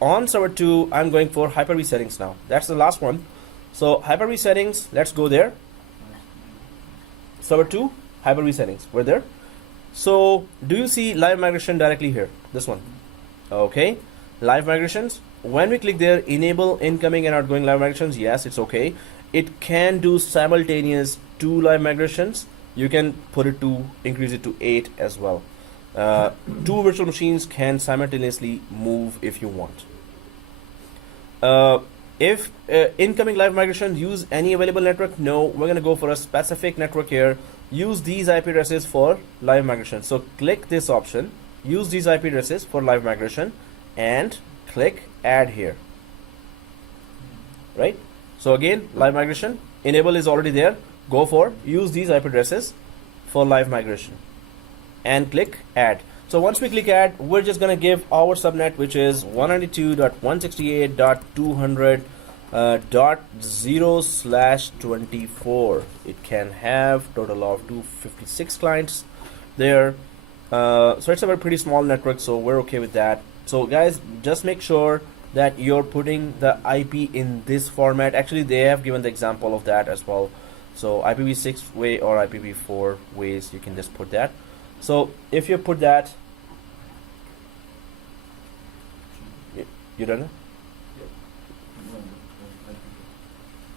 On server 2, I'm going for Hyper-V settings now. That's the last one. So Hyper-V settings, let's go there. Server 2, Hyper-V settings, we're there. So do you see LiveMigration directly here? This one. Okay, LiveMigrations. When we click there, enable incoming and outgoing LiveMigrations. Yes, it's okay. It can do simultaneous 2 LiveMigrations. You can put it to increase it to 8 as well. 2 virtual machines can simultaneously move if you want. If incoming LiveMigration, use any available network. No, we're going to go for a specific network here. Use these IP addresses for LiveMigration. So click this option, use these IP addresses for LiveMigration, and click add here. Right? So again, LiveMigration enable is already there. Go for use these IP addresses for LiveMigration and click add. So once we click add, we're just gonna give our subnet, which is 192.168.200.0/24. It can have total of 256 clients there. So it's a very pretty small network, so we're okay with that. So guys, just make sure that you're putting the IP in this format. Actually, they have given the example of that as well. So IPv6 way or IPv4 ways, you can just put that. So if you put that, you done it?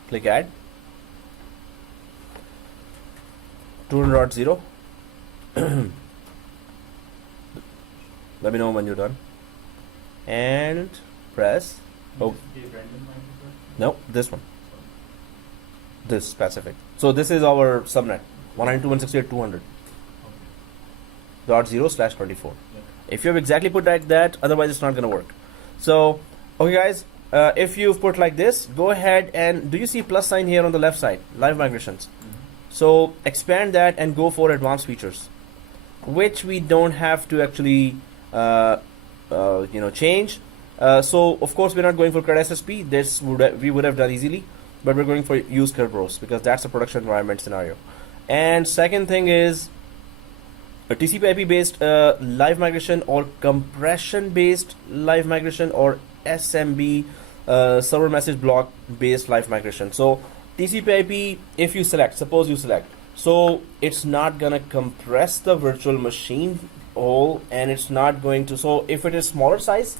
Click add. 200.0. Let me know when you're done. And press. Oh, no, this one. This specific. So this is our subnet, 192.168.200.0/24. If you have exactly put like that, otherwise it's not going to work. So, okay guys, if you've put like this, go ahead and do you see plus sign here on the left side, LiveMigrations? So expand that and go for advanced features, which we don't have to actually change. So of course we're not going for CRUD SSP. This we would have done easily, but we're going for use Kerberos because that's a production environment scenario. And second thing is a TCP/IP based LiveMigration or compression based LiveMigration or SMB server message block based LiveMigration. So TCP/IP, suppose you select, so it's not gonna compress the virtual machine whole, and it's not going to. So if it is smaller size,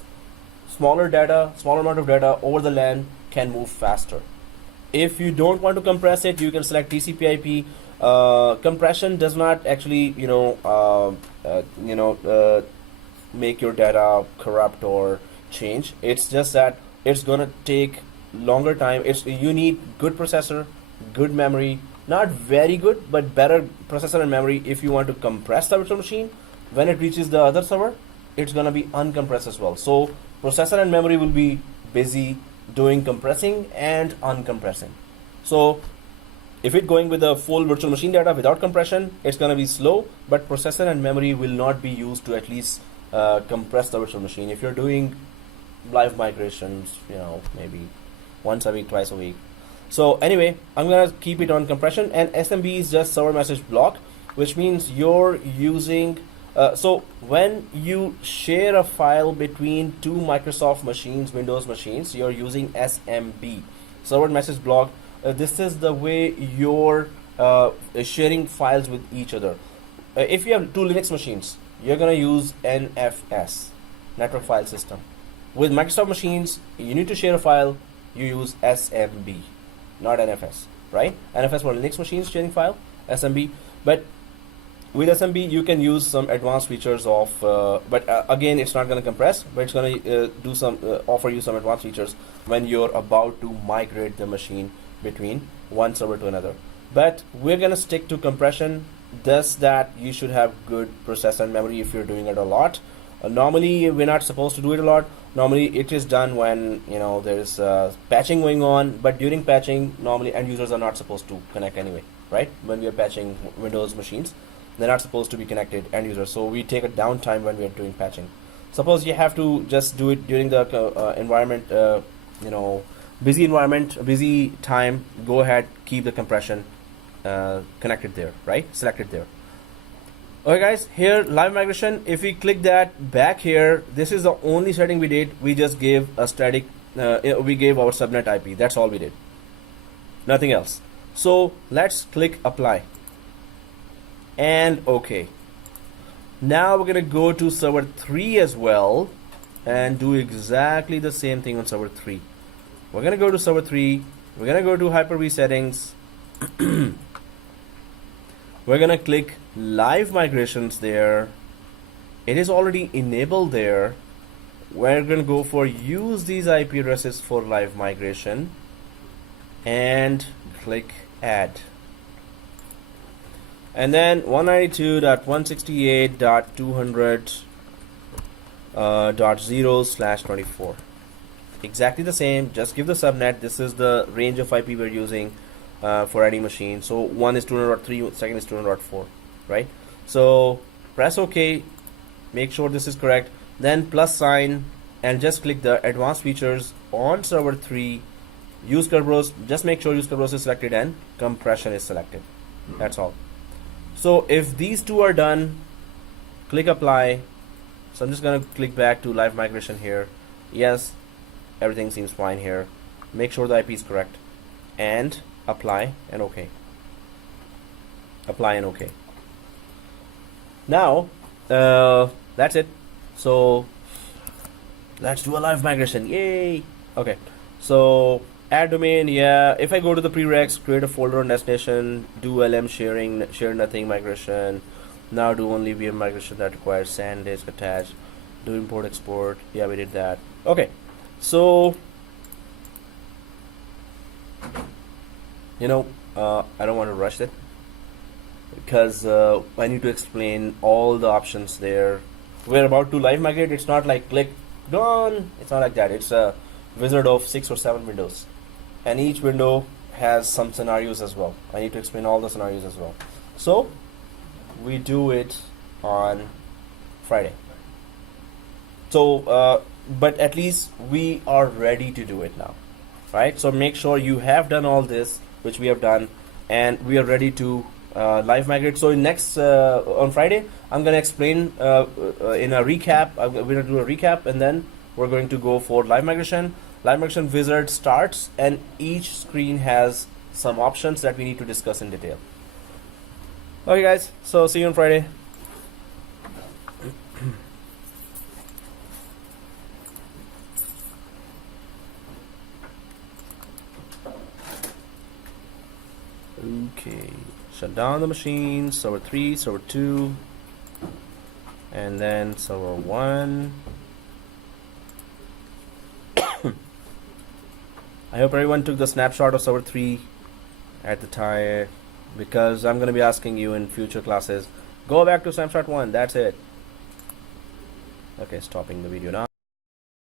smaller data, smaller amount of data over the LAN can move faster. If you don't want to compress it, you can select TCP/IP. Compression does not actually, make your data corrupt or change. It's just that it's gonna take longer time. You need good processor, good memory, not very good, but better processor and memory if you want to compress the virtual machine. When it reaches the other server, it's gonna be uncompressed as well. So processor and memory will be busy doing compressing and uncompressing. So if it's going with the full virtual machine data without compression, it's gonna be slow, but processor and memory will not be used to at least compress the virtual machine. If you're doing live migrations, maybe once a week, twice a week. So anyway, I'm gonna keep it on compression, and SMB is just server message block, which means you're using. So when you share a file between two Microsoft machines, Windows machines, you're using SMB, server message block. This is the way you're sharing files with each other. If you have two Linux machines, you're gonna use NFS, network file system. With Microsoft machines, you need to share a file, you use SMB, not NFS, right? NFS for Linux machines sharing file, SMB. But with SMB, you can use some advanced features of, again, it's not going to compress, but it's going to offer you some advanced features when you're about to migrate the machine between one server to another. But we're going to stick to compression. Thus that you should have good processor and memory if you're doing it a lot. Normally, we're not supposed to do it a lot. Normally, it is done when there's patching going on. But during patching, normally end users are not supposed to connect anyway, right? When we are patching Windows machines, they're not supposed to be connected end users. So we take a downtime when we are doing patching. Suppose you have to just do it during the environment, busy environment, busy time. Go ahead, keep the compression connected there, right? Selected there. Okay guys, here LiveMigration, if we click that back here, this is the only setting we did. We just gave a static, we gave our subnet IP. That's all we did. Nothing else. So let's click apply. And okay. Now we're gonna go to server 3 as well and do exactly the same thing on server 3. We're gonna go to server 3. We're gonna go to Hyper-V settings. We're gonna click live migrations there. It is already enabled there. We're gonna go for use these IP addresses for live migration and click add. And then 192.168.200.0/24. Exactly the same. Just give the subnet. This is the range of IP we're using for any machine. So one is 200.3, second is 200.4, right? So press OK. Make sure this is correct. Then plus sign and just click the advanced features on server 3. Use Kerberos. Just make sure use Kerberos is selected and compression is selected. That's all. So if these two are done, click apply. So I'm just gonna click back to live migration here. Yes, everything seems fine here. Make sure the IP is correct and apply and OK. Apply and OK. Now that's it. So let's do a live migration. Yay! Okay. So add domain. Yeah. If I go to the Prereqs, create a folder on destination, do LM sharing, share nothing migration. Now do only VM migration that requires SanDisk attached. Do import export. Yeah, we did that. Okay. So I don't want to rush it because I need to explain all the options there. We're about to live migrate. It's not like click done. It's not like that. It's a wizard of 6 or 7 windows, and each window has some scenarios as well. I need to explain all the scenarios as well. So we do it on Friday. So but at least we are ready to do it now, right? So make sure you have done all this, which we have done, and we are ready to live migrate. So next on Friday, I'm going to explain in a recap. We're going to do a recap, and then we're going to go for live migration. Live migration wizard starts, and each screen has some options that we need to discuss in detail. Okay guys, so see you on Friday. Okay, shut down the machine, server 3, server 2, and then server 1. I hope everyone took the snapshot of server 3 at the time, because I'm going to be asking you in future classes, go back to snapshot 1, that's it. Okay, stopping the video now.